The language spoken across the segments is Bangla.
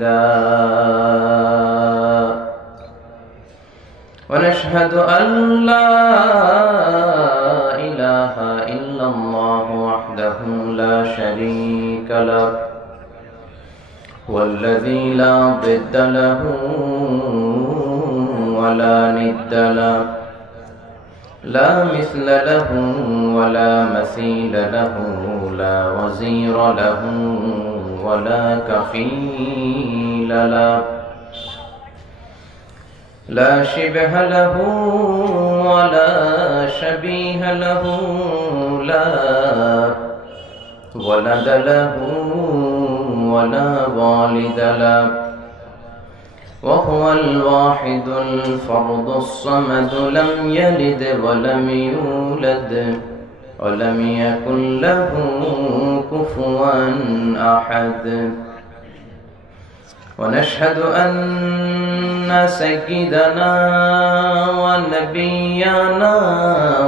مرشدا ونشهد أن لا إله إلا الله وحده لا شريك له والذي لا ضد له ولا ند له لا مثل له ولا مثيل له لا وزير له ولا كفيل له لا شبه له ولا شبيه له لا ولد له ولا والد له وهو الواحد الفرد الصمد لم يلد ولم يولد ولم يكن له كفوا أحد ونشهد أن سيدنا ونبينا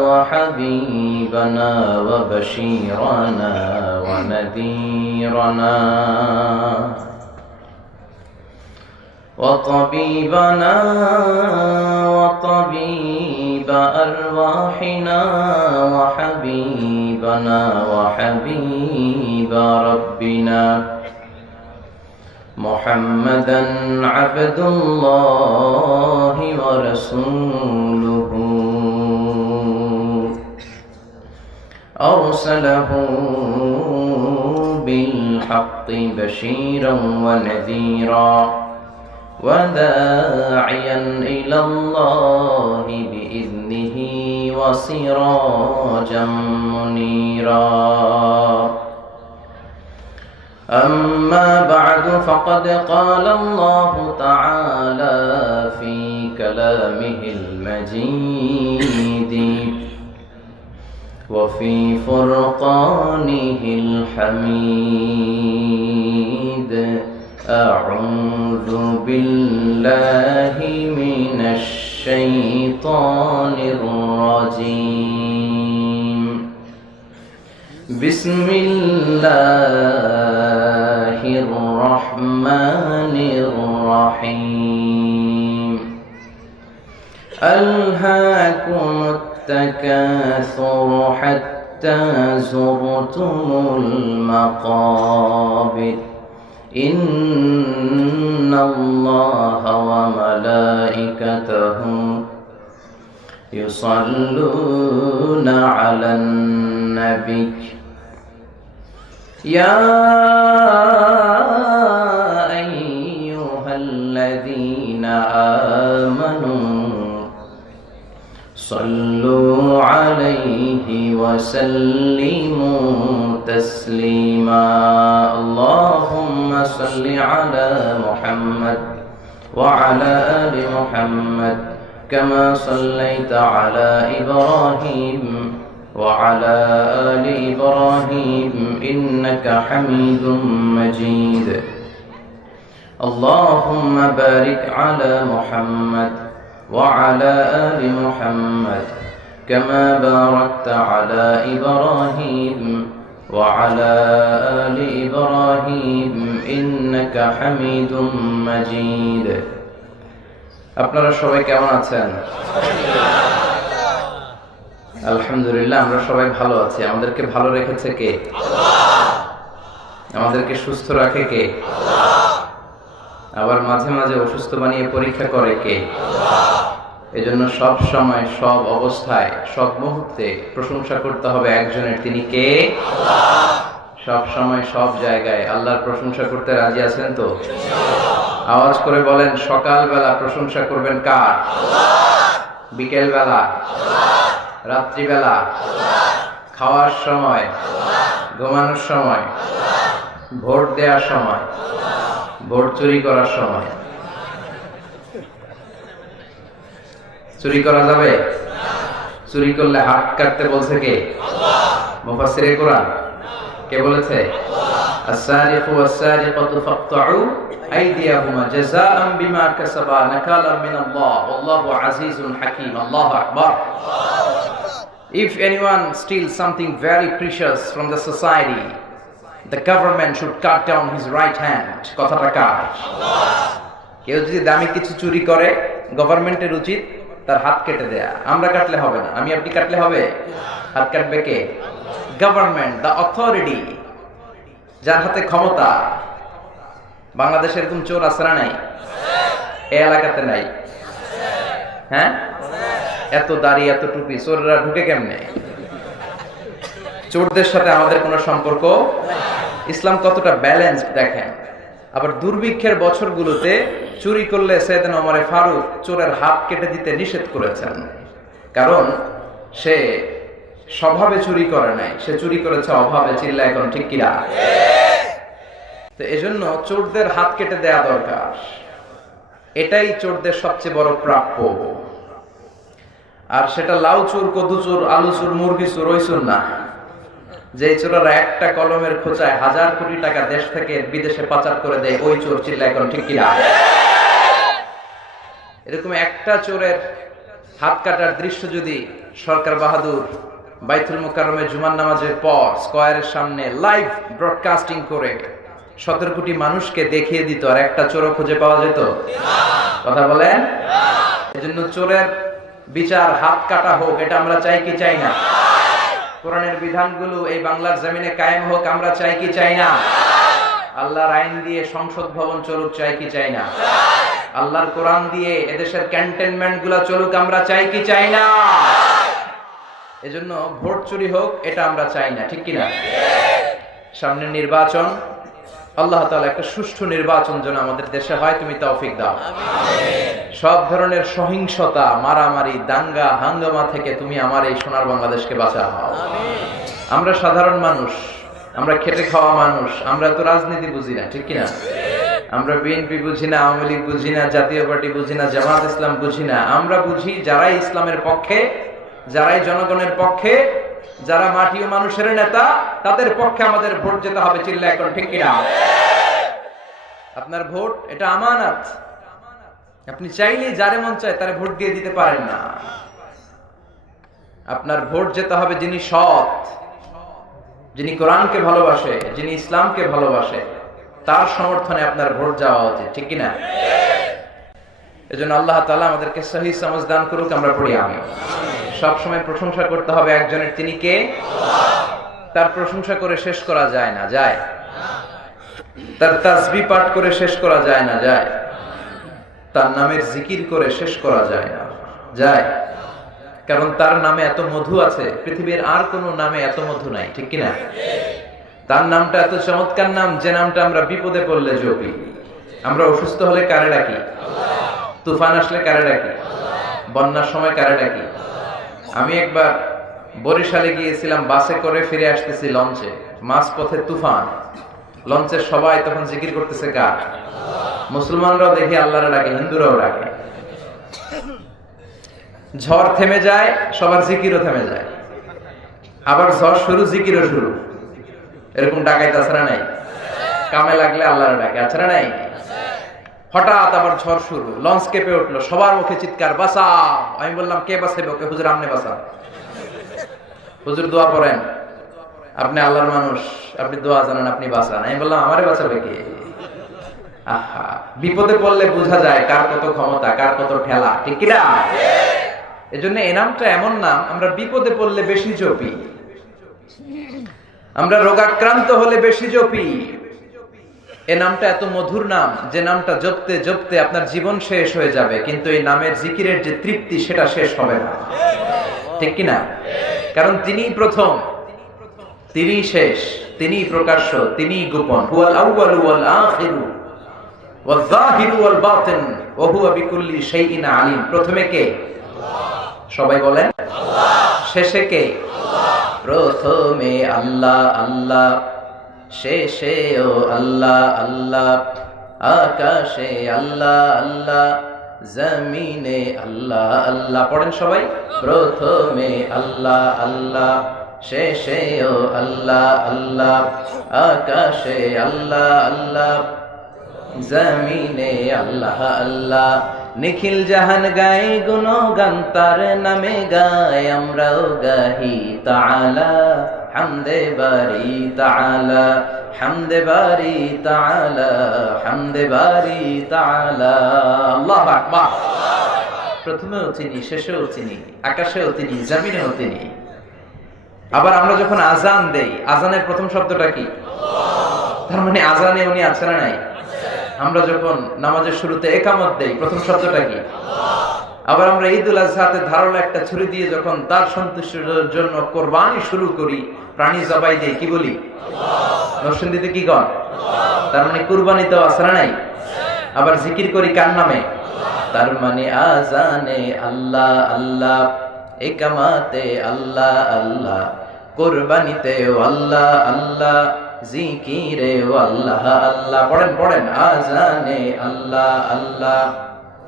وحبيبنا وبشيرنا ونذيرنا وطبيبنا وطبيب أرواحنا وحبيبنا وحبيب ربنا محمدا عبد الله ورسوله أرسله بالحق بشيرا ونذيرا وداعيا إلى الله بإذنه وسراجا منيرا أما بعد فقد قال الله تعالى في كلامه المجيد وفي فرقانه الحميد أعوذ بالله من الشيطان الرجيم بسم الله الرحمن الرحيم ألهاكم التكاثر حتى زرتم المقابر إن الله وملائكته يصلون على النبي يا أيها الذين آمنوا صلوا عليه وسلموا تسليما اللهم صل على محمد وعلى آل محمد كما صليت على إبراهيم وعلى آل إبراهيم إنك حميد مجيد اللهم بارك على محمد وعلى آل محمد كما باركت على إبراهيم وعلى آل إبراهيم إنك حميد مجيد আপনারা সবাই কেমন আছেন? আলহামদুলিল্লাহ আমরা সবাই ভালো আছি। আমাদেরকে ভালো রেখেছে কে? আল্লাহ। আমাদেরকে সুস্থ রাখে কে? আল্লাহ। আবার মাঝে মাঝে অসুস্থ বানিয়ে পরীক্ষা করে কে? আল্লাহ। এজন্য সব সময় সব অবস্থায় সব মুহূর্তে প্রশংসা করতে হবে একজনের, তিনি কে? আল্লাহ। সব সময় সব জায়গায় আল্লাহর প্রশংসা করতে রাজি আছেন তো? আওয়াজ করে বলেন, সকালবেলা প্রশংসা করবেন কার? আল্লাহ। বিকেল বেলা? আল্লাহ। রাত্রিবেলা? আল্লাহ। খাওয়ার সময়? আল্লাহ। ঘুমানোর সময়? আল্লাহ। ভোট দেওয়ার সময়? আল্লাহ। ভোট চুরি করার সময়? চুরি করা যাবে? চুরি করলে হাত কাটতে বলছে কে? আল্লাহ। মুফাসসিরে কোরআন কে বলেছে? আল্লাহ। আস-সারিকু ওয়াস-সারিকাতু ফাকতাউ আইদিয়াহুমা জাযাআন বিমা কাসাবা নাকালাম মিনাল্লাহ ওয়াল্লাহু আজিজুন হাকীম। আল্লাহু আকবার। If anyone steals something very precious from the society, the government should cut down his right hand. কথাটা কার? কেউ যদি দামি কিছু চুরি করে গভর্নমেন্টের উচিত তার হাত কেটে দেয়া। আমরা কাটলে হবে না, আমি আপনি কাটলে হবে? হাত কাটবে কে? গভর্নমেন্ট, দ্য অথরিটি, যার হাতে ক্ষমতা। বাংলাদেশে এরকম চোর আছে না নাই? এই এলাকাতে নাই? হ্যাঁ, এত দাড়ি এত টুপি, চোররা ঢুকে কেমনে? চোরদের সাথে আমাদের কোনো সম্পর্ক? ইসলাম কতটা ব্যালেন্সড দেখেন। আবার দুর্ভিক্ষের বছরগুলোতে চুরি করলে সাইয়েদনা ওমর ফারুক চোরের হাত কেটে দিতে নিষেধ করেছেন, কারণ সে স্বভাবে চুরি করে নাই, সে চুরি করেছে অভাবে। চিল্লা এখন ঠিক কিনা? তো এজন্য চোরদের হাত কেটে দেয়া দরকার, এটাই চোরদের সবচেয়ে বড় প্রাপ্য। আর সেটা লাউ চোর, কদু চোর, আলু চোর, মুরগি চোর, ওই চোর না। যে চোরেরা একটা কলমের খোঁচায় হাজার কোটি টাকা দেশ থেকে বিদেশে পাচার করে দেয়, ওই চোর। চিল্লা এখন ঠিক কিনা? এরকম একটা চোরের হাত কাটার দৃশ্য যদি সরকার বাহাদুর বাইতুল মুকাররমে জুমার নামাজের পর স্কয়ারের সামনে লাইভ ব্রডকাস্টিং করে 17 কোটি মানুষকে দেখিয়ে দিত, আর একটা চোরও খুঁজে পাওয়া যেত? কথা বলেন। এজন্য চোরের বিচার হাত কাটা হোক, এটা আমরা চাই কি চাই না? কোরআনের বিধানগুলো এই বাংলার জমিনে কায়েম হোক, আমরা চাই কি চাই না? আল্লাহর আইন দিয়ে সংসদ ভবন চলুক, চাই কি চাই না? আল্লাহর কোরআন দিয়ে এদেশের ক্যান্টনমেন্ট গুলা চলুক, আমরা চাই কি চাই না? এজন্য ভোট চুরি হোক, এটা আমরা চাই না, ঠিক কিনা? সামনে নির্বাচন, আল্লাহ তাআলা একটা সুষ্ঠু নির্বাচন যেন আমাদের দেশে হয়, তুমি তৌফিক দাও। সব ধরনের সহিংসতা, মারামারি, দাঙ্গা হাঙ্গামা থেকে তুমি আমার এই সোনার বাংলাদেশকে বাঁচাও। আমরা সাধারণ মানুষ, আমরা খেটে খাওয়া মানুষ, আমরা তো রাজনীতি বুঝি না, ঠিক কিনা? আমরা বিএনপি বুঝি না, আওয়ামী লীগ বুঝি না, জাতীয় পার্টি বুঝি না, জামাত ইসলাম বুঝি না। আমরা বুঝি যারাই ইসলামের পক্ষে, যারাই জনগণের পক্ষে, যারা মাটি ও মানুষের নেতা, তাদের পক্ষে আমাদের ভোট যেতে হবে। চিল্লা এখন ঠিক কিনা? আপনার ভোট এটা আমানত। আপনি চাইলে যারে মন চায় তারে ভোট দিয়ে দিতে পারেন না। আপনার ভোট যেতে হবে যিনি সৎ, যিনি কোরআনকে ভালোবাসে, যিনি ইসলামকে ভালোবাসে, তার সমর্থনে আপনার ভোট যাওয়া উচিত, ঠিক কিনা? এজন্য আল্লাহ তাআলা আমাদেরকে সহি সমঝ দান করুক। আমরা পড়ি আমিন। সবসময় প্রশংসা করতে হবে একজনের, তিনি কে? তার প্রশংসা করে শেষ করা যায় না, যায়? তার তাসবিহ পাঠ করে শেষ করা যায় না, যায়? তার নামের জিকির করে শেষ করা যায় না, যায়? কারণ তার নামে এত মধু আছে, পৃথিবীর আর কোনো নামে এত মধু নাই, ঠিক কিনা? তার নামটা এত চমৎকার নাম, যে নামটা আমরা বিপদে পড়লে জপি। আমরা অসুস্থ হলে কারে ডাকি? তুফান আসলে কারে ডাকি? বন্যার সময় কারে ডাকি? আমি একবার বরিশালে গিয়েছিলাম, বাসে করে ফিরে আসতেছি লঞ্চে, মাঝ পথে তুফান। লঞ্চের সবাই তখন জিকির করতেছে কার? মুসলমানরাও দেখি আল্লাহরে ডাকে, হিন্দুরাও ডাকে। ঝড় থেমে যায়, সবার জিকিরও থেমে যায়। আবার ঝড় শুরু, জিকিরও শুরু। এরকম ডাকাইতে আছে না নাই? কামে লাগলে আল্লাহরে ডাকে, আছে না নাই? হঠাৎ আবার ঝড় শুরু, লঞ্চ কেঁপে উঠলো, সবার মুখে চিৎকার, বাঁচাও। আমি বললাম, কে বাঁচাবে? ওকে হুজুর আমনে বাঁচান। হুজুর দোয়া করেন, আপনি আল্লাহর মানুষ, আপনি দোয়া জানেন, আপনি বাঁচান। আমি বললাম, আমারে বাঁচাবে কে? আহা, বিপদে পড়লে বোঝা যায় কার কত ক্ষমতা, কার কত ঠেলা, ঠিক কিনা? এজন্য এই নামটা এমন নাম, আমরা বিপদে পড়লে বেশি জপি, আমরা রোগাক্রান্ত হলে বেশি জপি। এই নামটা এত মধুর নাম, যে নামটা জপতে জপতে আপনার জীবন শেষ হয়ে যাবে, কিন্তু এই নামের জিকিরের যে তৃপ্তি, সেটা শেষ হবে না, ঠিক কিনা? কারণ তিনি প্রথম, তিনি শেষ, তিনি প্রকাশ্য, তিনি গোপন। হুয়াল আউয়ালু ওয়াল আখিরু ওয়াল যাহিরু ওয়াল বাতিন ওয়া হুয়া বিকুল্লি শাইইন আলিম। প্রথমে কে? সবাই বলেন আল্লাহ। শেষে কে? আল্লাহ। প্রথমে আল্লাহ আল্লাহ, শেষেও আল্লাহ আল্লাহ, আকাশে আল্লাহ আল্লাহ, জমিনে আল্লাহ আল্লাহ। পড়েন সবাই, প্রথমে আল্লাহ আল্লাহ, শেষেও আল্লাহ আল্লাহ, আকাশে আল্লাহ আল্লাহ, জমিনে আল্লাহ আল্লাহ, নিখিল জাহান গায় গুণগান তার নামে গায়, আমরাও গাহি তাআলা হামদে বারি তাআলা, হামদে বারি তাআলা, হামদে বারি তাআলা। আল্লাহু আকবার। প্রথমেও তিনি, শেষেও তিনি, আকাশেও তিনি, জমিনেও তিনি। আবার আমরা যখন আজান দেই, আজানের প্রথম শব্দটা কি? তার মানে আজানে উনি আছে না নাই? আমরা যখন নামাজের শুরুতে একামত দেই, প্রথম শব্দটা কি? আবার আমরা ঈদুল আজহাতে ধারালো একটা ছুরি দিয়ে যখন তার সন্তুষ্টির জন্য কোরবানি শুরু করি, প্রাণী জবাই দেই, কি বলি? নরসিংদীতে কি কর? তার মানে কুরবানিতেও আছে না নাই? আবার জিকির করি কার নামে? তার মানে আজানে আল্লাহ আল্লাহ, একামাতে আল্লাহ আল্লাহ, কুরবানিতে আল্লাহ আল্লাহ, জিকিরে আল্লাহ আল্লাহ। পড়েন পড়েন, আজানে আল্লাহ আল্লাহ,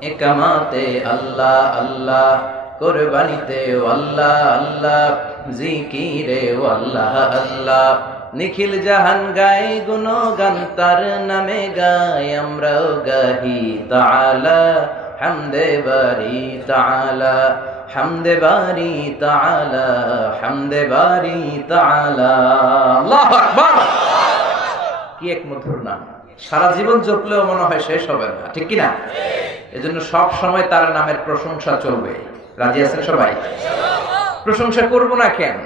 একামাতে আল্লাহ আল্লাহ, কুরবানিতে আল্লাহ আল্লাহ, জিকিরে আল্লাহ আল্লাহ। নিখিল জাহান গায় গুণগান তার নামে গায়, আমরাও গাহি তাআলা হামদে বারি তাআলা, হামদে বারি তাআলা, হামদে বারি তাআলা। আল্লাহু আকবার। কি এক মধুর নাম, সারা জীবন জপলেও মনে হয় শেষ হবে না, ঠিক কি না? এজন্য সব সময় তার নামের প্রশংসা চলবে। রাজি আছেন সবাই? প্রশংসা করব না কেন?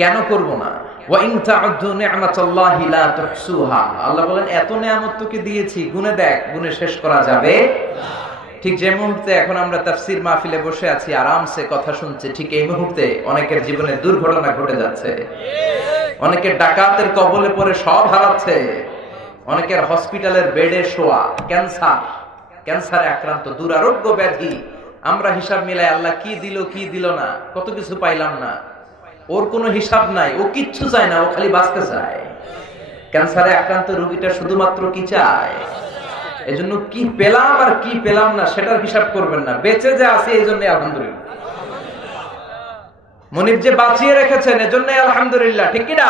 কেন করব না? ওয়া ইন তা'উদ্দু নি'মাতাল্লাহি লা তুহসুহা। আল্লাহ বলেন এত নিয়ামত তোকে দিয়েছি, গুণে দেখ, গুণে শেষ করা যাবে না। ঠিক যে মুহূর্তে এখন আমরা তাফসীর মাহফিলে বসে আছি, আরামসে কথা শুনছি, ঠিক এই মুহূর্তে অনেকের জীবনে দুর্ঘটনা ঘটে যাচ্ছে। অনেকের ডাকাতের কবলে পড়ে সব হারাচ্ছে। অনেকের হসপিটালের বেডে শোয়া, ক্যান্সারে আক্রান্ত, দুরারোগ্য ব্যাধি। আমরা হিসাব মিলাই আল্লাহ কি দিল কি দিল না, কত কিছু পাইলাম না। ওর কোনো হিসাব নাই, ও কিচ্ছু চায় না, ও খালি বাঁচতে চায়। ক্যান্সারে আক্রান্ত রোগীটা শুধুমাত্র কি চায়? এজন্য কি পেলাম আর কি পেলাম না সেটার হিসাব করবেন না, বেঁচে যে আছে এই জন্য আলহামদুলিল্লাহ। মনিব যে বাঁচিয়ে রেখেছেন এজন্য আলহামদুলিল্লাহ, ঠিক কি না?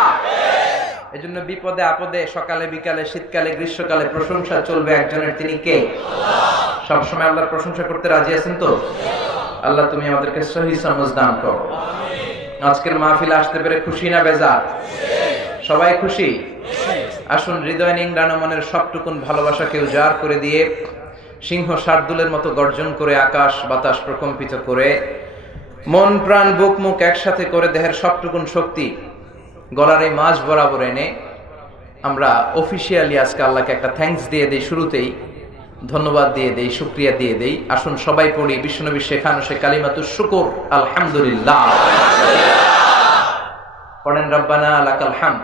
এজন্য বিপদে আপদে, সকালে বিকালে, শীতকালে গ্রীষ্মকালে প্রশংসা চলবে একজনের, তিনি কে? সবসময় আল্লাহর প্রশংসা করতে রাজি আছেন তো? আল্লাহ তুমি আমাদেরকে সহি সমঝ দান করো। আজকের মাহফিলে আসতে পেরে খুশি না বেজার? সবাই খুশি? আসুন হৃদয় নিংড়ানো মনের সবটুকুন ভালোবাসাকে উজাড় করে দিয়ে, সিংহ শার্দুলের মতো গর্জন করে, আকাশ বাতাস প্রকম্পিত করে, মন প্রাণ বুক মুখ একসাথে করে, দেহের সবটুকুন শক্তি গলার এই মাঝ বরাবর এনে আমরা অফিসিয়ালি আজকে আল্লাহকে একটা থ্যাঙ্কস দিয়ে দেই। শুরুতেই ধন্যবাদ দিয়ে দেই, শুকরিয়া দিয়ে দেই। আসুন সবাই পড়ি বিশ্বনবী শেখানো সে কালিমাতুশ শুকর, আলহামদুলিল্লাহ। পড়েন, রব্বানা লাকাল হামদ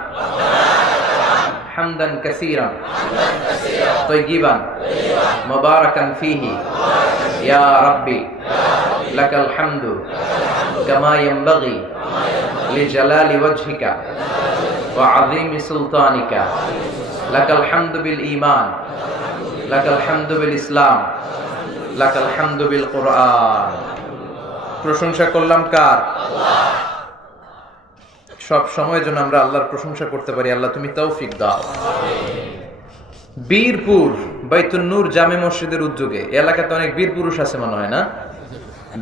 হামদান কাসীরান তাইয়িবান মুবারাকান ফীহি ইয়া রাব্বি লাকাল হামদু কামা ইয়ানবাগি লিজালালি ওয়াজহিকা ওয়া আযীমি সুলতানিকা, লাকাল হামদু বিল ঈমান, লাকাল হামদু বিল ইসলাম, লাকাল হামদু বিল কুরআন। প্রশংসা করলাম কার? আল্লাহ। সব সময় যেন আমরা আল্লাহর প্রশংসা করতে পারি। আল্লাহ তুমি তৌফিক দাও। বীরপুর বাইতুন নূর জামে মসজিদের উদ্যোগে, এলাকাতে অনেক বীর পুরুষ আছে মনে হয় না?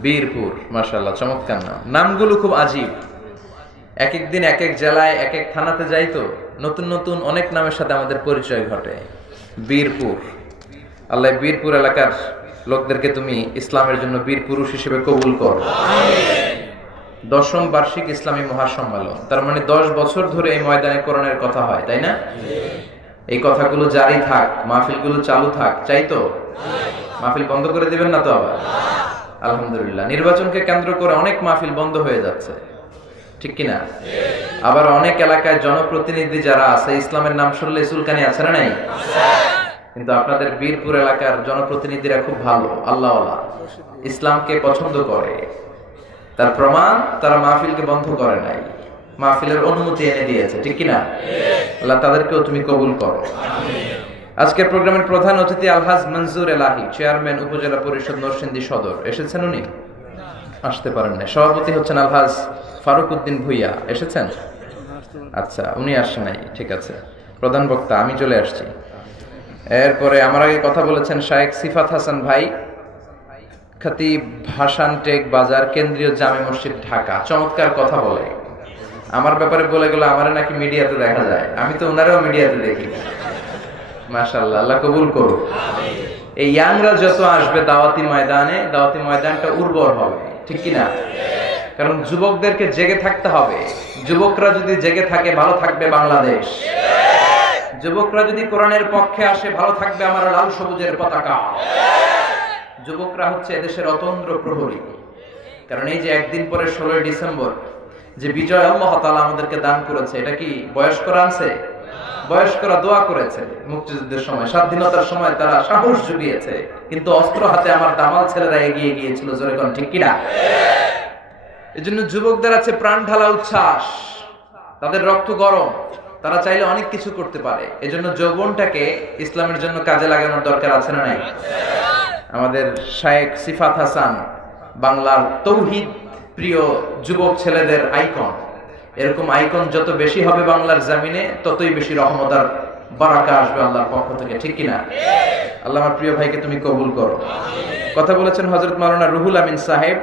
বীরপুর, মাশাআল্লাহ, চমৎকার নাম। নামগুলো খুব আজীব। এক এক দিন এক এক জেলায় এক এক থানাতে যাই তো নতুন নতুন অনেক নামের সাথে আমাদের পরিচয় ঘটে। বীরপুর, আল্লাহ বীরপুর এলাকার লোকদেরকে তুমি ইসলামের জন্য বীর পুরুষ হিসেবে কবুল কর। 10ম বার্ষিক ইসলামী মহাসম্মেলন, তার মানে 10 বছর ধরে এই ময়দানে কোরআনের কথা হয়, তাই না? এই কথাগুলো জারি থাক, মাহফিলগুলো চালু থাক, চাই তো? মাহফিল বন্ধ করে দিবেন না তো আবার? আলহামদুলিল্লাহ। নির্বাচনকে কেন্দ্র করে অনেক মাহফিল বন্ধ হয়ে যাচ্ছে, ঠিক কিনা? আবার অনেক এলাকায় জনপ্রতিনিধি যারা আছে, ইসলামের নাম শুনলে চুলকানি আছে না নাই? কিন্তু আপনাদের বীরপুর এলাকার জনপ্রতিনিধিরা খুব ভালো, আল্লাহওয়ালা, ইসলামকে পছন্দ করে। তার প্রমাণ, তারা মাহফিলকে বন্ধ করে নাই, মাহফিলের অনুমতি এনে দিয়েছে, ঠিক কিনা? আল্লাহ তাদেরকেও তুমি কবুল করো। আজকের প্রোগ্রামের প্রধান অতিথি আলহাজ মনজুর এলাহি, চেয়ারম্যান উপজেলা পরিষদ নরসিংদী সদর। এসেছেন উনি? আসতে পারেন না। সভাপতি হচ্ছেন আলহাজ ফারুক উদ্দিন ভুইয়া। এসেছেন? আচ্ছা, উনি আসছেন নাই, ঠিক আছে। প্রধান বক্তা আমি চলে আসছি। এরপরে আমার আগে কথা বলেছেন শায়েখ সিফাত হাসান ভাই, খতিব ভাসান টেক বাজার, কেন্দ্রীয় জামে মসজিদ, ঢাকা। চমৎকার কথা বলে, আমার ব্যাপারে বলে গেল আমারে নাকি মিডিয়াতে দেখা যায়, আমি তো ওনারাও মিডিয়াতে দেখি। মাশাআল্লাহ, আল্লাহ কবুল করুক। এই ইয়াংরা যত আসবে দাওয়াতি ময়দানে, দাওয়াতি ময়দানটা উর্বর হবে, ঠিক কি না? কারণ যুবকদেরকে জেগে থাকতে হবে। যুবকরা যদি জেগে থাকে ভালো থাকবে বাংলাদেশ। যুবকরা যদি কোরআনের পক্ষে আসে ভালো থাকবে আমার লাল সবুজের পতাকা। যুবকরা হচ্ছে এদেশের অতন্দ্র প্রহরী। কারণ এই যে একদিন পরে 16 ডিসেম্বর যে বিজয় আল্লাহ তাআলা আমাদেরকে দান করেছে, এটা কি বয়স্করা আনছে? বয়স্করা দোয়া করেছে মুক্তিযুদ্ধের সময়, স্বাধীনতার সময় তারা সাহস জুগিয়েছে, কিন্তু অস্ত্র হাতে আমার দামাল ছেলেরা এগিয়ে গিয়েছিল, জোরে কোন ঠিক কিনা? এজন্য যুবকদের আছে প্রাণ ঢালা উচ্ছ্বাস, তাদের রক্ত গরম, তারা চাইলে অনেক কিছু করতে পারে। এজন্য যৌবনটাকে ইসলামের জন্য কাজে লাগানোর দরকার আছে না নাই? আমাদের শায়েখ সিফাত হাসান বাংলার তৌহিদ প্রিয় যুবক ছেলেদের আইকন। এরকম আইকন যত বেশি হবে বাংলার জমিনে, ততই বেশি রহমত আর বারাকা আসবে আল্লাহর পক্ষ থেকে, ঠিক কিনা? আল্লাহ আমার প্রিয় ভাইকে তুমি কবুল করো। কথা বলেছেন হযরত মাওলানা রুহুল আমিন সাহেব,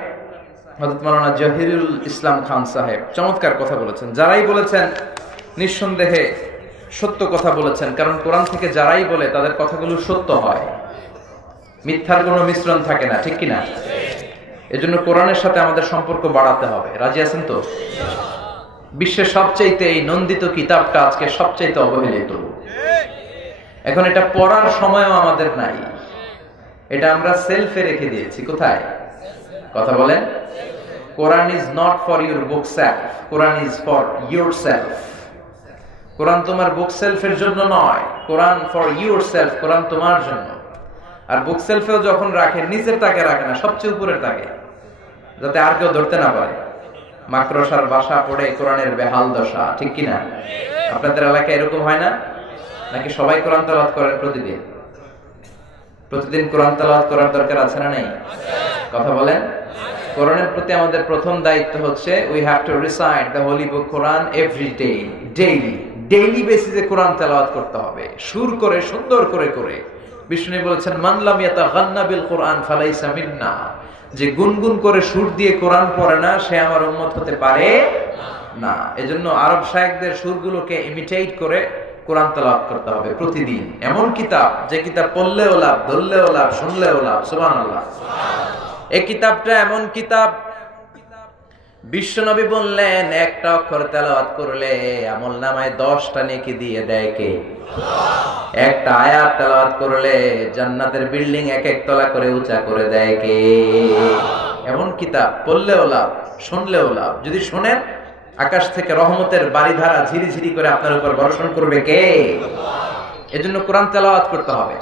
হযরত মাওলানা জহিরুল ইসলাম খান সাহেব, চমৎকার কথা বলেছেন। যারাই বলেছেন নিঃসন্দেহে সত্য কথা বলেছেন, কারণ কোরআন থেকে যারাই বলে তাদের কথাগুলো সত্য হয়, মিথ্যার কোনো মিশ্রণ থাকে না, ঠিক কিনা? এজন্য কোরআনের সাথে আমাদের সম্পর্ক বাড়াতে হবে। রাজি আছেন তো? বিশ্বের সবচাইতে এই নন্দিত কিতাবটা আজকে সবচাইতে অবহেলিত। এখন এটা পড়ার সময়ও আমাদের নাই, এটা আমরা সেলফে রেখে দিয়েছি। কোথায়? কথা বলেন। Quran is not for your bookshelf, Quran is for yourself. Quran তোমার বুক সেলফের জন্য নয়, Quran for yourself, Quran তোমার জন্য। আর বুক সেলফেও যখন রাখে, নিচের তাকে রাখে না, সবচেয়ে উপরের তাকে, যাতে আর কেউ ধরতে না পারে। মাকড়সার বাসা পড়ে কোরআনের বেহাল দশা, ঠিক কিনা? আপনাদের এলাকায় এরকম হয় না? নাকি সবাই কোরআন তেলাওয়াত করেন প্রতিদিন? প্রতিদিন কোরআন তেলাওয়াত করার দরকার আছে না নাই? কথা বলেন। কোরআনের প্রতি আমাদের প্রথম দায়িত্ব হচ্ছে we have to recite the Holi book Quran every day, daily বেসিসে কোরআন তেলাওয়াত করতে হবে, সুর করে, সুন্দর করে করে। বিষ্ণু বলেছেন মান লাম ইয়াতাগান্না বিল কোরআন ফালাইসা মিন্না, যে গুনগুন করে সুর দিয়ে কোরআন পড়ে না সে আমার উম্মত হতে পারে না। এজন্য আরব শায়েখদের সুরগুলোকে ইমিটেট করে কোরআন তেলাওয়াত করতে হবে প্রতিদিন। এমন কিতাব যে কিতাব পড়লেও লাভ, ধরলেও লাভ, শুনলেও লাভ। সুবহানাল্লাহ। এই কিতাবটা এমন কিতাব, বিশ্বনবী বললেন একটা অক্ষর তেলাওয়াত করলে আমলনামায় 10টা নেকি দিয়ে দেয় কে? একটা আয়াত তেলাওয়াত করলে জান্নাতের বিল্ডিং এক এক তলা করে উঁচা করে দেয় কে? এমন কিতাব, পড়লেও লাভ, শুনলেও লাভ। যদি শুনেন আকাশ থেকে রহমতের বাড়িধারা ঝিরিঝিরি করে আপনার উপর বর্ষণ করবে কে? এজন্য কোরআন তেলাওয়াত করতে হবে।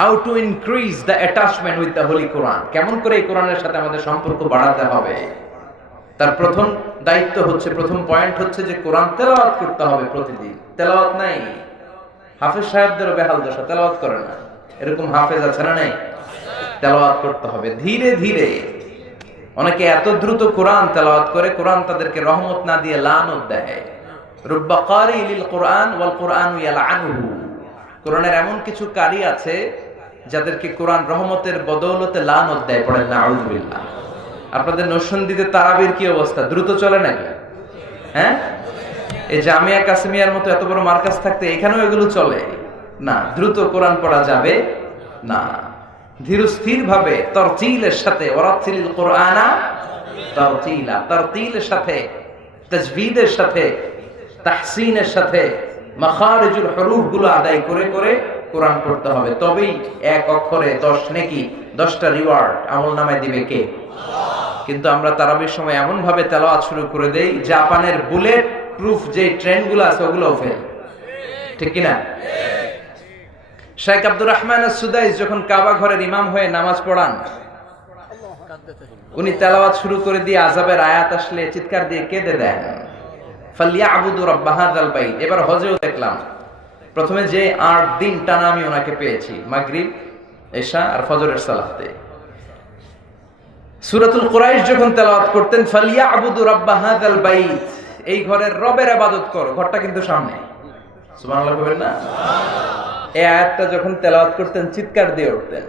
How to increase the attachment with the holy Quran, কেমন করে এই কোরআনের সাথে আমাদের সম্পর্ক বাড়াতে হবে। তার প্রথম দায়িত্ব হচ্ছে, প্রথম পয়েন্ট হচ্ছে যে কোরআন তেলাওয়াত করতে হবে প্রতিদিন। তেলাওয়াত নাই, হাফেজ সাহেবদেরও বেহাল দশা, তেলাওয়াত করে না। এরকম হাফেজ আছে না নাই? তেলাওয়াত করতে হবে ধীরে ধীরে। অনেকে এত দ্রুত কোরআন তেলাওয়াত করে, কোরআন তাদেরকে রহমত না দিয়ে লানত দেয়। রুব্বা কারি লিল কোরআন ওয়াল কোরআনু ইয়ালআনুহু। কোরআনের এমন কিছু কারি আছে যাদেরকে কোরআন রহমতের বদৌলতে লানত দেয়। পড়েন নাউযুবিল্লাহ। আপনাদের নরসিংদীতে তারাবির কি অবস্থা? দ্রুত চলে নাকি? হ্যাঁ, এই জামিয়া কাসিমিয়ার মতো এত বড় মার্কাজ থাকতে এখানেও এগুলো চলে না। দ্রুত কোরআন পড়া যাবে না, ধীরস্থির ভাবে তারতিলের সাথে, ওয়ারাতিলিল কোরআনা তারতিলা, তারতিলের সাথে, তাজবিদের সাথে, তাহসিনের সাথে মাখারিজুল হুরুফ গুলো আদায় করে করে কোরআন পড়তে হবে। তবেই এক অক্ষরে 10 নেকি, 10টা রিওয়ার্ড আমলনামায় দিবে কে? কিন্তু আমরা তারাবির সময় এমন ভাবে তেলাওয়াত শুরু করে দেই, জাপানের বুলেট প্রুফ যে ট্রেনগুলো আছে ওগুলোও ফেল, ঠিক কিনা? শেখ আব্দুর রহমান আস-সুদাইস যখন কাবা ঘরের ইমাম হয়ে নামাজ পড়ান, উনি তেলাওয়াত শুরু করে দিয়ে আযাবের আয়াত আসলে চিৎকার দিয়ে কেঁদে দেন, ফালিয়াবুদু রাব্বা হাযাল বাইত। এবার হজেও দেখলাম, প্রথমে যে 8 দিন টানা আমি ওনাকে পেয়েছি, মাগরিব, এশা আর ফজরের সালাতে। সূরাতুল কুরাইশ যখন তেলাওয়াত করতেন, ফালিয়াবুদু রাব্বা হাযাল বাইত, এই ঘরের রবের ইবাদত করো। ঘরটা কিন্তু সামনে, সুবহানাল্লাহ বলবেন না? এই আয়াতটা যখন তেলাওয়াত করতেন চিৎকার দিয়ে উঠতেন।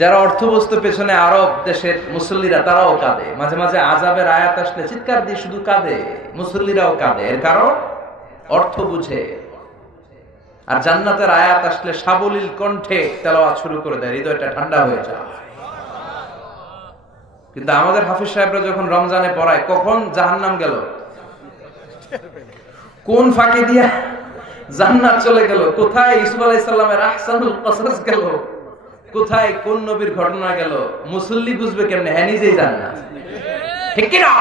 যারা অর্থবস্তু পেছনে আরব দেশের মুসল্লিরা তারাও কাঁদে, মাঝে মাঝে আযাবের আয়াত আসলে চিৎকার দিয়ে শুধু কাঁদে, মুসল্লিরাও কাঁদে। এর কারণ অর্থ বুঝে। আর জান্নাতের আয়াত আসলে সাবলীল কণ্ঠে তেলাওয়াত শুরু করে দেয়, হৃদয়টা ঠান্ডা হয়ে যায়। কিন্তু আমাদের হাফিজ সাহেবরা যখন রমজানে পড়ায়, কখন জাহান্নাম গেল, কোন ফাঁকে দিয়া জান্নাত চলে গেল, কোথায় ইউসুফ আলাইহিস সালামের আহসানুল কসস গেল, কোথায় কোন নবীর ঘটনা গেল, মুসল্লি বুঝবে কেমনে? হ্যাঁ, নিজেই জান না, ঠিক কি না?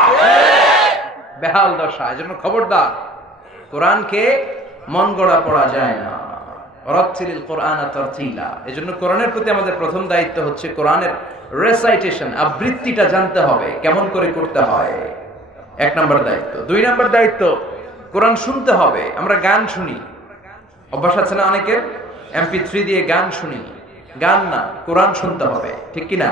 বেহাল দশা। এজন্য খবরদার, কোরআনকে মন গড়া পড়া যায় না। রাত্তিলিল কোরআনা তারতিলা। এজন্য কোরআনের প্রতি আমাদের প্রথম দায়িত্ব হচ্ছে কোরআনের রেসাইটেশন, আবৃত্তিটা জানতে হবে, কেমন করে করতে হয়, এক নম্বর দায়িত্ব। দুই নম্বর দায়িত্ব, কোরআন শুনতে হবে। আমরা গান শুনি, অভ্যাস আছে না অনেকের, MP3 দিয়ে গান শুনি। গান না, কোরআন শুনতে হবে, ঠিক কি না?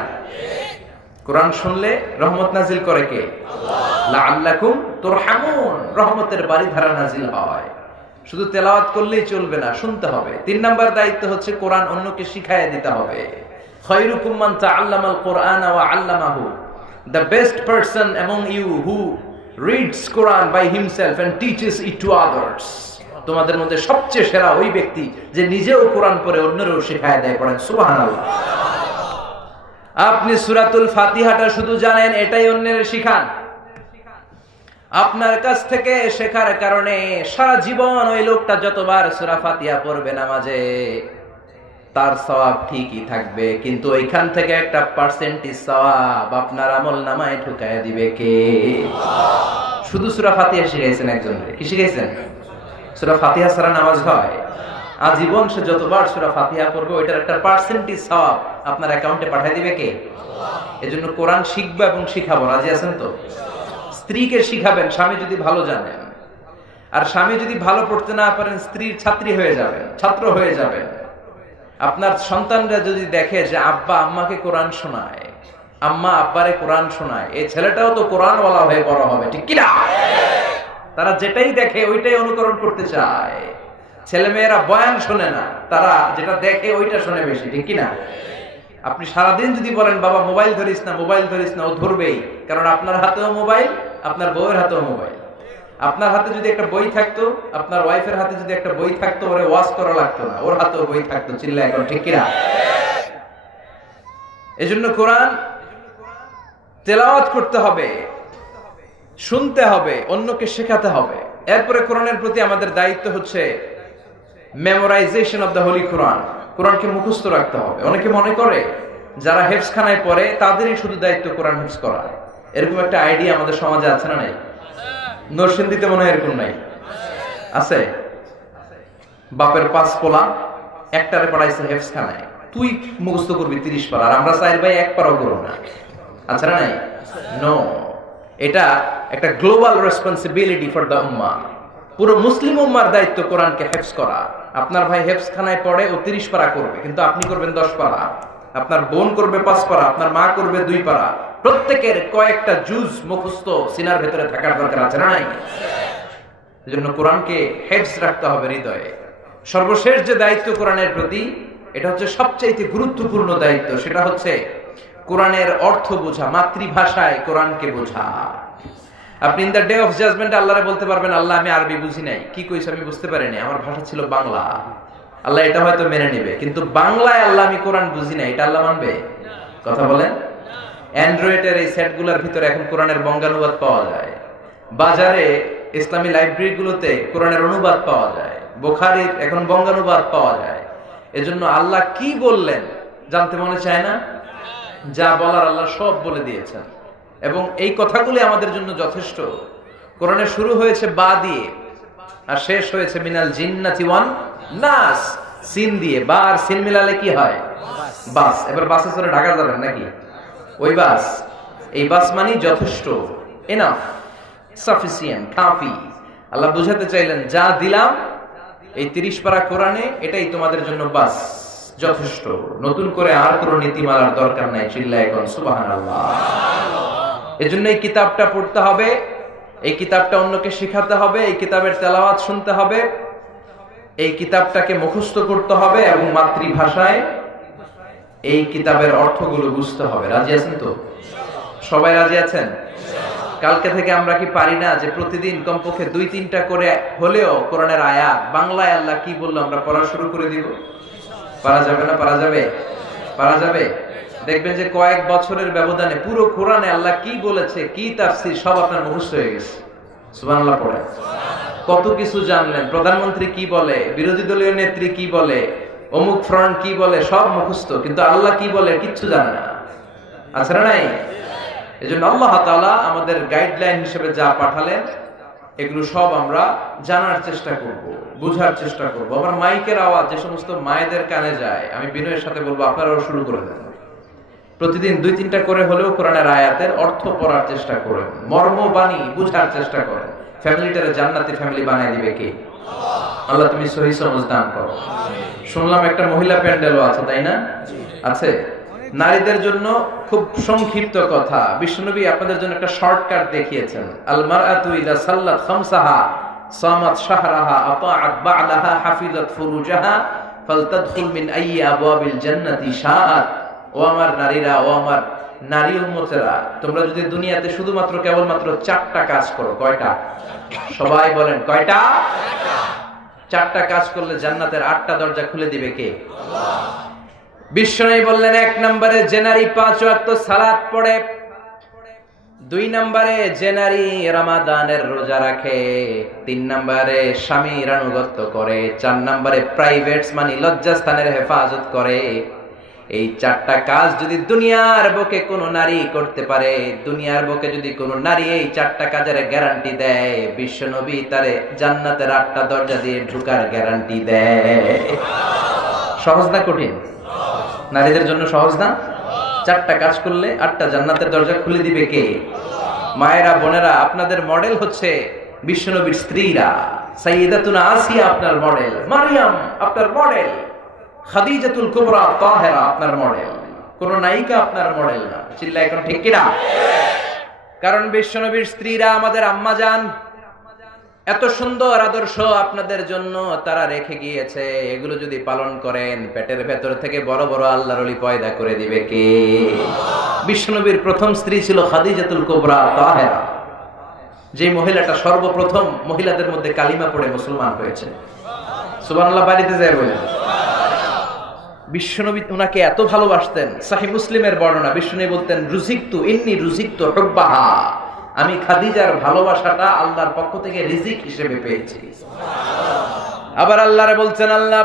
কোরআন শুনলে রহমত নাজিল করে কে? আল্লাহ। লাআল্লাকুম তুরহামুন, রহমতের বারিধারা নাজিল হয়। শুধু তেলাওয়াত করলেই চলবে না, শুনতে হবে। তিন নাম্বার দায়িত্ব হচ্ছে কোরআন অন্যকে শিখাইয়া দিতে হবে। খায়রুকুম মান তাআল্লামাল কুরআনা ওয়া আল্লামাহু, the best person among you who reads Quran by himself and teaches it to others. তোমাদের মধ্যে সবচেয়ে সেরা ওই ব্যক্তি যে নিজেও কোরআন পড়ে অন্যেরও শিখায় দেয়। পড়েন সুবহানাল্লাহ। আপনি সূরাতুল ফাতিহাটা শুধু জানেন, এটাই অন্যের শিখান। আপনার কাছ থেকে শেখার কারণে সারা জীবন ওই লোকটা যতবার সূরা ফাতিহা পড়বে নামাজে, তার সওয়াব ঠিকই থাকবে, কিন্তু ওইখান থেকে একটা পার্সেন্টেজ সওয়াব আপনার আমলনামায় ঢুকায়া দিবে কে? শুধু সূরা ফাতিহা শিখাইছেন একজনকে, কি শিখাইছেন? সূরা ফাতিহা ছাড়া নামাজ হয়? আজীবন সে যতবার সূরা ফাতিহা পড়বে ওইটার একটা পার্সেন্টেজ সওয়াব আপনার অ্যাকাউন্টে পাঠিয়ে দিবে কে? এজন্য কোরআন শিখবা এবং শিখাবো। রাজি আছেন তো? স্ত্রীকে শিখাবেন, স্বামী যদি ভালো জানেন। আর স্বামী যদি ভালো পড়তে না পারেন, স্ত্রীর ছাত্রী হয়ে যাবেন, ছাত্র হয়ে যাবেন। আপনার সন্তানরা যদি দেখে যে আব্বা আম্মাকে কোরআন শোনায়, আম্মা আব্বারে কোরআন শোনায়, এই ছেলেটাও তো কোরআনওয়ালা হয়ে বড় হবে, ঠিক কি না? তারা যেটাই দেখে ওইটাই অনুকরণ করতে চায়। ছেলে মেয়েরা বয়ান শোনে না, তারা যেটা দেখে ওইটা শোনে বেশি, ঠিক কি না? আপনি সারাদিন যদি বলেন বাবা মোবাইল ধরিস না, মোবাইল ধরিস না, ও ধরবেই। কারণ আপনার হাতেও মোবাইল, আপনার বউয়ের হাতেও মোবাইল। আপনার হাতে যদি একটা বই থাকতো, আপনার ওয়াইফের হাতে যদি একটা বই থাকতো, ওরে ওয়াজ করা লাগতো না, ওর হাতেও বই থাকতো, চিল্লায় এখন, ঠিক কি না? এজন্য কোরআন তেলাওয়াত করতে হবে, শুনতে হবে, অন্যকে শেখাতে হবে। এরপরে কোরআনের প্রতি আমাদের দায়িত্ব হচ্ছে মেমোরাইজেশন অফ দ্য হোলি কোরআন। কোরআনকে মুখস্থ রাখতে হবে। অনেকে মনে করে যারা হেফজখানায় পড়ে তাদেরই শুধু দায়িত্ব কোরআন হেফজ করা। এরকম একটা আইডিয়া আমাদের সমাজে আছে না নাই? নরসিংদীতে মনে হয় এরকম নাই? আছে? বাপের 5 পোলা, একটারে পড়াইছে হেফজখানায়, তুই মুখস্থ করবি 30 পারা, আর আমরা 4 ভাই 1 পারাও করব না। আছে না নাই? নো, এটা একটা গ্লোবাল রেসপন্সিবিলিটি ফর দ্য উম্মাহ। পুরো মুসলিম উম্মার দায়িত্ব কোরআনকে হেফজ করা। আপনার ভাই হেফজখানায় পড়ে, ও 30 পারা করবে, কিন্তু আপনি করবেন 10 পারা। আপনার বোন করবে 5 পারা, আপনার মা করবে 2 পারা। প্রত্যেকের কয়েকটা জুজ মুখস্থ সিনার ভেতরে থাকার দরকার আছে না নাই? এজন্য কোরআনকে হেফজ রাখতে হবে হৃদয়ে। সর্বশেষ যে দায়িত্ব কোরআনের প্রতি, এটা হচ্ছে সবচেয়ে গুরুত্বপূর্ণ দায়িত্ব, সেটা হচ্ছে কোরআনের অর্থ বোঝা, মাতৃভাষায় কোরআনকে বোঝা। আপনি in the day of judgement আল্লাহরে বলতে পারবেন, আল্লাহ আমি আরবি বুঝি নাই, কি কইছ আমি বুঝতে পারিনি, আমার ভাষা ছিল বাংলা। আল্লাহ এটা হয়তো মেনে নেবে, কিন্তু বাংলায় আল্লাহ আমি কোরআন বুঝি নাই, এটা আল্লাহ মানবে? কথা বলেন। অ্যান্ড্রয়েডের এই সেটগুলোর ভিতরে এখন কোরআনের বঙ্গানুবাদ পাওয়া যায়। বাজারে ইসলামী লাইব্রেরিগুলোতে কোরআনের অনুবাদ পাওয়া যায়। বুখারীর এখন বঙ্গানুবাদ পাওয়া যায়। এজন্য আল্লাহ কি বললেন জানতে মনে চায় না? যা বলার আল্লাহ সব বলে দিয়েছেন, এবং এই কথাগুলি আমাদের জন্য যথেষ্ট। কোরআনে শুরু হয়েছে বা দিয়ে, আর শেষ হয়েছে মিনাল জিন্নাতি ওয়ান নাস, সিন দিয়ে। বা আর সিন মিলালে কি হয়? বাস। এবার বাসে চড়ে ঢাকা যাবেন নাকি? ওই বাস। এই বাস মানে যথেষ্ট, এনাফ, সাফিসিয়েন্ট, কাফি। আল্লাহ বুঝাতে চাইলেন যা দিলাম এই 30 পারা কোরআনে, এটাই তোমাদের জন্য বাস, যথেষ্ট। নতুন করে আর কোনো নীতিমালার দরকার নাই। চিল্লায় এখন সুবহানাল্লাহ। এজন্য এই কিতাবটা পড়তে হবে, এই কিতাবটা অন্যকে শেখাতে হবে, এই কিতাবের তেলাওয়াত শুনতে হবে। এই কিতাবটাকে মুখস্থ করতে হবে এবং মাতৃভাষায় এই কিতাবের অর্থগুলো বুঝতে হবে। রাজি আছেন তো? সবাই রাজি আছেন? কালকে থেকে আমরা কি পারি না যে প্রতিদিন কমপক্ষে 2-3টা করে হলেও কোরআনের আয়াত বাংলায় আল্লাহ কি বললো আমরা পড়া শুরু করে দিব? পারা যাবে না? পারা যাবে? পারা যাবে? দেখবেন যে কয়েক বছরের ব্যবধানে পুরো কোরআনে আল্লাহ কি বলেছে, কি তাফসীর সব আপনার মুখস্থ হয়ে গেছে। সুবহানাল্লাহ পড়ে কত কিছু জানলেন। প্রধানমন্ত্রী কি বলে, বিরোধী দলীয় নেত্রী কি বলে, অমুক ফ্রন্ট কি বলে, সব মুখস্থ। কিন্তু আল্লাহ কি বলে কিচ্ছু জানে না। আছে না নাই? এজন্য আল্লাহ তাআলা আমাদের গাইডলাইন হিসেবে যা পাঠালেন এগুলো সব আমরা জানার চেষ্টা করব, বুঝার চেষ্টা করব। আমার মাইকের আওয়াজ যে সমস্ত মায়েদের কানে যায়, আমি বিনয়ের সাথে বলবো আপনারাও শুরু করে দেন। প্রতিদিন 2-3টা করে হলেও কোরআনের আয়াতের অর্থ পড়ার চেষ্টা করেন, মর্ম বাণী বুঝার চেষ্টা করেন। ফ্যামিলিটারে জান্নাতি ফ্যামিলি বানায় দিবে কে? আল্লাহ তুমি সহি সমঝ দান করো। শুনলাম একটা মহিলা প্যান্ডেলও আছে, তাই না? আছে। নারীদের জন্য খুব সংক্ষিপ্ত কথা, বিশ্বনবী আপনাদের জন্য একটা শর্টকাট দেখিয়েছেন। আল মারআতু ইযা সাল্লাত খামসাহা সামাত শাহরাহা আতাআত বা'লাহা হাফিজাত ফুরুজাহা ফালতাদখুল মিন আইয়ি আবওয়াবিল জান্নাতি শাআত। ও আমার নারীরা, ও আমার নারী উম্মতেরা, তোমরা যদি দুনিয়াতে শুধুমাত্র কেবলমাত্র 4টা কাজ করো। কয়টা? সবাই বলেন কয়টা? 4টা কাজ করলে জান্নাতের 8টা দরজা খুলে দিবে কে? আল্লাহ। বিশ্বনবী বললেন 1 নম্বরে যে নারী 5 ওয়াক্ত সালাত পড়ে, 2 নম্বরে যে নারী রমাদানের রোজা রাখে, 3 নম্বরে স্বামীর আনুগত্য করে, 4 নম্বরে প্রাইভেটস মানে লজ্জাস্থানের হেফাজত করে। এই 4টা কাজ যদি দুনিয়ার বুকে কোনো নারী করতে পারে, দুনিয়ার বুকে যদি কোনো নারী এই 4টা কাজের গ্যারান্টি দেয়, বিশ্বনবী তারে জান্নাতের 8টা দরজা দিয়ে ঢোকার গ্যারান্টি দেয়। সহজ না কঠিন? নারীদের জন্য সহজ না? 4টা কাজ করলে 8টা জান্নাতের দরজা খুলে দিবে কে? মায়েরা, বোনেরা, আপনাদের মডেল হচ্ছে বিশ্বনবীর স্ত্রীরা। সাইয়্যিদাতুনা আসিয়া আপনার মডেল, মারিয়াম আপনার মডেল, খাদিজাতুল কুবরা তাহেরা আপনার মডেল, কোন নায়িকা আপনার মডেল না। চিল্লা এখন ঠিক কিনা? কারণ বিশ্বনবীর স্ত্রীরা আমাদের আম্মা জান। এত সুন্দর আদর্শ আপনাদের জন্য তারা রেখে গিয়েছে। এগুলো যদি পালন করেন, পেটের ভেতর থেকে বড় বড় আল্লাহর ওলি পয়দা করে দিবে কে? বিশ্বনবীর প্রথম স্ত্রী ছিল খাদিজাতুল কুবরা তাহেরা, যে মহিলাটা সর্বপ্রথম মহিলাদের মধ্যে কালিমা পড়ে মুসলমান হয়েছে। সুবহানাল্লাহ বাড়িতে যায় বলেন। বিশ্বনবী উনাকে এত ভালোবাসতেন। সহিহ মুসলিমের বর্ণনা, বিশ্বনবী বলতেন রুজিকতু ইন্নী রুজিকতু হুব্বাহা, আমি খাদিজার ভালোবাসাটা আল্লাহর পক্ষ থেকে রিজিক হিসেবে পেয়েছি। আবার আল্লাহরে বলছেন, আল্লাহ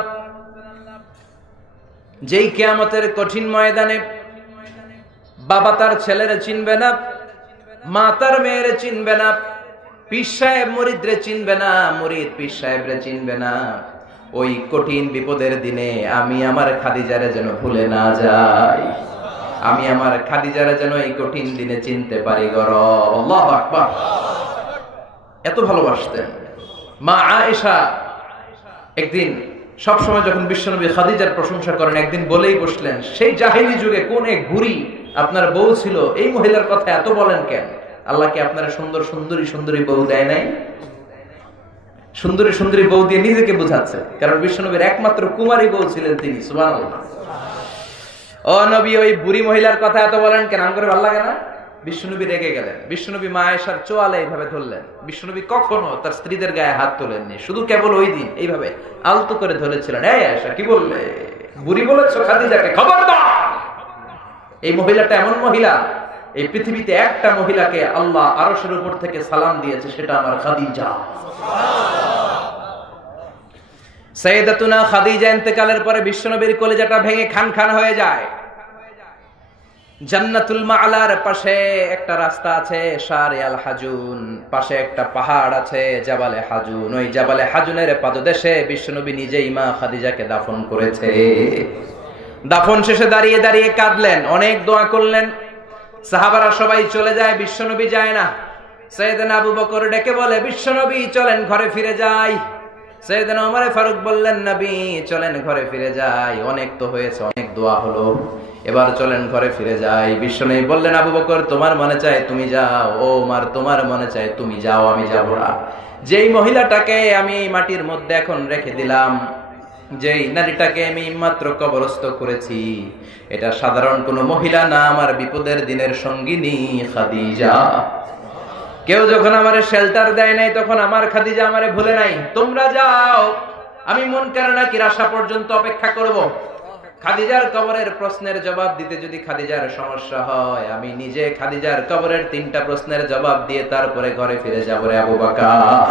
যেই কিয়ামতের কঠিন ময়দানে বাবা তার ছেলেরে চিনবে না, মা তার মেয়েরে চিনবে না, পীর সাহেব মুরিদরে চিনবে না, মুরিদ পীর সাহেবরে চিনবে না, ওই কঠিন বিপদের দিনে আমি আমার খাদিজারে যেন ভুলে না যাই, আমি আমার খাদিজারে যেন এই কঠিন দিনে চিনতে পারি। গরব আল্লাহু আকবার। এত ভালোবাসতেন। মা আয়েশা একদিন, সব সময় যখন বিশ্বনবী খাদিজার প্রশংসা করেন, একদিন বলেই বসলেন, সেই জাহেলি যুগে কোন এক বুড়ি আপনার বউ ছিল, এই মহিলার কথা এত বলেন কেন? আল্লাহ কি আপনার সুন্দর সুন্দরী সুন্দরী বউ দেয় নাই? সুন্দরী সুন্দরী বউ দিয়ে নিজেকে বোঝাচ্ছে, কারণ বিশ্বনবীর একমাত্র কুমারী বউ ছিলেন তিনি। সুবহানাল্লাহ। ও নবী, ওই বুড়ি মহিলার কথা এত বলেন কেন? আম করে ভালো লাগে না? বিশ্বনবী রেগে গেলেন। বিশ্বনবী মা আয়েশার চোয়ালে এইভাবে ধরলেন। বিশ্বনবী কখনো তার স্ত্রীদের গায়ে হাত তোলেননি, শুধু কেবল ওই দিন এইভাবে আলতো করে ধরেছিলেন। এই আয়েশা, কি বললে? বুড়ি বলেছো খাদিজাকে? খবরদার! এই মহিলাটা এমন মহিলা, এই পৃথিবীতে একটা মহিলাকে আল্লাহ আরশের উপর থেকে সালাম দিয়েছে, সেটা আমার খাদিজা। সাইয়্যিদাতুনা খাদিজা ইন্তেকালের পরে বিশ্বনবীর কলিজাটা ভেঙে খান খান হয়ে যায়। জান্নাতুল মাআলার পাশে একটা রাস্তা আছে, শারে আল হাজুন, পাশে একটা পাহাড় আছে, জাবালে হাজুন। ওই জাবালে হাজুনের পাদদেশে বিশ্বনবী নিজেই মা খাদিজাকে দাফন করেছে। দাফন শেষে দাঁড়িয়ে দাঁড়িয়ে কাঁদলেন, অনেক দোয়া করলেন। সাহাবারা সবাই চলে যায়, বিশ্বনবী যায় না। সাইয়েদনা আবু বকর ডেকে বলে, বিশ্বনবী চলেন ঘরে ফিরে যাই। সাইয়েদনা ওমর ফারুক বললেন, নবী চলেন ঘরে ফিরে যাই, অনেক তো হয়েছে, অনেক দোয়া হলো, এবার চলেন ঘরে ফিরে যাই। বিশ্বনবী বললেন, আবু বকর তোমার মনে চায় তুমি যাও, ও ওমর তোমার মনে চায় তুমি যাও, আমি যাব না। যেই মহিলাটাকে আমি এই মাটির মধ্যে এখন রেখে দিলাম, যেই নারীটাকে আমি মাত্র কবরস্থ করেছি, এটা সাধারণ কোনো মহিলা না, আমার বিপদের দিনের সঙ্গিনী খাদিজা। কেউ যখন আমারে শেল্টার দেয় নাই, তখন আমার খাদিজা আমারে ভুলে নাই। তোমরা যাও, আমি মুনকার নাকির আসা পর্যন্ত অপেক্ষা করব। খাদিজার কবরের প্রশ্নের জবাব দিতে যদি খাদিজার সমস্যা হয়, আমি নিজে খাদিজার কবরের 3টা প্রশ্নের জবাব দিয়ে তারপরে ঘরে ফিরে যাব রে আবু বকর।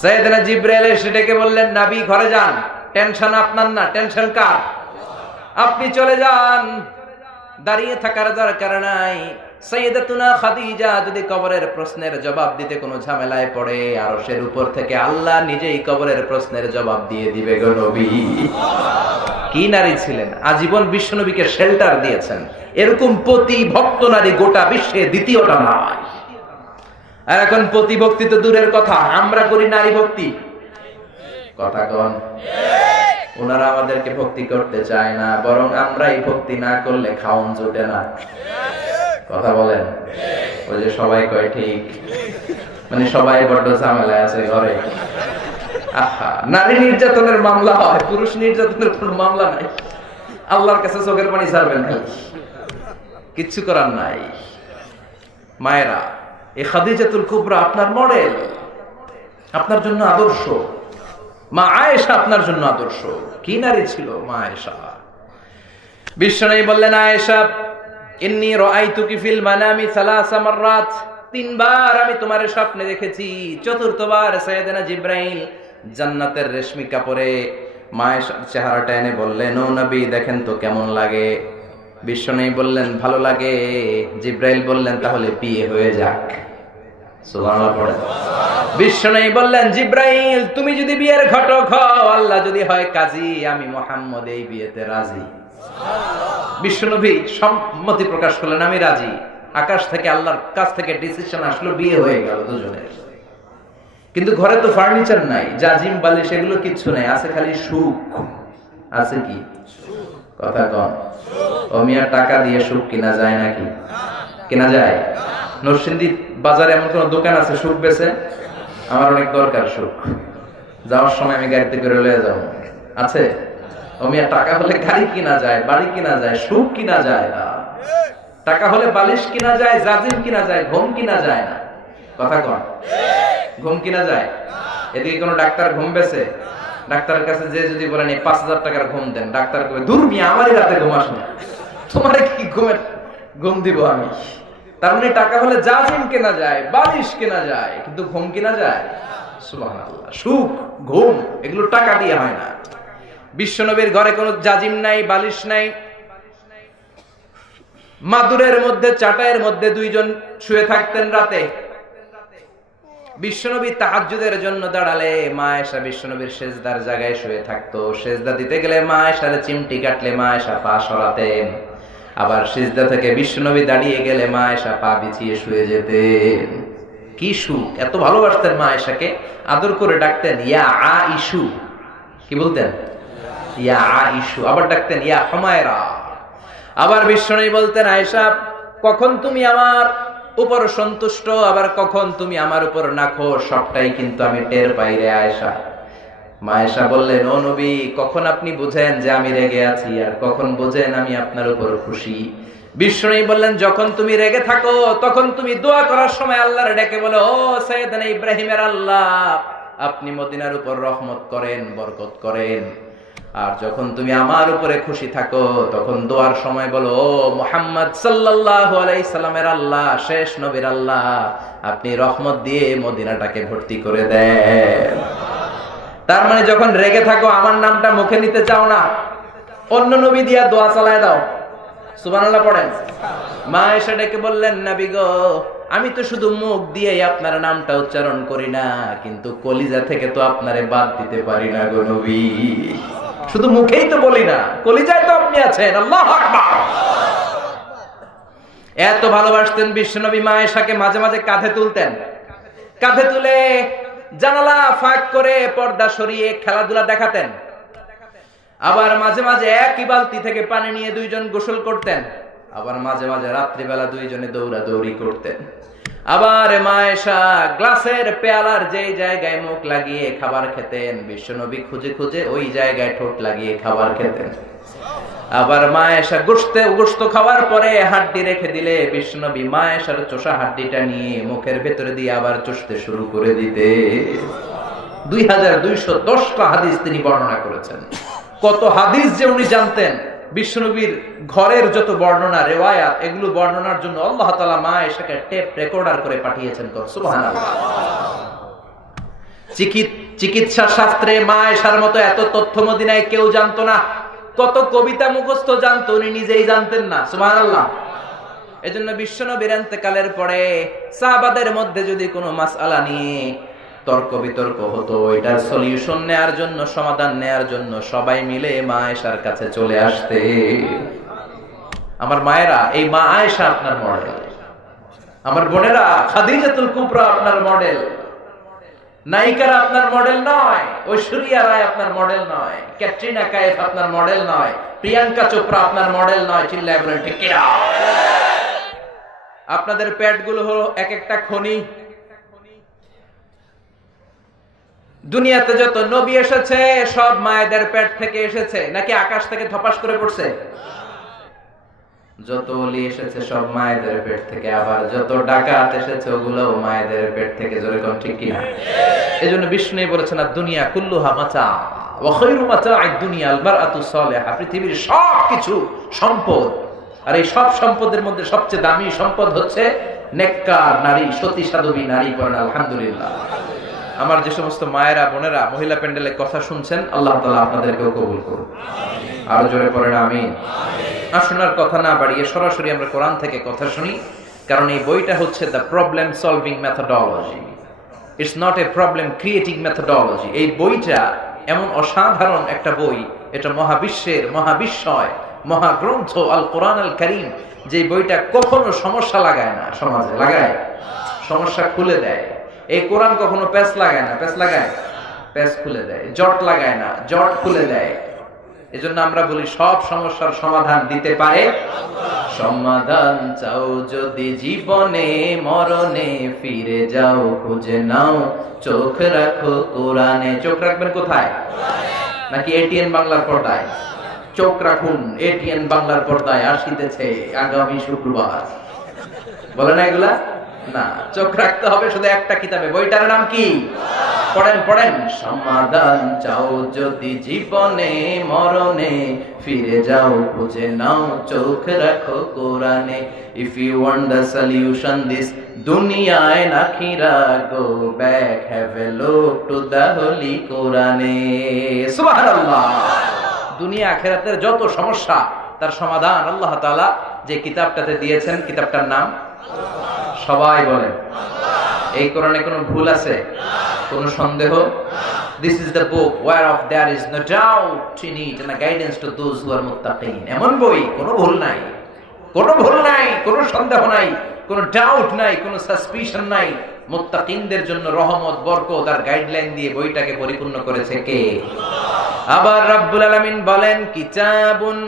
সাইয়েদনা জিবরাইল এসে ডেকে বললেন, নবী ঘরে যান, টেনশন আপনার না, টেনশন কার? আপনি চলে যান, দাঁড়িয়ে থাকার দরকার নাই। সাইয়েদাতুনা খাদিজা যদি কবরের প্রশ্নের জবাব দিতে কোনো ঝামেলায় পড়ে, আরশের উপর থেকে আল্লাহ নিজেই কবরের প্রশ্নের জবাব দিয়ে দিবে গো নবী। কি নারী ছিলেন, আজীবন বিশ্বনবীকে শেল্টার দিয়েছেন। এরকম পতি ভক্ত নারী গোটা বিশ্বে দ্বিতীয়টা নাই। আর এখন পতি ভক্তি তো দূরের কথা, আমরা করি নারী ভক্তি। কথা কন, ওনারা আমাদেরকে ভক্তি করতে চায় না, বরং আমরাই ভক্তি না করলে খাওন জোটে না। কথা বলেন, ওই যে সবাই কয় ঠিক, মানে সবাই বড্ড ঝামেলায় আছে ঘরে। আহা, নারী নির্যাতনের মামলা হয়, পুরুষ নির্যাতনের কোনো মামলা নাই। আল্লাহর কাছে চোখের পানি ছাড়বেন খালি, কিচ্ছু করার নাই। মায়েরা, এই খাদিজাতুল কুবরা আপনার মডেল, আপনার জন্য আদর্শ। মা আয়েশা আপনার জন্য আদর্শ। কি নারী ছিল মা আয়েশা। বিশ্বনবী বললেন, আয়েশা, ইন্নী রাআইতুকি ফিল মানামি সালাসা মাররাত, 3 বার আমি তোমার স্বপ্নে দেখেছি। 4র্থবার সাইয়েদনা জিবরাইল জান্নাতের রেশমি কাপড়ে মা আয়েশার চেহারাটা এনে বললেন, ও নবী দেখেন তো কেমন লাগে। বিশ্বনবী বললেন, ভালো লাগে। জিবরাইল বললেন, তাহলে বিয়ে হয়ে যাক। সুবহানাল্লাহ পড়ে। বিশ্বনবী বললেন, জিবরাইল তুমি যদি বিয়ের ঘটক হও, আল্লাহ যদি হয় কাজী, আমি মুহাম্মদ এই বিয়েতে রাজি। বিশ্বনবী সম্মতি প্রকাশ করলেন, আমি রাজি। আকাশ থেকে আল্লাহর কাছ থেকে ডিসিশন আসলো, বিয়ে হয়ে গেল দুজনের। কিন্তু ঘরে তো ফার্নিচার নাই, জাজিম বালিশ এগুলো কিচ্ছু নাই, আছে খালি সুখ। আছে কি? কথা কন। ও মিয়া, টাকা দিয়ে সুখ কিনা যায় নাকি? কিনা যায়? নরসিংদী বাজারে এমন কোন দোকান আছে সুখ বেচে? আমার অনেক দরকার সুখ, যাওয়ার সময় আমি গাড়িতে করে লয়ে যাবো। আছে? ও মিয়া, টাকা হলে গাড়ি কিনা যায়, বাড়ি কিনা যায়, সুখ কিনা যায় না। টাকা হলে বালিশ কিনা যায়, জাজিম কিনা যায়, ঘুম কিনা যায় না। কথা কন। ঘুম কিনা যায়? এদিকে কোন ডাক্তার ঘুম বেছে? ডাক্তারের কাছে যে যদি বলেন 5,000 টাকার ঘুম দেন, ডাক্তার কবে, দূর মিয়া, আমারই রাতে ঘুম আসে না, তোমারে কি ঘুম দিব আমি? তার মানে টাকা হলে জাজিম কেনা যায়, বালিশ কেনা যায়, কিন্তু ঘুম কিনা যায়? সুবহানাল্লাহ। সুখ, ঘুম এগুলো টাকা দিয়ে হয় না। বিশ্বনবীর ঘরে কোনো জাজিম নাই, বালিশ নাই। মাদুরের মধ্যে, চাটাইয়ের মধ্যে 2 জন শুয়ে থাকতেন রাতে। বিশ্বনবী তাহাজ্জুদের জন্য দাঁড়ালে মা আয়েশা বিশ্বনবীর সেজদার জায়গায় শুয়ে থাকতো। সেজদা দিতে গেলে মা আয়েশার চিমটি কাটলে মা আয়েশা পা সরাতেন। আবার সিজদা থেকে বিশ্বনবী দাঁড়িয়ে গেলে মা আয়েশা পা বিছিয়ে শুয়ে যেতেন। কি সুখ! এত ভালোবাসতেন মা আয়েশাকে, আদর করে ডাকতেন ইয়া আইশু। কি বলতেন? ইয়া আইশু। আবার ডাকতেন ইয়া হুমায়রা। আবার বিশ্বনবী বলতেন, আয়েশা কখন তুমি আমার উপর সন্তুষ্ট, আবার কখন তুমি আমার উপর নাখোশ, সবটাই কিন্তু আমি টের পাই রে আয়েশা। মা আয়েশা বললেন, ও নবী, কখন আপনি বুঝেন যে আমি রেগে আছি, আর কখন বুঝেন আমি আপনার উপর খুশি? বিশ্বনবী বললেন, যখন তুমি রেগে থাকো তখন তুমি দোয়া করার সময় আল্লাহর ডেকে বলো, ও সাইয়েদনা ইব্রাহিমের আল্লাহ, আপনি মদিনার উপর রহমত করেন, বরকত করেন। আর যখন তুমি আমার উপরে খুশি থাকো তখন দোয়ার সময় বলো, ও মুহাম্মদ সাল্লাল্লাহু আলাইহি সাল্লামের আল্লাহ, শেষ নবীর আল্লাহ, আপনি রহমত দিয়ে মদিনাটাকে ভর্তি করে দেন। তার মানে যখন রেগে থাকো আমার নামটা মুখে নিতে চাও না, অন্য নবী দিয়া দোয়া চালায় দাও। সুবহানাল্লাহ পড়েন। মা আয়েশা ডেকে বললেন, নবী গো, আমি তো শুধু মুখ দিয়ে আপনার নামটা উচ্চারণ করি না, কিন্তু কলিজা থেকে তো আপনারে বাদ দিতে পারি না গো নবী। শুধু মুখেই তো বলি না, কলিজায় তো আপনি আছেন। আল্লাহু আকবার। এত ভালোবাসতেন বিশ্বনবী মা আয়েশাকে, মাঝে মাঝে কাঁধে তুলতেন। কাঁধে তুলে জানালা ফাঁক করে পর্দা সরিয়ে খেলাধুলা দেখাতেন। আবার মাঝে মাঝে একই বালতি থেকে পানি নিয়ে 2 জন গোসল করতেন। আবার মাঝে মাঝে রাত্রিবেলা 2 জনে দৌড়াদৌড়ি করতেন। আবার মা আয়েশা গ্লাসের পেয়ালার যেই জায়গায় মুখ লাগিয়ে খাবার খেতেন, বিশ্বনবী খুঁজে খুঁজে ওই জায়গায় ঠোঁট লাগিয়ে খাবার খেতেন। আবার মা আয়েশা গোশত খাওয়ার পরে হাড্ডি রেখে দিলে বিশ্বনবী মা আয়েশার চোষা হাড্ডিটা নিয়ে মুখের ভেতরে দিয়ে আবার চুষতে শুরু করে দিতে। 2210টা হাদিস তিনি বর্ণনা করেছেন। কত হাদিস যে উনি জানতেন! বিশ্বনবীর ঘরের যত বর্ণনা, রেওয়ায়াত, এগুলো বর্ণনার জন্য আল্লাহ তাআলা মা আয়েশাকে টেপ রেকর্ডার করে পাঠিয়েছেন। সুবহানাল্লাহ। চিকিৎসা শাস্ত্রে মা আয়েশার মতো এত তথ্য মদিনায় কেউ জানতো না। কত কবিতা মুখস্থ জানতো, উনি নিজেই জানতেন না। সুবহানাল্লাহ। এজন্য বিশ্বনবীর ইন্তেকালের পরে সাহাবাদের মধ্যে যদি কোনো মাসআলা নিয়ে তর্ক বিতর্ক হতো, এটার সলিউশন নেয়ার জন্য, সমাধান নেয়ার জন্য সবাই মিলে মা আয়েশার কাছে চলে আসতে। আমার মায়েরা, এই মা আয়েশা আপনার মডেল। আমার বোনেরা, খাদিজাতুল কুবরা আপনার মডেল। নায়িকারা আপনার মডেল নয়, ঐশ্বরিয়া রায় আপনার মডেল নয়, ক্যাটরিনা কাইফ আপনার মডেল নয়, প্রিয়াঙ্কা চোপড়া আপনার মডেল নয়। চিল্লায় বলেন ঠিক কিনা? আপনাদের পেটগুলো হলো এক একটা খনি। দুনিয়াতে যত নবী এসেছে সব মায়েদের পেট থেকে এসেছে, নাকি আকাশ থেকে ধপাস করে পড়ছে? যত ওলি এসেছে সব মায়েদের পেট থেকে, আবার যত ডাকাত এসেছে ওগুলো মায়েদের পেট থেকে। জোরে কোন ঠিক কিনা? এজন্য বিষ্ণু বলেছেন দুনিয়া কুল্লুহা মাতা ওয়া খায়রু মাতা'আদ দুনিয়া আল মারআতু সালিহা। পৃথিবীর সবকিছু সম্পদ, আর এই সব সম্পদের মধ্যে সবচেয়ে দামি সম্পদ হচ্ছে নেককার নারী, সতী সাধবী নারী। পড়েন আলহামদুলিল্লাহ। আমার যে সমস্ত মায়েরা, বোনেরা মহিলা প্যান্ডেলে কথা শুনছেন, আল্লাহ তাআলা আপনাদেরকেও কবুল করুন। আর জোরে পড়েন আমিন। শোনার কথা না বাড়িয়ে সরাসরি আমরা কোরআন থেকে কথা শুনি, কারণ এই বইটা হচ্ছে the problem solving methodology. It's not a problem creating methodology. এই বইটা এমন অসাধারণ একটা বই, এটা মহাবিশ্বের মহাবিস্ময় মহাগ্রন্থ আল কোরআন আল কারীম, যে বইটা কখনো সমস্যা লাগায় না। সমাজে লাগায় সমস্যা খুলে দেয়। এই কোরআন কখনো প্যাচ লাগায় না, প্যাচ লাগায় প্যাচ খুলে দেয়। জট লাগায় না, জট খুলে দেয়। এজন্য আমরা বলি সব সমস্যার সমাধান দিতে পারে সমাধান চাও যদি জীবনে, মরণে ফিরে যাও, খুঁজে নাও, চোখ রাখো কোরআনে। চোখ রাখবেন কোথায়? নাকি এটিএন বাংলার পর্দায়? চোখ রাখুন এটিএন বাংলার পর্দায়, আসিতেছে আগামী শুক্রবার। বলে না এগুলা? না, চোখ রাখতে হবে শুধু একটা কিতাবে। বইটার নাম কি? পড়েন পড়েন। সমাধান চাও যদি জীবনে, মরণে ফিরে যাও, খুঁজে নাও, চোখ রাখো কোরআনে। If you want the solution this dunya and akhirah, go back, have a look to the holy Quran. সুবহানাল্লাহ। দুনিয়া আখিরাতের যত সমস্যা তার সমাধান আল্লাহ তাআলা যে কিতাবটাতে দিয়েছেন, কিতাবটার নাম সবাই বলেন এই কোরআনে কোনো ভুল আছে? কোনো সন্দেহ? This is the book whereof there is no doubt in it and a guidance to those who are muttaqin. এমন বই, কোনো ভুল নাই, কোনো ভুল নাই, কোনো সন্দেহ নাই, কোনো ডাউট নাই, কোনো সাসপিশন নাই। মুত্তাকিনদের জন্য রহমত, বরকত আর গাইডলাইন দিয়ে বইটাকে পরিপূর্ণ করেছে কে? আবার রাব্বুল আলামিন বলেন কিতাবুন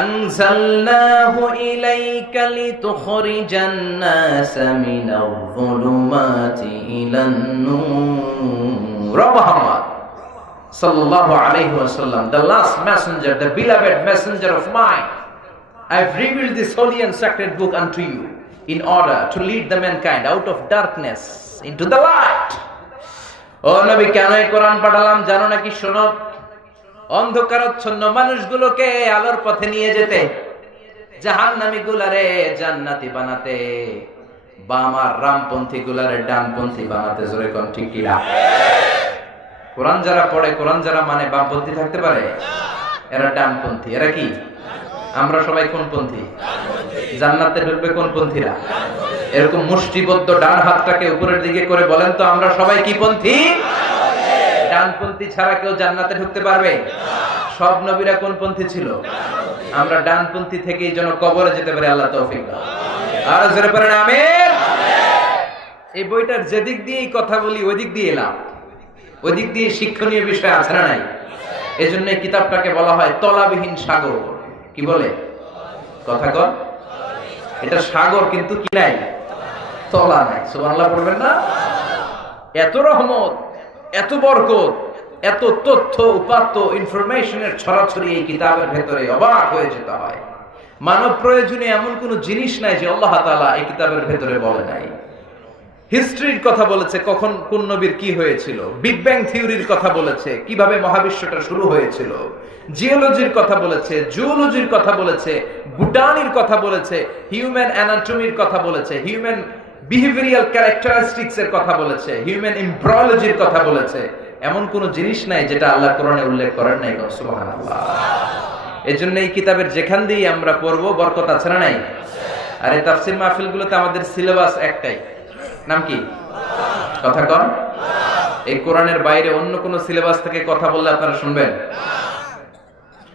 আনজালনাহু ইলাইকা লিতুখরিজান নাসা মিনায-যুলুমাতি ইলান-নূর। মুহাম্মদ সাল্লাল্লাহু আলাইহি ওয়াসাল্লাম, the last messenger, the beloved messenger of mine, I've revealed this holy and sacred book unto you in order to lead the mankind out of darkness into the light. ও নবী, কেন এই কোরআন পাঠালাম জানো নাকি? শোনো, অন্ধকারাচ্ছন্ন মানুষগুলোকে আলোর পথে নিয়ে যেতে, জাহান্নামী গুলারে জান্নাতি বানাতে, বাম আর রামপন্থী গুলারে ডানপন্থী বানাতে। জোরে কোন ঠিক কি না? কোরআন যারা পড়ে, কোরআন যারা মানে, বামপন্থী থাকতে পারে? এরা ডানপন্থী। এরা কি? আমরা সবাই কোন পন্থী? জান্নাতে ঢুকবে কোন পন্থীরা? এরকম মুষ্টিবদ্ধ ডান হাতটাকে উপরের দিকে করে বলেন তো, আমরা সবাই কি পন্থী? ডানপন্থী ছাড়া কেউ জান্নাতে ঢুকতে পারবে? সব নবীরা কোন পন্থী ছিল? আমরা ডানপন্থী থেকেই যেন কবরে যেতে পারি। আল্লাহ তৌফিক দাও। আর জোরে পড়েন আমিন। এই বইটার যেদিক দিয়েই কথা বলি ওই দিক দিয়ে এলাম, ওই দিক দিয়ে শিক্ষণীয় বিষয় আছে না নাই? এজন্য এই কিতাবটাকে বলা হয় তলাবিহীন সাগর। কি বলে? কথা কর। এটা সাগর কিন্তু কি নাই? তলা নাই। সুবহানাল্লাহ পড়বেন না? এত রহমত, এত বরকত, এত তথ্য উপাত্ত ইনফরমেশনের ছড়াছড়ি এই কিতাবের ভেতরে, অবাক হয়ে যেতে হয়। মানব প্রয়োজনে এমন কোন জিনিস নাই যে আল্লাহ তাআলা এই কিতাবের ভেতরে বলে নাই। হিস্ট্রির কথা বলেছে, কখন কোন নবীর কি হয়েছিল, বিগ ব্যাং থিওরির কথা বলেছে, কিভাবে মহাবিশ্বটা শুরু হয়েছিল, জিওলজির কথা বলেছে, জুওলজির কথা বলেছে, বুটানির কথা বলেছে, হিউম্যান অ্যানাটমির কথা বলেছে, হিউম্যান বিহেভিয়ারাল ক্যারেক্টারিস্টিক্স এর কথা বলেছে, হিউম্যান এমব্রিয়োলজির কথা বলেছে। এমন কোন জিনিস নাই যেটা আল্লাহ কোরআনে উল্লেখ করেন নাই। সুবহানাল্লাহ। এজন্য এই কিতাবের যেখান দিয়ে আমরা পড়বো বরকত আছে না নাই? আর এই তাফসীর মাহফিলগুলোতে আমাদের সিলেবাস একটাই, নাম কি? কথা কন। এই কোরআনের বাইরে অন্য কোন সিলেবাস থেকে কথা বললে আপনারা শুনবেন?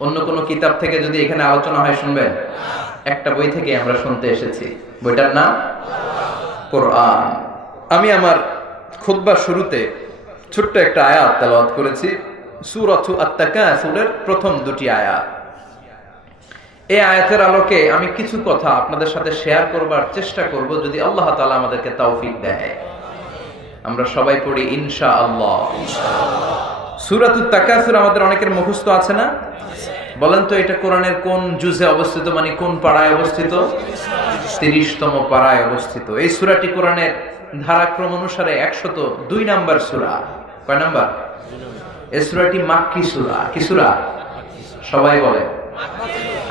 অন্য কোন কিতাব থেকে যদি এখানে আলোচনা হয় শুনবেন? একটা বই থেকে আমরা শুনতে এসেছি, বইটার নাম কোরআন। আমি আমার খুতবার শুরুতে ছোট্ট একটা আয়াত তেলাওয়াত করেছি, সূরাতু আত-তাকাসুরের প্রথম দুটি আয়াত। এই আয়াতের আলোকে আমি কিছু কথা আপনাদের সাথে শেয়ার করবার চেষ্টা করব, যদি আল্লাহ তাআলা আমাদেরকে তৌফিক দেয়। আমরা সবাই পড়ি ইনশাআল্লাহ। সূরাতুত তাকাসুর আমাদের অনেকের মুখস্থ আছে না? বলেন তো এটা কোরআনের কোন জুজে অবস্থিত, মানে কোন পাড়ায় অবস্থিত? 30তম পাড়ায় অবস্থিত। এই সূরাটি কোরআনের ধারাক্রম অনুসারে 102 নাম্বার সূরা। কয় নাম্বার? এই সূরাটি মাক্কি সূরা। কি সূরা? সবাই বলে।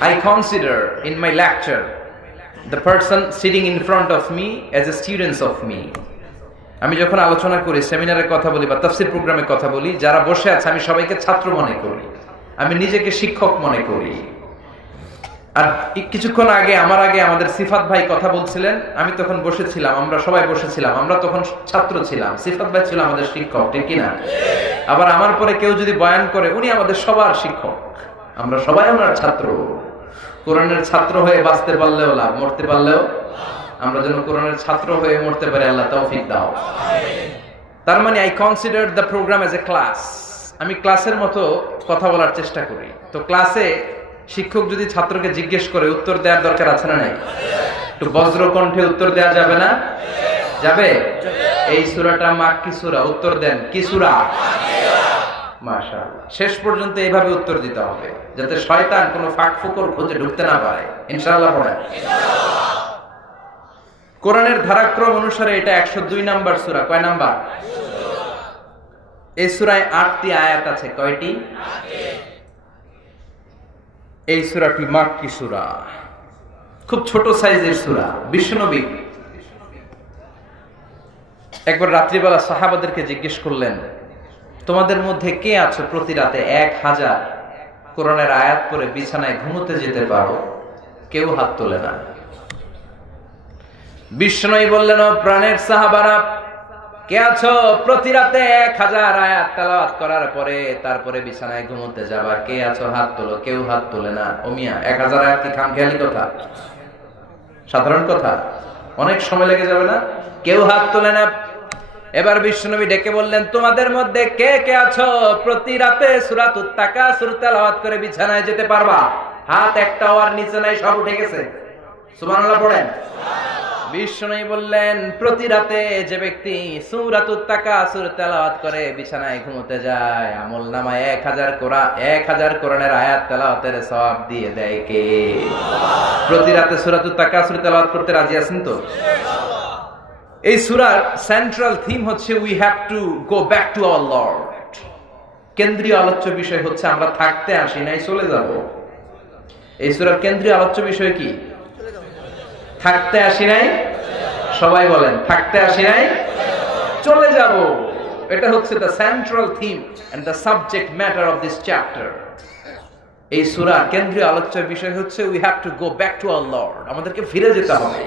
I consider in my lecture the person sitting in front of me as a student of me. আমি যখন আলোচনা করি, সেমিনারে কথা বলি বা তাফসীর প্রোগ্রামে কথা বলি, যারা বসে আছে আমি সবাইকে ছাত্র মনে করি, আমি নিজেকে শিক্ষক মনে করি। আর কিছুক্ষণ আগে আমাদের সিফাত ভাই কথা বলছিলেন, আমি তখন বসেছিলাম, আমরা সবাই বসেছিলাম, আমরা তখন ছাত্র ছিলাম, সিফাত ভাই ছিল আমাদের শিক্ষক, ঠিক কিনা? আবার আমার পরে কেউ যদি বয়ান করে, উনি আমাদের সবার শিক্ষক, আমরা সবাই ওনার ছাত্র। কোরআনের ছাত্র হয়ে বাঁচতে পারলেও লাভ, মরতে পারলেও। আমরা যেন কোরআনের ছাত্র হয়ে মরতে পারি, আল্লাহ তৌফিক দাও। তার মানে I consider the programme as a class. আমি ক্লাসের মতো কথা বলার চেষ্টা করি। তো ক্লাসে শিক্ষক যদি ছাত্রকে জিজ্ঞেস করে, উত্তর দেওয়ার দরকার আছে না নাই? একটু বজ্র কণ্ঠে উত্তর দেওয়া যাবে না? যাবে? এই সূরাটা মাক্কি সূরা, উত্তর দেন কি সূরা? মাশাআল্লাহ। শেষ পর্যন্ত এইভাবে উত্তর দিতে হবে যাতে শয়তান কোনো ফাঁক ফোকর খুঁজে ঢুকতে না পারে। ইনশাআল্লাহ পড়েন। কোরআনের ধারাক্রম অনুসারে এটা 102 নাম্বার সূরা। কয় নাম্বার? এই সূরায় 8টি আয়াত আছে। কয়টি? এই সূরাটি মাক্কি সূরা, খুব ছোট সাইজের সূরা। বিশ্বনবী একবার রাত্রিবেলা সাহাবাদেরকে জিজ্ঞেস করলেন, তোমাদের মধ্যে কে আছো প্রতি রাতে 1000 কোরআনের আয়াত পড়ে বিছানায় ঘুমোতে যেতে পারো? কেউ হাত তোলে না। বিশ্বনবী বললেন, ও প্রাণের সাহাবারা, কে আছো প্রতি রাতে 1000 আয়াত তেলাওয়াত করার পরে তারপরে বিছানায় ঘুমোতে যাবা? কে আছো হাত তোলো। কেউ হাত তোলে না। ও মিয়া, 1000 আয়াত কি খামখেয়ালি কথা? সাধারণ কথা, অনেক সময় লেগে যাবে না? কেউ হাত তোলে না। এবার বিশ্বনবী ডেকে বললেন, তোমাদের মধ্যে কে কে আছো প্রতি রাতে সূরাতুত তাকাসুর তেলাওয়াত করে বিছানায় যেতে পারবা? হাত একটাও আর নিচে নাই, সব উঠে গেছে। সুবহানাল্লাহ পড়েন। বিশ্বনবী বললেন, প্রতি রাতে যে ব্যক্তি সূরাতুত তাকাসুর তেলাওয়াত করে বিছানায় ঘুমোতে যায়, আমলনামায় 1000 কোরআনের আয়াত তেলাওয়াতের সওয়াব দিয়ে দেয় কে? প্রতি রাতে সূরাতুত তাকাসুর তেলাওয়াত করতে রাজি আছেন তো? এই সূরার সেন্ট্রাল থিম হচ্ছে we have to go back to our Lord. কেন্দ্রীয় আলোচ্য বিষয় হচ্ছে আমরা থাকতে আসি নাই, চলে যাব। এই সূরার কেন্দ্রীয় আলোচ্য বিষয় কি? থাকতে আসি নাই। সবাই বলেন, থাকতে আসি নাই, চলে যাব। এটা হচ্ছে the central theme and the subject matter of this chapter. এই সূরার কেন্দ্রীয় আলোচ্য বিষয় হচ্ছে we have to go back to our lord. আমাদেরকে ফিরে যেতে হবে।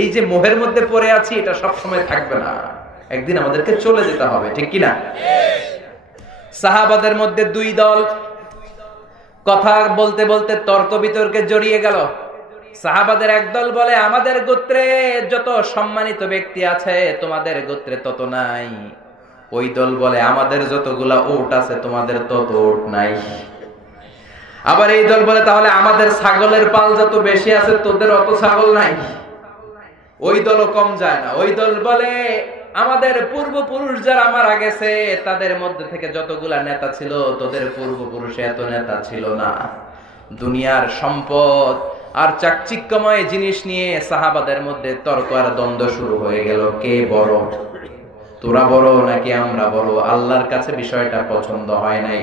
এই যে মোহের মধ্যে পড়ে আছি, এটা সব সময় থাকবে না, একদিন আমাদেরকে চলে যেতে হবে, ঠিক কি না? সাহাবাদের মধ্যে 2 দল কথা বলতে বলতে তর্ক বিতর্কে জড়িয়ে গেল। সাহাবাদের একদল বলে, আমাদের গোত্রে যত সম্মানিত ব্যক্তি আছে তোমাদের গোত্রে তত নাই। ওই দল বলে, আমাদের যতগুলা ওট আছে তোমাদের তত ওট নাই। আবার এই দল বলে, তাহলে আমাদের ছাগলের পাল যত বেশি আছে তোদের অত ছাগল নাই। ওই দলও কম যায় না। ওই দল বলে আমাদের পূর্বপুরুষ যারা মারা গেছে তাদের মধ্যে থেকে যতগুলা নেতা ছিল তোদের পূর্বপুরুষে এত নেতা ছিল না। দুনিয়ার সম্পদ আর চাকচিক্যময় জিনিস নিয়ে সাহাবাদের মধ্যে তর্ক আর দ্বন্দ্ব শুরু হয়ে গেল, কে বড়, তোরা বড় নাকি আমরা বড়। আল্লাহর কাছে বিষয়টা পছন্দ হয় নাই,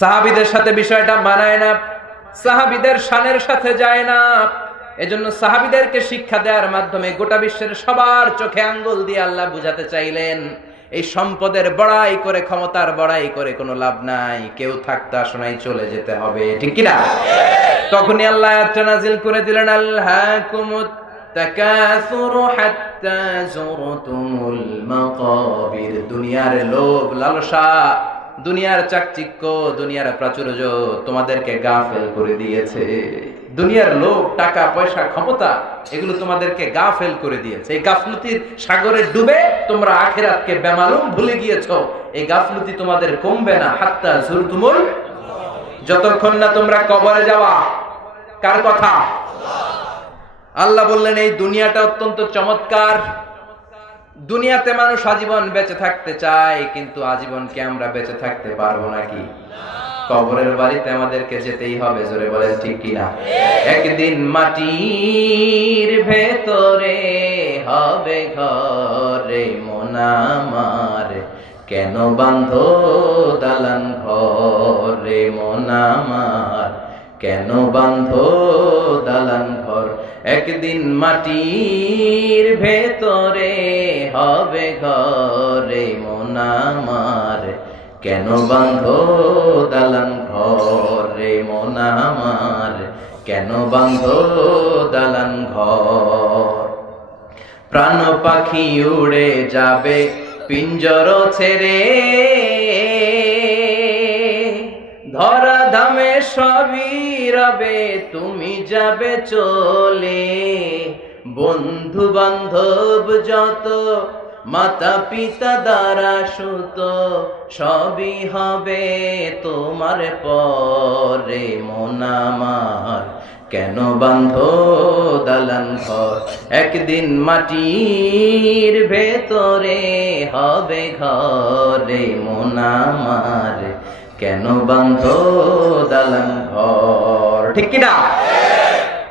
সাহাবীদের সাথে বিষয়টা মানায় না, সাহাবীদের শানের সাথে যায় না। এজন্য সাহাবীদেরকে শিক্ষা দেওয়ার মাধ্যমে গোটা বিশ্বের সবার চোখে আঙ্গুল দিয়ে আল্লাহ বুঝাতে চাইলেন এই সম্পদের বড়াই করে, ক্ষমতার বড়াই করে কোনো লাভ নাই, কেউ থাকতে আসনাই চলে যেতে হবে, ঠিক কিনা? তখনই আল্লাহ আয়াতটা নাযিল করে দিলেন, আল্লাকুমুত তাকাসুরু হাত্তা যুরতুমুল মাকাবির। দুনিয়ার লোভ লালসা, দুনিয়ার চাকচিক্য, দুনিয়ার প্রাচুর্য তোমাদেরকে গাফেল করে দিয়েছে। দুনিয়ার লোভ, টাকা পয়সা, ক্ষমতা, এগুলো তোমাদেরকে গাফেল করে দিয়েছে। এই গাফলতির সাগরে ডুবে তোমরা আখিরাতকে বেমালুম ভুলে গিয়েছো। এই গাফলতি তোমাদের কমবে না হাত্তা যুরতুমুল, যতক্ষণ না তোমরা কবরে যাওয়া। কার কথা? আল্লাহ বললেন এই দুনিয়াটা অত্যন্ত চমৎকার। দুনিয়াতে মানুষ আজীবন বেঁচে থাকতে চায়, কিন্তু আজীবন কি আমরা বেঁচে থাকতে পারবো নাকি? কবরের বাড়িতে আমাদেরকে যেতেই হবে, জোরে বলেন ঠিক কিনা? একদিন মাটির ভেতরে হবে ঘরে মন আমার, কেন বাঁধো দালান ঘরে মন আমার, কেন বাঁধো দালান ঘর। একদিন মাটির ভেতরে হবে ঘরে মন আমার, কেন বাঁধো দালান ঘরে মন আমার, কেন বাঁধো দালান ঘর। প্রাণ পাখি উড়ে যাবে পিঞ্জর ছেড়ে, ধরা ধামে সবই রবে তুমি যাবে চলে। বন্ধু বান্ধব যত, মাতা পিতা দ্বারা সুত, সবই হবে তোমার পরে মন আমার, কেন বাঁধো দালান ঘর। একদিন মাটির ভেতরে হবে ঘরে মন আমার, কেন বাঁধো দালান ঘর, ঠিক কিনা?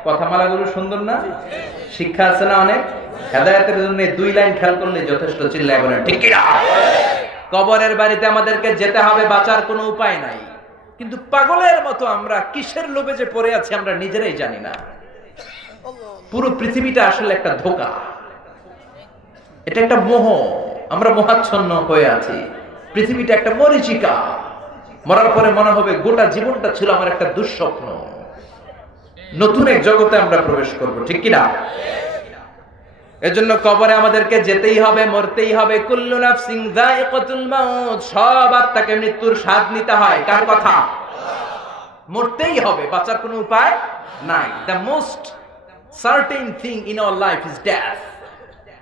কথামালাগুলো সুন্দর না? শিক্ষা আছে না অনেক? হেদায়েতের জন্য 2 লাইন খেয়াল করলে যথেষ্ট, চিল্লায় বলেন ঠিক কিনা? কবরের বাড়িতে আমাদেরকে যেতে হবে, বাঁচার কোনো উপায় নাই। কিন্তু পাগলের মতো আমরা কিসের লোভে যে পড়ে আছি আমরা নিজেরাই জানি না। পুরো পৃথিবীটা আসলে একটা ধোঁকা, এটা একটা মোহ, আমরা মোহাচ্ছন্ন হয়ে আছি। পৃথিবীটা একটা মরীচিকা, মরার পরে মনে হবে গোটা জীবনটা ছিল আমার একটা দুঃস্বপ্ন। নতুন এক জগতে আমরা প্রবেশ করব, ঠিক কিনা? এজন্য কবরে আমাদেরকে যেতেই হবে, মরতেই হবে। কুল্লু নাফসিন যায়িকাতুল মাউত, সব আত্মাকে মৃত্যুর স্বাদ নিতে হয়। কার কথা? মরতেই হবে, বাঁচার কোনো উপায় নাই। The most certain thing in our life is death,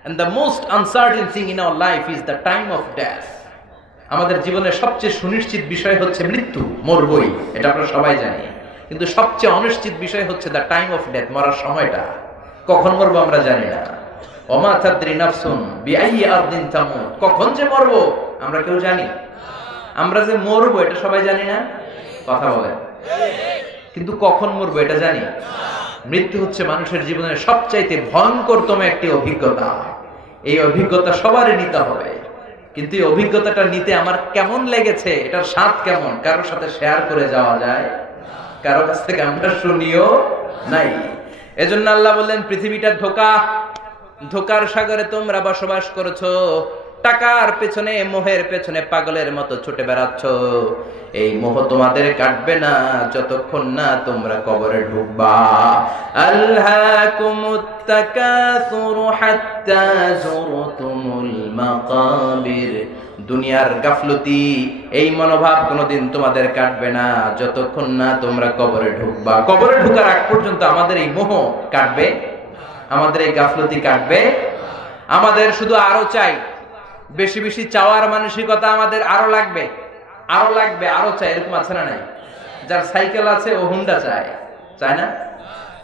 and the most uncertain thing in our life is the time of death. আমাদের জীবনের সবচেয়ে সুনিশ্চিত বিষয় হচ্ছে মৃত্যু, মরবই, এটা আমরা সবাই জানি। কিন্তু সবচেয়ে অনিশ্চিত বিষয় হচ্ছে দ্য টাইম অফ ডেথ, মরার সময়টা। কখন মরবো আমরা জানি না। ওমা তাদরি নাফসুন বিআইয়ি আরদিন তামুত, কখন যে মরবো আমরা কেউ জানি? আমরা যে মরবো এটা সবাই জানি না? কথা বলেন। কিন্তু কখন মরবো এটা জানি? মৃত্যু হচ্ছে মানুষের জীবনের সবচাইতে ভয়ঙ্করতম একটি অভিজ্ঞতা। এই অভিজ্ঞতা সবারই নিতে হবে, কিন্তু এই অভিজ্ঞতাটা নিতে আমার কেমন লেগেছে, এটার স্বাদ কেমন, কারোর সাথে শেয়ার করে যাওয়া যায়? কারো কাছ থেকে আমরা শুনিও নাই। এজন্য আল্লাহ বললেন পৃথিবীটা ধোঁকা, ধোঁকার সাগরে তোমরা বসবাস করেছো। টাকার পেছনে, মোহের পেছনে পাগলের মতো ছুটে বেড়াচ্ছ। এই মোহ তোমাদের কাটবে না যতক্ষণ না তোমরা কবরে ঢুকবা। আলহাকুমুত তাকাসুরু হাত্তা যুরতুমুল মাকাবির। দুনিয়ার গাফলতি, এই মনোভাব কোনোদিন তোমাদের কাটবে না যতক্ষণ না তোমরা কবরে ঢুকবা। কবরে ঢুকার আগ পর্যন্ত আমাদের এই মোহ কাটবে, আমাদের এই গাফলতি কাটবে। আমাদের শুধু আরো চাই, বেশি বেশি চাওয়ার মানসিকতা আমাদের আরো লাগবে, আরো লাগবে, আরো চাই। এরকম আছে না নাই? যার সাইকেল আছে ও হুন্ডা চায়, চায় না?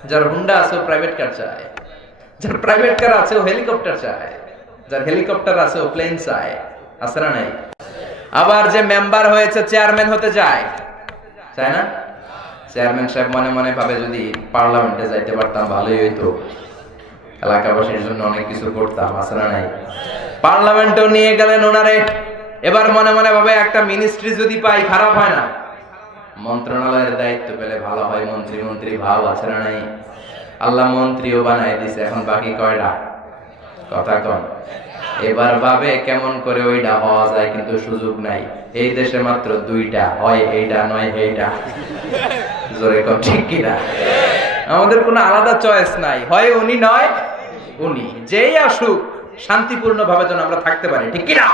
যার হুন্ডা আছে ও প্রাইভেট কার চায়। যার প্রাইভেট কার আছে ও হেলিকপ্টার চায়, যার হেলিকপ্টার আছে ও প্লেন চায়, আছে না নাই? আবার যে মেম্বার হয়েছে চেয়ারম্যান হতে চায়, চায় না? চেয়ারম্যান সাহেব মনে মনে ভাবে যদি পার্লামেন্টে যাইতে পারতাম ভালোই হইতো, এলাকাবাসীর জন্য অনেক কিছু করতাম, আছে না নাই? পার্লামেন্টেও নিয়ে গেলেন ওনারে, এবার মনে মনে ভাবে একটা মিনিস্ট্রি যদি পাই খারাপ হয় না, মন্ত্রণালয়ের দায়িত্ব পেলে ভালো হয়, মন্ত্রী মন্ত্রী ভাব, আছে না নাই? আল্লাহ মন্ত্রীও বানাই দিছে, এখন বাকি কয়টা? কথা কন। এবার ভাবে কেমন করে ওইটা হওয়া যায়, কিন্তু সুযোগ নাই। এই দেশে মাত্র দুইটা, হয় এইটা নয় এইটা। জোরে কন, ঠিক কিনা? আমাদের কোনো আলাদা চয়েস নাই, হয় উনি নয় উনি, যেই আসুক শান্তিপূর্ণ ভাবে যেন আমরা থাকতে পারি, ঠিক কিনা?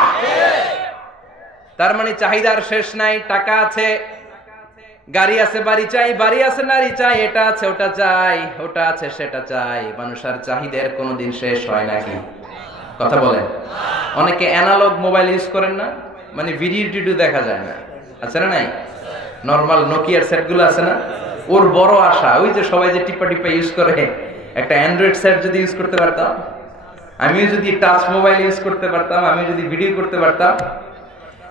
তার মানে চাহিদার শেষ নাই। টাকা আছে, গাড়ি আছে, বাড়ি চাই, বাড়ি আছে, নারী চাই, এটা আছে ওটা চাই, ওটা আছে সেটা চাই। মানুষের চাহিদার কোনোদিন শেষ হয় নাকি? কথা বলেন। অনেকে অ্যানালগ মোবাইল ইউজ করেন না, মানে ভিডিও টিডিও দেখা যায় না, আছে না নাই? নরমাল নোকিয়ার সেট গুলো আছে না, ওর বড় আশা ওই যে সবাই যে টিপা টিপা ইউজ করে, একটা অ্যান্ড্রয়েড সেট যদি ইউজ করতে পারতাম, আমিও যদি টাচ মোবাইল ইউজ করতে পারতাম, আমি যদি ভিডিও করতে পারতাম।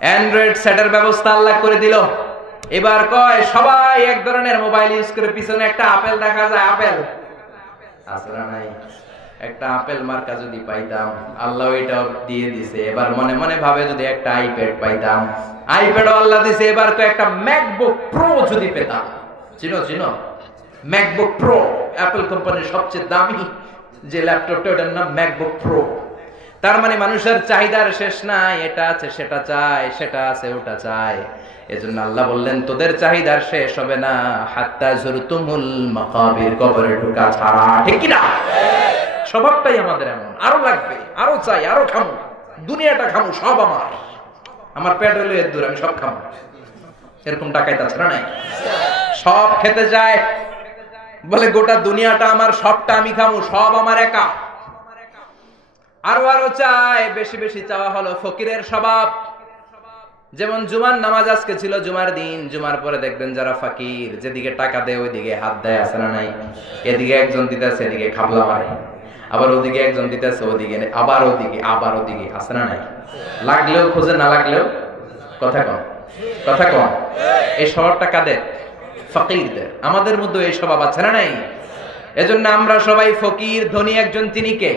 অ্যান্ড্রয়েড সেটের ব্যবস্থা আল্লাহ করে দিল। এবার কয় সবাই এক ধরনের মোবাইল ইউজ করে, পিছনে একটা আপেল দেখা যায়, আপেল আছে না নাই? একটা আপেল মার্কা যদি পাইতাম, আল্লাহ ওইটাও দিয়ে দিছে। এবার মনে মনে ভাবে যদি একটা আইপ্যাড পাইতাম, আইপ্যাডও আল্লাহ দিছে। এবার তো একটা ম্যাকবুক প্রো যদি পেতাম, চিনো চিনো ম্যাকবুক প্রো, অ্যাপল কোম্পানির সবচেয়ে দামি যে ল্যাপটপটা, ওটার নাম ম্যাকবুক প্রো। তার মানে মানুষের চাহিদার শেষ নাই, এটা আছে সেটা চায়, সেটা আছে ওটা চায়। এজন্য আল্লাহ বললেন তোদের চাহিদার শেষ হবে না হাত্তা যুরতুমুল মাকাবির, কবরে ঢোকা ছাড়া, ঠিক কি না? স্বভাবটাই আমাদের এমন, আরো লাগবে, আরো চাই, আরো খামু, দুনিয়াটা খামু, সব আমার, আমার পেট হইলো এর দূর, আমি সব খামু, এরকম টাকাইতে আছে না নাই? সব খেতে যায়, বলে গোটা দুনিয়াটা আমার, সবটা আমি খামু, সব আমার একা। আরো আরো চায়, বেশি বেশি চাওয়া হলো ফকিরের স্বভাব। যেমন জুমার নামাজ আজকে ছিল জুমার দিন, জুমার পরে দেখবেন যারা ফাকির, যেদিকে টাকা দেয় ওইদিকে হাত দেয়, আছে না নাই? এদিকে একজন দিতেছে, এদিকে খাবলা মারে, আবার ওদিকে একজন দিতেছে, ওদিকে আবার ওদিকে, আবার ওদিকে, আছে না নাই? লাগলেও খোঁজে, না লাগলেও কথা কম, কথা কম। এই স্বভাবটা কাদের? ফকিরদের। আমাদের মধ্যে এই স্বভাব আছে না নাই? এজন্য আমরা সবাই ফকির। ধনী একজন, তিনি কে?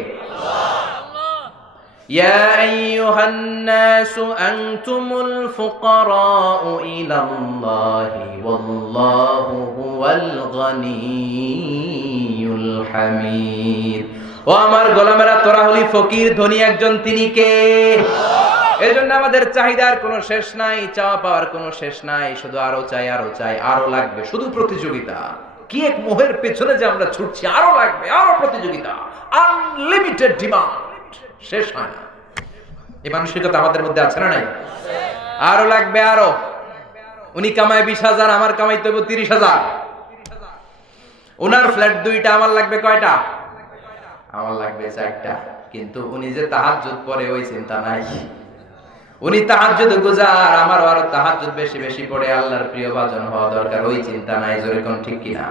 يا أيها الناس أنتم الفقراء إلى الله والله هو الغني الحميد। ও আমার গোলামেরা, তোরা হলি ফকির, ধনী একজন, তিনি কে? এজন্য আমাদের চাহিদার কোনো শেষ নাই, চাওয়া পাওয়ার কোনো শেষ নাই, শুধু আরো চাই, আরো চাই, আরো লাগবে, শুধু প্রতিযোগিতা। কি এক মোহের পেছনে যে আমরা ছুটছি, আরো লাগবে, আরো প্রতিযোগিতা, আনলিমিটেড ডিমান্ড, শেষ হয় না। এই মানসিকতা আমাদের মধ্যে আছে না নাই? আরো লাগবে, আরো। উনি কামায় 20,000, আমার কামাইতে হবে 30,000। ওনার ফ্ল্যাট 2টা, আমার লাগবে কয়টা? আমার লাগবে 4টা। কিন্তু উনি যে তাহাজ্জুদ পড়ে ওই চিন্তা নাই। উনি তাহাজ্জুদ গুজার, আমার আরো তাহাজ্জুদ বেশি বেশি পড়ে আল্লাহর প্রিয় ভাজন হওয়া দরকার, ওই চিন্তা নাই। জোরে কোন ঠিক কিনা?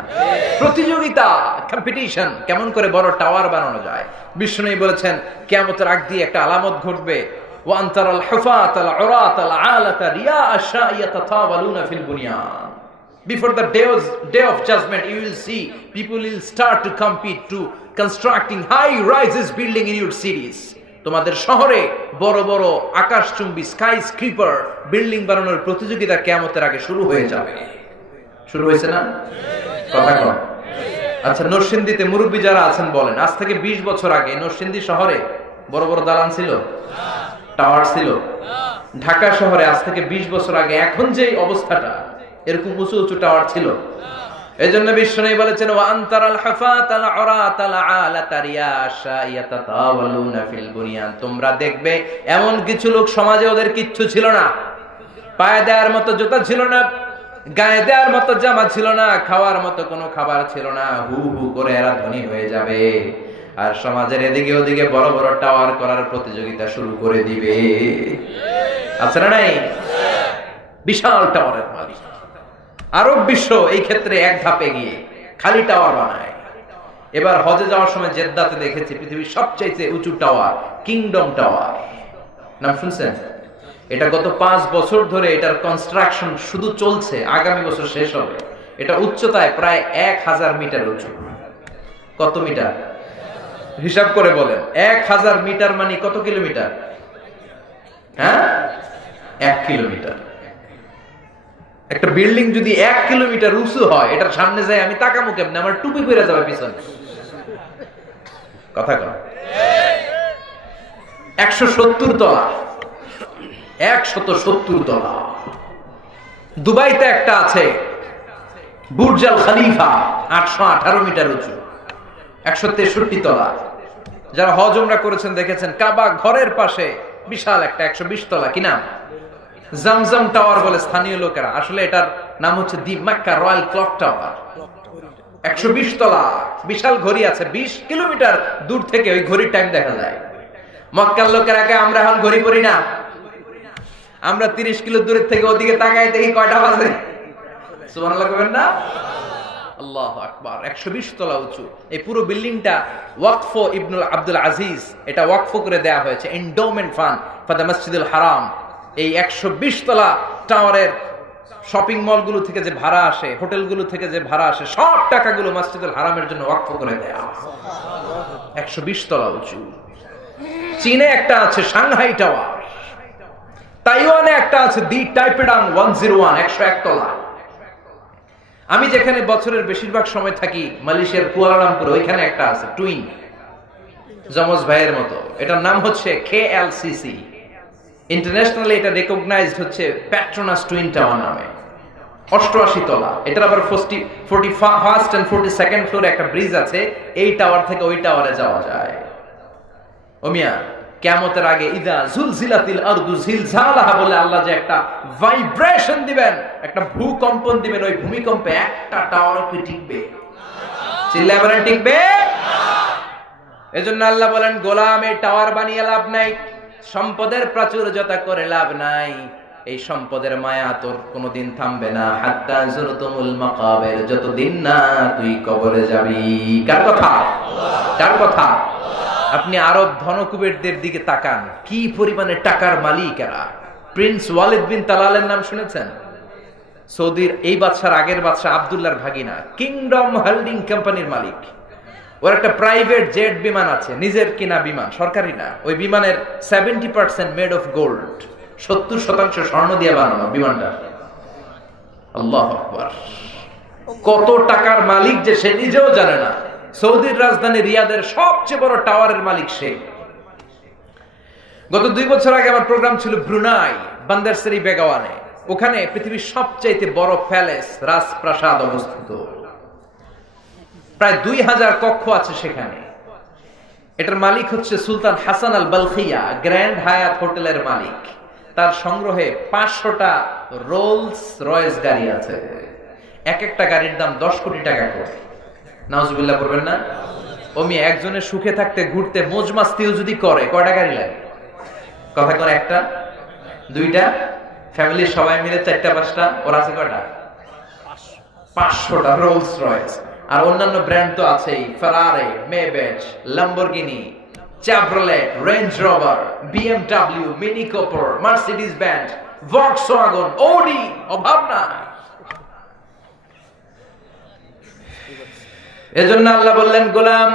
প্রতিযোগিতা, কম্পিটিশন, কেমন করে বড় টাওয়ার বানানো যায়। বিষ্ণু বলেছেন কিয়ামতের আগ দিয়ে একটা আলামত ঘটবে, ওয়ান তারাল হুফাতাল উরাতাল আলাতা রিয়া আশাইয়া তাতাওয়ালুনা ফিল বুনিয়ান। Before the day of judgment, you will see people will start to compete to constructing high rises building in your cities. তোমাদের শহরে বড় বড় আকাশচুম্বী স্কাই স্ক্রিপার বিল্ডিং বানানোর প্রতিযোগিতা কিয়ামতের আগে শুরু হয়ে যাবে। শুরু হয়েছে না? কথা কম। আচ্ছা, নরসিংদীতে মুরব্বী যারা আছেন বলেন, আজ থেকে 20 বছর আগে নরসিংদী শহরে বড় বড় দালান ছিল, টাওয়ার ছিল? ঢাকা শহরে আজ থেকে 20 বছর আগে এখন যে অবস্থাটা, এরকম উঁচু উঁচু টাওয়ার ছিল? এজন্য বিষ্ণু বলেছেন ওয়া আনতারাল হুফাতাল উরাতাল আলাতা রিয়া আশাইয়া তাতাওয়ালুনা ফিল বুনিয়ান। তোমরা দেখবে এমন কিছু লোক সমাজে, ওদের কিচ্ছু ছিল না, পায়ে দেওয়ার মতো জুতা ছিল না, গায়ে দেওয়ার মতো জামা ছিল না, খাওয়ার মতো কোনো খাবার ছিল না, হু হু করে এরা ধনী হয়ে যাবে, আর সমাজের এদিকে ওদিকে বড় বড় টাওয়ার করার প্রতিযোগিতা শুরু করে দিবে। আছে না নাই? বিশাল টাওয়ারের মালিক। আরব বিশ্ব এই ক্ষেত্রে এক ধাপে গিয়ে খালি টাওয়ার বানায়। এবার হজে যাওয়ার সময় জেদ্দাতে দেখেছি পৃথিবীর সবচাইতে উঁচু টাওয়ার, কিংডম টাওয়ার, নাম শুনছেন? এটা গত 5 বছর ধরে এটার কনস্ট্রাকশন শুধু চলছে, আগামী বছর শেষ হবে। এটা উচ্চতায় প্রায় 1000 মিটার উঁচু। কত মিটার হিসাব করে বলেন? 1000 মিটার মানে কত কিলোমিটার? হ্যাঁ, 1 কিলোমিটার। একটা বিল্ডিং যদি 1 কিলোমিটার উঁচু হয়, এটার সামনে যাই আমি তাকামু কেমনে? আমার টুপি পরে যাবে পিছনে। কথা কর। 170 তলা, 170 তলা। দুবাইতে একটা আছে বুর্জ আল খলিফা, 818 মিটার উঁচু, 163 তলা। যারা হজ উমরা করেছেন দেখেছেন কাবা ঘরের পাশে বিশাল একটা 120 তলা, কি নাম? জামজাম টাওয়ার বলে স্থানীয় লোকেরা। আসলে এটার নাম হচ্ছে দি মক্কা রয়্যাল ক্লক টাওয়ার। 120 তলা, বিশাল ঘড়ি আছে। 20 কিলোমিটার দূর থেকে ওই ঘড়ির টাইম দেখা যায়। মক্কার লোকেরাকে আমরা এখন ঘড়ি পরি না, আমরা 30 কিলো দূরের থেকে ওদিকে তাকায় দেখি কয়টা বাজে। সুবহানাল্লাহ কইবেন না? আল্লাহু আকবার। 120 তলা উঁচু এই পুরো বিল্ডিংটা ওয়াকফ ইবনুল আব্দুল আজিজ, এটা ওয়াকফ করে দেয়া হয়েছে, এন্ডোমেন্ট ফান্ড ফর দ্য মসজিদুল হারাম। এই 120 তলা টাওয়ারের শপিং মলগুলো থেকে যে ভাড়া আসে, হোটেলগুলো থেকে যে ভাড়া আসে, সব টাকাগুলো মসজিদুল হারামের জন্য ওয়াকফ করে দেয়া। 120 তলা উঁচু। চীনে একটা আছে সাংহাই টাওয়ার, তাইওয়ানে একটা আছে দি টাইপেডাং 101, 101 তলা। আমি যেখানে বছরের বেশিরভাগ সময় থাকি মালয়েশিয়ার কুয়ালালামপুরে, ওইখানে একটা আছে টুইন, যমজ ভাইয়ের মতো। এটার নাম হচ্ছে KLCC। ইন্টারন্যাশনালি এটা রেকগনাইজড হচ্ছে পেট্রোনাস টুইন টাওয়ার নামে। 88 তলা। এটার আবার 41st and 42nd ফ্লোরে একটা ব্রিজ আছে। এই টাওয়ার থেকে ওই টাওয়ারে যাওয়া যায়। ও মিয়া, কিয়ামতের আগে ইদা জুলজিলাতিল আরদু জিলজালাহা বলে আল্লাহ যে একটা ভাইব্রেশন দিবেন, একটা ভূকম্পন দিবেন, ওই ভূমিকম্পে একটা টাওয়ারও কি টিকবে? চিল্লায় বলেন টিকবে? এজন্য আল্লাহ বলেন, গোলাম এই টাওয়ার বানিয়ে লাভ নাই, সম্পদের প্রাচুর্যতা করে লাভ নাই, এই সম্পদের মায়া তোর কোনোদিন থামবে না। হাত্তা যুরতুমুল মাকাবির, যতদিন না তুই কবরে যাবি। কার কথা? কার কথা? আপনি আরব ধনকুবেরদের দিকে তাকান, কি পরিমাণে টাকার মালিক এরা। প্রিন্স ওয়ালিদ বিন তালালের নাম শুনেছেন? সৌদির এই বাদশার আগের বাদশা আব্দুল্লাহর ভাগিনা, কিংডম হোল্ডিং কোম্পানির মালিক। ওর একটা প্রাইভেট জেট বিমান আছে, নিজের কিনা বিমান, সরকারি না। ওই বিমানের 70% মেড অফ গোল্ড, 70% স্বর্ণ দিয়ে বানানো বিমানটা। আল্লাহু আকবার। কত টাকার মালিক যে সে নিজেও জানে না। সৌদির রাজধানী রিয়াদের সবচেয়ে বড় টাওয়ারের মালিক সে। গত 2 বছর আগে আমার প্রোগ্রাম ছিল ব্রুনাই, বান্দারসেরি বেগাওয়ানে। ওখানে পৃথিবীর সবচেয়ে বড় প্যালেস, রাজপ্রাসাদ অবস্থিত। প্রায় 2000 কক্ষ আছে সেখানে। এটার মালিক হচ্ছে সুলতান হাসান আল বালখিয়া, গ্র্যান্ড হায়াত হোটেলের মালিক। তার সংগ্রহে 500টা রোলস রয়েস গাড়ি আছে। এক একটা গাড়ির দাম 10 কোটি টাকা করে। নাউজুবিল্লাহ করবেন না? ওমি একজনের সুখে থাকতে ঘুরতে মোজমাস্তিও যদি করে, কয়টা গাড়ি লাগে? কথা করে, একটা, দুইটা, ফ্যামিলির সবাই মিলে 4টা 5টা, ওর আছে কয়টা? 500টা রোলস রয়েস। আর অন্যান্য ব্র্যান্ড তো আছেই, Ferrari, Maybach, Lamborghini, Chevrolet, Range Rover, BMW, Mini Cooper, Mercedes Benz, Volkswagen, Audi, অভাব না। এজন্য আল্লাহ বললেন, গোলাম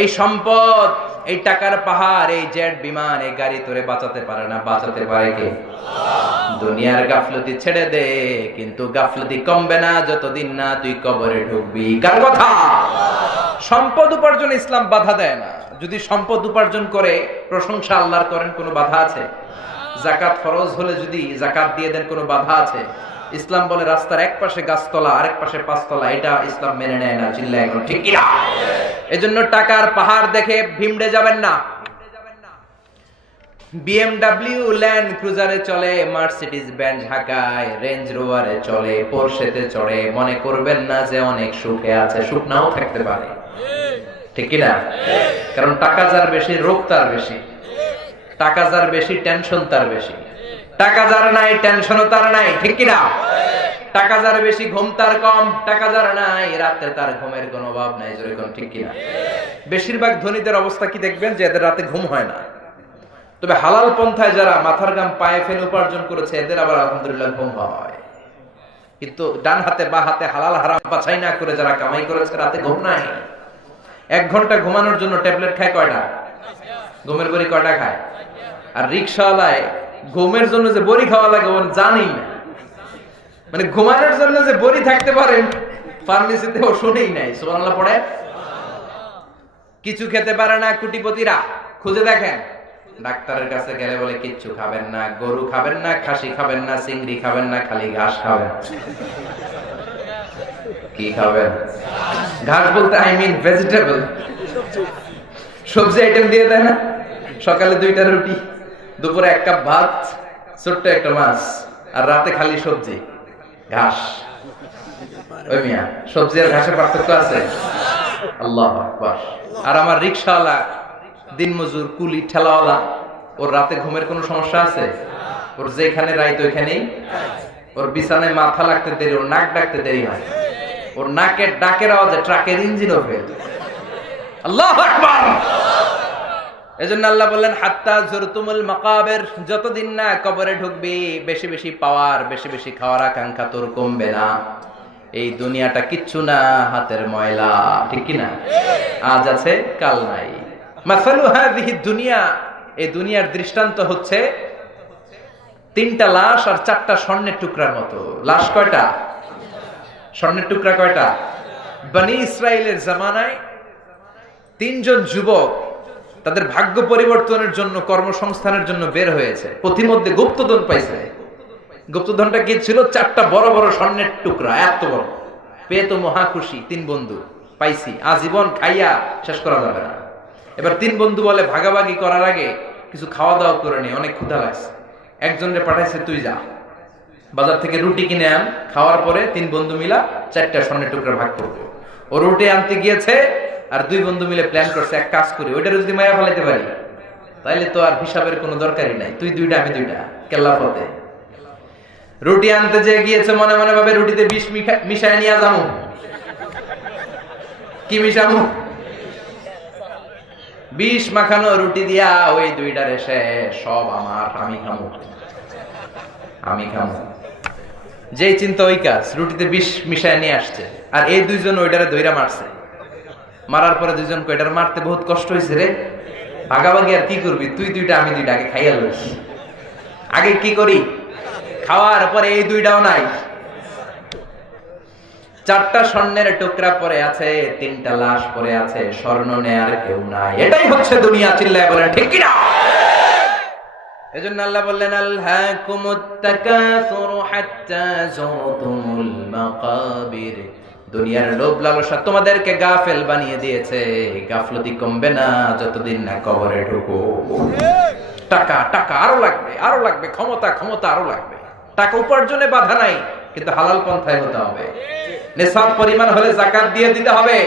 এই সম্পদ, এই টাকার পাহাড়, এই জেট বিমান, এই গাড়ি তোরে বাঁচাতে পারে না। বাঁচাতে পারে কে? দুনিয়ার গাফলতি ছেড়ে দে, কিন্তু গাফলতি কমবে না যতদিন না তুই কবরে ঢুকবি। কার কথা? সম্পদ উপার্জন ইসলাম বাধা দেয় না। যদি সম্পদ উপার্জন করে প্রশংসা আল্লাহর করেন, কোনো বাধা আছে? যাকাত ফরজ হলে যদি যাকাত দিয়ে দেন, কোনো বাধা আছে? ইসলাম বলে রাস্তার এক পাশে গাছতলা, আরেক পাশে 5 তলা, এটা ইসলাম মেনে নেয় না। চিল্লায় এখন ঠিক কি না? এজন্য টাকার পাহাড় দেখে ভিমড়ে যাবেন না। BMW ল্যান্ড ক্রুজারে চলে, মার্সিডিজ বেঞ্জ হাকায়, রেঞ্জ রোভারে চলে, পোরশেতে চড়ে, মনে করবেন না যে অনেক সুখে আছে। সুখ নাও থাকতে পারে, ঠিক কি না? কারণ টাকা যার বেশি, রোগ তার বেশি। টাকা যার বেশি, টেনশন তার বেশি। টাকা যার নাই, টেনশনও তার নাই, ঠিক কি না? টাকা যার বেশি ঘুম তার কম, টাকা যার নাই রাতে তার ঘুমের কোনো অভাব নাই। জোরে কোন ঠিক কিনা? বেশিরভাগ ধনীদের অবস্থা কি দেখবেন যে এদের রাতে ঘুম হয় না। তবে হালাল পন্থায় যারা মাথার ঘাম পায়ে ফেলে উপার্জন করেছে এদের আবার আলহামদুলিল্লাহ ঘুম হয়। কিন্তু ডান হাতে বা হাতে হালাল হারাম বাছাই না করে যারা কামাই করেছে রাতে ঘুম নাই। 1 ঘন্টা ঘুমানোর জন্য ট্যাবলেট খায় কয়টা? ঘুমের বড়ি কয়টা খায়? আর রিকশাওয়ালায় ঘুমের জন্য যে বড়ি খাওয়া লাগে ওন জানেই না। মানে ঘুমানোর জন্য যে বড়ি থাকতে পারেন ফার্মেসিতে ও শুনেই নাই। সুবহানাল্লাহ পড়ে। কিছু খেতে পারে না কোটিপতিরা, খুঁজে দেখেন। ডাক্তারের কাছে গেলে বলে কিচ্ছু খাবেন না, গরু খাবেন না, খাসি খাবেন না, চিংড়ি খাবেন না, খালি ঘাস খাবেন। কি খাবেন? ঘাস বলতে আই মিন ভেজিটেবল, সবজি আইটেম দিয়ে দেয় না। সকালে 2টা রুটি, দুপুরে 1 কাপ ভাত, ছোট্ট একটা মাছ, আর রাতে খালি সবজি ঘাস। ওই মিয়া, সবজি আর ঘাসের পার্থক্য আছে? আল্লাহু আকবার। আর আমার রিকশাওয়ালা, দিনমজুর, কুলি, ঠেলাওয়ালা, ওর রাতে ঘুমের কোনো সমস্যা আছে? ওর যেখানে রাইত ওইখানেই। ওর বিছানায় মাথা লাগতে দেরি, ওর নাক ডাকতে দেরি হয়। ওর নাকের ডাকের আওয়াজে ট্রাকের ইঞ্জিনও ফেল। আল্লাহু আকবার। এজন্য আল্লাহ বললেন হাত্তা যুরতুমুল মাকাবির, যতদিন না কবরে ঢুকবি বেশি বেশি পাওয়ার, বেশি বেশি খাওয়ার আকাঙ্ক্ষা তোর কমবে না। এই দুনিয়াটা কিচ্ছু না, হাতের ময়লা, ঠিক কি না? আজ আছে কাল নাই। মাসালু হাযিহি দুনিয়া, এই দুনিয়ার দৃষ্টান্ত হচ্ছে 3টা লাশ আর 4টা স্বর্ণের টুকরার মতো। লাশ কয়টা? স্বর্ণের টুকরা কয়টা? বনি ইসরাইলের জামানায় 3 জন যুবক তাদের ভাগ্য পরিবর্তনের জন্য, কর্মসংস্থানের জন্য বের হয়েছে। পথিমধ্যে গুপ্তধন পাইছে। গুপ্তধনটা কি ছিল? 4টা বড় বড় স্বর্ণের টুকরা, এত বড়। পেয়ে তো মহা খুশি, 3 বন্ধু পাইছি, আজীবন খাইয়া শেষ করা যাবে না। এবার 3 বন্ধু বলে ভাগাভাগি করার আগে কিছু খাওয়া দাওয়া করে নি, অনেক ক্ষুধা লাগছে। একজনের পাঠাইছে তুই যা বাজার থেকে রুটি কিনে আন, খাওয়ার পরে 3 বন্ধু মিলা 4টা স্বর্ণের টুকরা ভাগ করবো। ও রুটি আনতে গিয়েছে, আর 2 বন্ধু মিলে প্ল্যান করছে এক কাজ করি, ওইটা যদি মায়া ফেলাইতে পারি তাইলে তো আর হিসাবের কোনো দরকারই নাই, তুই 2টা আমি 2টা, কেল্লা পথে। রুটি আনতে যে গিয়েছে মনে মনে ভাবে রুটিতে বিষ মিশায় নিয়ে যাবো। কি মিশাবো? বিষ মাখানো রুটি দিয়া ওই 2টার এসে সব আমার, আমি খামু, আমি খামু। যেই চিন্তা ওই কাজ, রুটিতে বিষ মিশায় নিয়ে আসছে। আর এই 2 জন ওইটারে দইরা মারছে। মারার পরে 2 জন কইটার মারতে বহুত কষ্ট হয়েছে রে, ভাগাভাগি আর কি করবি, তুই 2টা আমি 2টা, আগে খাইয়া লইস। আগে কি করি, খাওয়ার পরে এই 2টাও নাই। 4টা স্বর্ণের টুকরা পরে আছে, 3টা লাশ পরে আছে, স্বর্ণ নেয়ার কেউ নাই। এটাই হচ্ছে দুনিয়া। চিল্লায় বলেন ঠিক কিনা? এজন্য আল্লাহ বললেন আলহাকুমুত তাকাসুরু হাত্তা যুরতুমুল মাকাবির, দুনিয়ার লোভ লালসা তোমাদেরকে গাফেল বানিয়ে দিয়েছে। গাফলতি কমবে না যতদিন না কবরে ঢুকো। টাকা টাকা আরো লাগবে, আরো লাগবে, ক্ষমতা ক্ষমতা আরো লাগবে। টাকা উপার্জনে বাধা নাই, কিন্তু হালাল পন্থায় হতে হবে। নিসাব পরিমাণ হলে যাকাত দিয়ে দিতে হবে,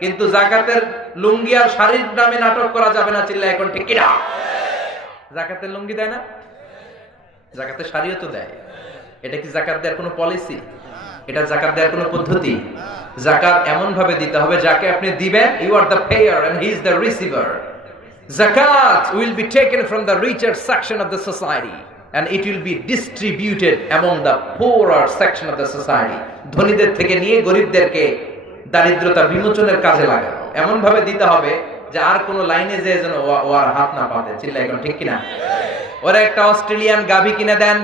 কিন্তু যাকাতের লুঙ্গি আর শাড়ির নামে নাটক করা যাবে না। চিল্লা এখন ঠিক কিনা? যাকাতের লুঙ্গি দেয় না, যাকাতের শাড়িও তো দেয়। এটা কি যাকাত দেওয়ার কোনো পলিসি? এটা যাকাত দেওয়ার কোনো পদ্ধতি? যাকাত এমন ভাবে দিতে হবে যাকে আপনি দিবেন, you are the payer and he is the receiver. Zakat will be taken from the richer section of the society and it will be distributed among the poorer section of the society. ধনীদের থেকে নিয়ে গরিবদেরকে দারিদ্রতা বিমোচনের কাজে লাগানো, এমন ভাবে দিতে হবে যে আর কোন লাইনে যে যেন ওর হাত না পাতে। চিল্লা এখন ঠিক কিনা? ওরা একটা অস্ট্রেলিয়ান গাভী কিনে দেন,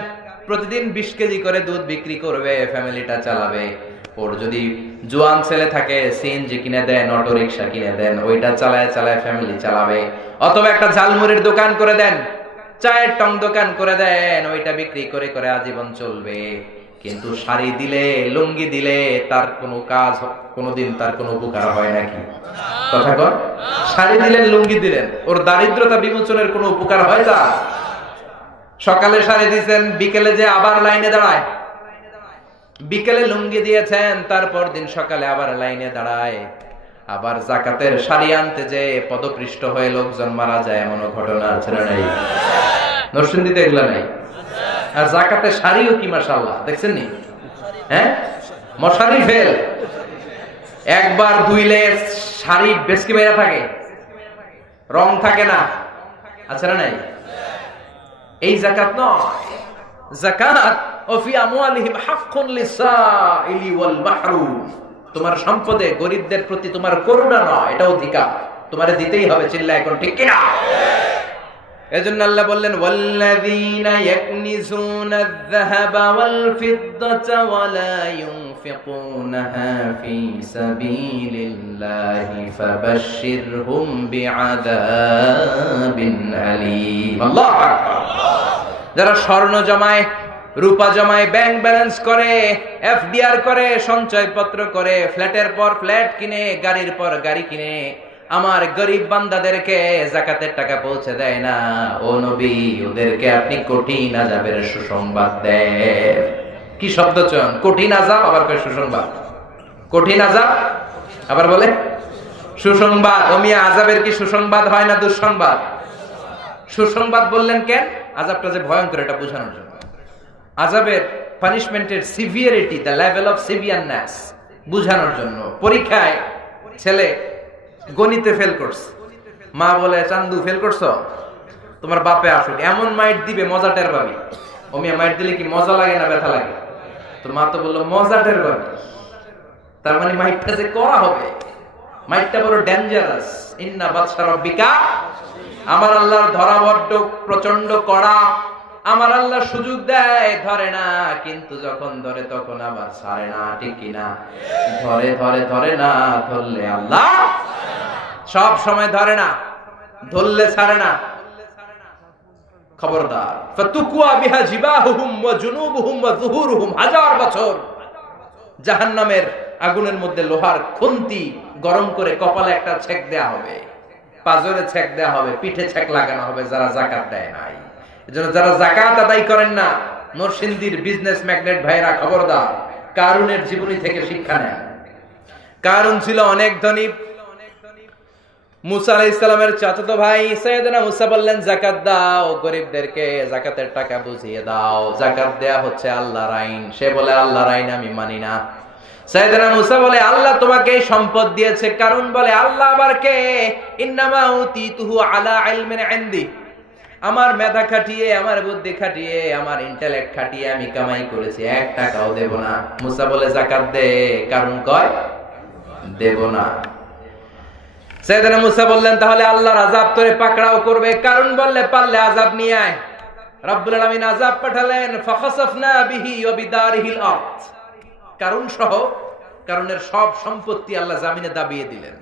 প্রতিদিন 20 কেজি করে দুধ বিক্রি করবে, ফ্যামিলিটা চালাবে। ওর যদি জোয়ান ছেলে থাকে সিএনজি কিনে দেন, অটো রিকশা কিনে দেন, ওইটা চালায় চালায় ফ্যামিলি চালাবে। অথবা একটা ঝালমুড়ির দোকান করে দেন, চায়ের টং দোকান করে দেন, ওইটা বিক্রি করে করে আজীবন চলবে। কিন্তু শাড়ি দিলে, লুঙ্গি দিলে তার কোনো কাজ, কোনোদিন তার কোনো উপকার হয় নাকি? কথা কর। শাড়ি দিলেন, লুঙ্গি দিলেন, ওর দারিদ্রতা বিমোচনের কোনো উপকার হয়? তা সকালে শাড়ি দিয়েছেন, বিকেলে যে আবার লাইনে দাঁড়ায়। বিকেলে লুঙ্গি দিয়েছেন, তারপর দিন সকালে আবার লাইনে দাঁড়ায়। আবার যাকাতের শাড়ি আনতে যে পদপৃষ্ট হয়ে লোকজন মারা যায়, এমনও ঘটনা আছে না নাই? নরসিংদীতে এগুলা নাই। আর যাকাতের শাড়িও কি মাশাআল্লাহ, দেখছেন নি? হ্যাঁ, মশারি ফেল। একবার ধুইলে শাড়ি বেশকি বেড়া থাকে, রং থাকে না, আছে না নাই? এই যাকাত নয়। যাকাত ও ফি আমওয়ালিহিম হাক্কুন লিসাইলি ওয়াল মাহরুম। তোমার সম্পদে গরিবদের প্রতি তোমার করুণা নয়, এটা অধিকার, তোমারে দিতেই হবে। চিল্লায় এখন ঠিক কিনা? এজন্য আল্লাহ বললেন ওয়াল্লাযীনা ইয়াকনিজুনা আয-যাহাবা ওয়াল ফিদ্দাতা ওয়া লা ইউনফিকুনাহা ফী সাবিলিল্লাহি ফাবাশশিরহুম বিআযাবিন আলীম। আল্লাহু আকবার। যারা স্বর্ণ জমায়, রূপা জমায়, ব্যাংক ব্যালেন্স করে, এফডিআর করে, সঞ্চয়পত্র করে, ফ্ল্যাটের পর ফ্ল্যাট কিনে, গাড়ির পর গাড়ি কিনে, আমার গরিব বান্দাদেরকে যাকাতের টাকা পৌঁছে দেয় না, ও নবী ওদেরকে আপনি কঠিন আযাবের সুসংবাদ দেন। কি শব্দ চয়ন! কঠিন আযাব, আবার কয় সুসংবাদ। কঠিন আযাব, আবার বলে সুসংবাদ। ও মিয়া, আযাবের কি সুসংবাদ হয় না দুঃসংবাদ? সুসংবাদ বললেন কেন? আযাবটা যে ভয়ঙ্কর এটা বোঝানোর জন্য। আযাবের পানিশমেন্টের সিভিয়ারিটি, দ্য লেভেল অফ সিভিয়ারনেস বোঝানোর জন্য। পরীক্ষায় ছেলে গণিতে ফেল করছে, মা বলে চান্দু ফেল করছো, তোমার বাপে আসুক, এমন মাইট দিবে মজা টের পাবি। ও মিয়া, মাইট দিলে কি মজা লাগে না ব্যথা লাগে? তো মা তো বললো মজা টের পাবি। তার মানে মাইটটা যে করা হবে, মাইটটা বড় ডেঞ্জারাস। ইন্না বাতশা রাব্বিকা, আমার আল্লাহর ধরা বড্ড প্রচন্ড কড়া। আমার আল্লাহ সুযোগ দেয়, ধরে না, কিন্তু যখন ধরে তখন আবার ছাড়ে না, ঠিক কিনা? ধরে ধরে ধরে না, ধরলে আল্লাহ সব সময় ধরে না, ধরলে ছাড়ে না। খবরদার। ফাতুকুয়া বিহা জিবাহুম ওয়া জুনুবুহুম ওয়া যুহুরুহুম। 1000 বছর জাহান্নামের আগুনের মধ্যে লোহার খুন্তি গরম করে কপালে একটা ছেক দেয়া হবে, পাজরে ছেক দেয়া হবে, পিঠে ছেক লাগানো হবে যারা যাকাত দেয় নাই। এজন্য যারা যাকাত আদায় করেন না, নরসিংদীর বিজনেস ম্যাগনেট ভাইরা খবরদার, কারুনের জীবনী থেকে শিক্ষা নেন। কারুন ছিল অনেক ধনী। মুসা আলাইহিস সালামের চাচাতো ভাই সাইয়েদনা মুসা বললেন যাকাত দাও, গরিবদেরকে যাকাতের টাকা বুঝিয়ে দাও। যাকাত দেয়া হচ্ছে আল্লাহর আইন। সে বলে আল্লাহর আইন আমি মানি না। সাইয়েদনা মুসা বলে আল্লাহ তোমাকে এই সম্পদ দিয়েছে। কারুন বলে আল্লাহ আবার কে? ইন্নামা উতিতুহু আলা ইলমিন ইনদি। আমার মেধা খাটিয়ে, আমার বুদ্ধি খাটিয়ে, আমার ইন্টেলেক্ট খাটিয়ে আমি কামাই করেছি, 1 টাকাও দেব না। মুসা বলে যাকাত দে। কারুন কয় দেব না। সাইয়েদনা মুসা বললেন তাহলে আল্লাহর আযাব তোরে পাকড়াও করবে। কারুন বললে পারলে আযাব নিয়ে আয়। রব্বুল আলামিন আযাব পাঠালেন। ফাখাসাফনা বিহি ওয়া বিদারিহিল আরদ। কারুন সহ কারুনের সব সম্পত্তি আল্লাহ জমিনে দাবিয়ে দিলেন।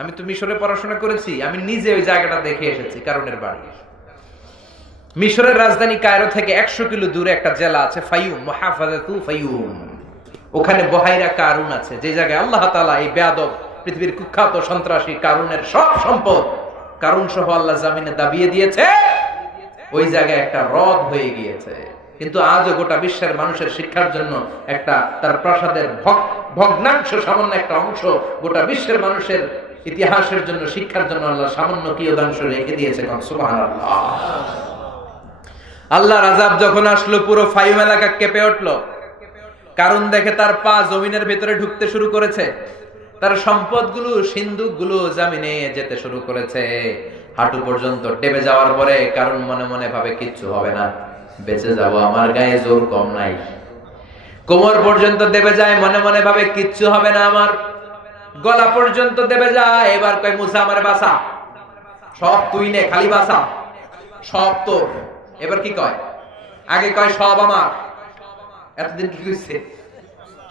আমি তো মিশরে পড়াশোনা করেছি, আমি নিজে ওই জায়গাটা দেখে এসেছি, কারুনের বাড়ি। মিশরের রাজধানী কায়রো থেকে 100 কিলো দূরে একটা জেলা আছে ফাইউম, মুহাফাজাতু ফাইউম। ওখানে বহাইরা কারুন আছে, যে জায়গায় আল্লাহ তাআলা এই বেয়াদব পৃথিবীর কুখ্যাত সন্ত্রাসী কারুনের সব সম্পদ কারুন সহ আল্লাহ জমিনে দাবিয়ে দিয়েছে। ওই জায়গায় একটা হ্রদ হয়ে গিয়েছে। কিন্তু আজও গোটা বিশ্বের মানুষের শিক্ষার জন্য একটা তার প্রাসাদের ভগ্নাংশ, সামান্য একটা অংশ গোটা বিশ্বের মানুষের ইতিহাসের জন্য, শিক্ষার জন্য আল্লাহ সামান্য কিয়দাংশ রেখে দিয়েছে। সুবহানাল্লাহ। আল্লাহর আযাব যখন আসলো, পুরো ফাইম এলাকা কেঁপে উঠলো। কারণ দেখে তার পা জমিনের ভিতরে ঢুকতে শুরু করেছে, তার সম্পদগুলো, সিন্ধুকগুলো জমিনে যেতে শুরু করেছে। হাঁটু পর্যন্ত ডেবে যাওয়ার পরে কারণ মনে মনে ভাবে কিচ্ছু হবে না, বেঁচে যাব, আমার গায়ে জোর কম নাই। কোমর পর্যন্ত দেবে যায়, মনে মনে ভাবে কিচ্ছু হবে না আমার। গলা পর্যন্ত দেবে যায়। এবার কয় মুসা আমারে বাঁচা, সব তুই নে, খালি বাঁচা, সব তোর। এবার কি কয়? আগে কয় সব আমার, এতদিন কি কইছে?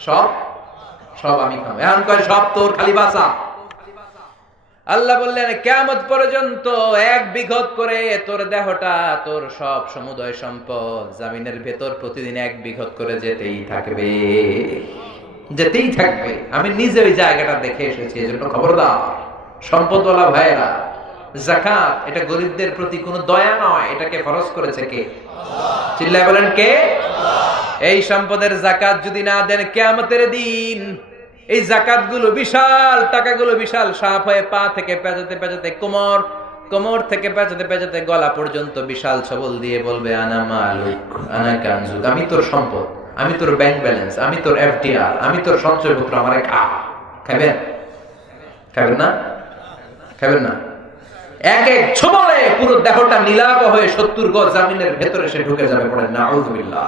সব সব আমি খাবো। এখন কয় সব তোর, খালি বাঁচা। আল্লাহ বললেন কিয়ামত পর্যন্ত 1 বিঘত করে তোর দেহটা, তোর সব সমুদয় সম্পদ জমিনের ভেতর প্রতিদিন 1 বিঘত করে যেতেই থাকবে, যেতেই থাকবে। আমি নিজে ওই জায়গাটা দেখে এসেছি, এজন্য খবরদার সম্পদওয়ালা ভাইরা, যাকাত এটা গরিবদের প্রতি কোনো দয়া নয়, এটাকে ফরজ করেছে কে? চিল্লায় বলেন কে? এই সম্পদের যাকাত যদি না দেন, কিয়ামতের দিন এই যাকাতগুলো বিশাল, টাকাগুলো বিশাল সাপ হয়ে পা থেকে পেঁচাতে পেঁচাতে কোমর, কোমর থেকে পেঁচাতে পেঁচাতে গলা পর্যন্ত বিশাল ছবল দিয়ে বলবে আনা মালুক আনা কানজুক, আমি তোর সম্পদ, আমি তোর ব্যাংক ব্যালেন্স, আমি তোর এফডিআর, আমি তোর সঞ্চয়পত্র, আমারে খা। খাবেন? খাবেন না? খাবেন না? এক এক ছোবলে পুরো দেহটা নীলাভ হয়ে 70 গজ জামিনের ভেতরে সে ঢুকে যাবে। পড়েন নাউযুবিল্লাহ।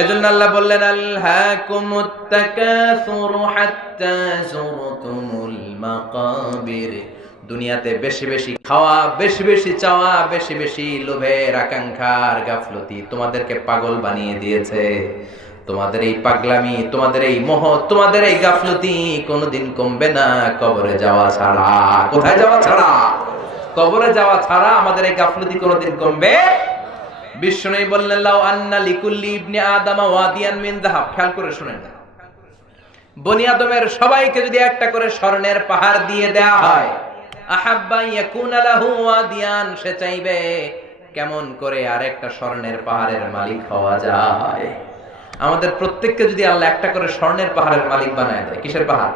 এজন্য আল্লাহ বললেন আলহাকুমুত তাকাসুর হাত্তা যুরতুমুল মাকাবির। দুনিয়াতে বেশি বেশি খাওয়া, বেশি বেশি চাওয়া, বেশি বেশি লোভের আকাঙ্ক্ষার গাফলতি তোমাদেরকে পাগল বানিয়ে দিয়েছে। তোমাদের এই পাগলামি, তোমাদের এই মোহ, তোমাদের এই গাফলতি কোনোদিন কমবে না কবরে যাওয়া ছাড়া। কোথায় যাওয়া ছাড়া? কবরে যাওয়া ছাড়া আমাদের এই গাফলতি কোনোদিন কমবে। বিষ্ণু বললেন লাউ আন্না লিকুল্লি ইবনি আদম ওয়াদিয়ান মিন যাহাব। খেয়াল করে শুনেন, বনি আদমের সবাইকে যদি একটা করে স্বর্ণের পাহাড় দিয়ে দেয়া হয়, আহাব্বা ইয়াকুনা লাহু ওয়াদিয়ান, সে চাইবে কেমন করে আরেকটা স্বর্ণের পাহাড়ের মালিক হওয়া যায়। আমাদের প্রত্যেককে যদি আল্লাহ একটা করে স্বর্ণের পাহাড়ের মালিক বানায় দেয়, কিসের পাহাড়?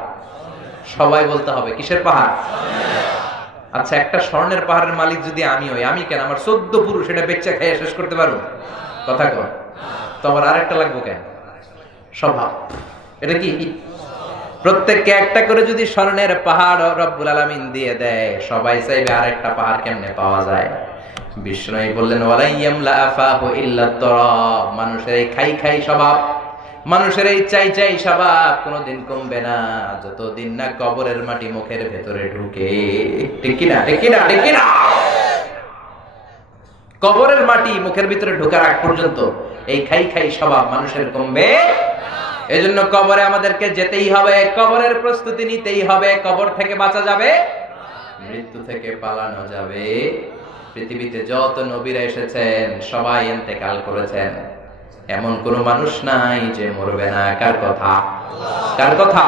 সবাই বলতে হবে কিসের পাহাড়? আচ্ছা, একটা স্বর্ণের পাহাড়ের মালিক যদি আমি হই, আমি কেন আমার 14 পুরুষ এটা বেচা খেয়ে শেষ করতে পারবো? কথা কর। তো আমার আরেকটা লাগবো কেন? স্বভাব। এটা কি? প্রত্যেককে একটা করে যদি স্বর্ণের পাহাড় রব্বুল আলামিন দিয়ে দেয়, সবাই চাইবে আরেকটা পাহাড় কেমনে পাওয়া যায়। বিষ্ণু বললেন ওয়ালাইয়ামলা আফাহু ইল্লা তুরাব। মানুষের এই খাই খাই স্বভাব, মানুষের এই চাই চাই স্বভাব কোনোদিন কমবে না যতদিন না কবরের মাটি মুখের ভেতরে ঢুকে। ঠিক কি না? ঠিক কি না? ঠিক কি না? কবরের মাটি মুখের ভিতরে ঢোকার আগ পর্যন্ত এই খাই খাই স্বভাব মানুষের কমবে। এজন্য কবরে আমাদেরকে যেতেই হবে, কবরের প্রস্তুতি নিতেই হবে। কবর থেকে বাঁচা যাবে, মৃত্যু থেকে পালানো যাবে। পৃথিবীতে যত নবীরা এসেছেন সবাই ইন্তেকাল করেছেন, এমন কোন মানুষ নাই যে মরবে না। কার কথা? কার কথা?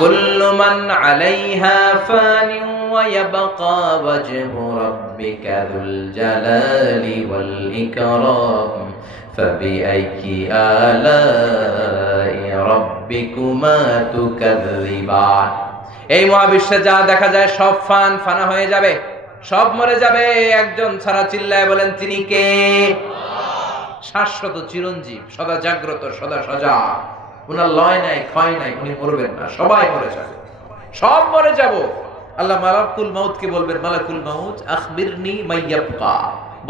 কুল্লু মান আলাইহা ফানি ওয়া ইয়াবকা ওয়াজহু রাব্বিকা যুল জালালি ওয়াল ইকরাম ফাবিআইয়ি আলাই রাব্বিকুমা তুকাযযিবান। এই মহাবিশ্বে যা দেখা যায় সব ফানা হয়ে যাবে, সব মরে যাবে। একজন ছাড়া চিল্লায় বলেন তিনি কে? শাশ্বত চিরঞ্জীব, সদা জাগ্রত, সদা সজাগ। উনার লয় নাই, ক্ষয় নাই, উনি মরবেন না। সবাই মরে যাবে, সব মরে যাব। আল্লাহ মালাকুল মাউত কে বলবেন, মালাকুল মাউত আখবিরনি মাইয়াবকা,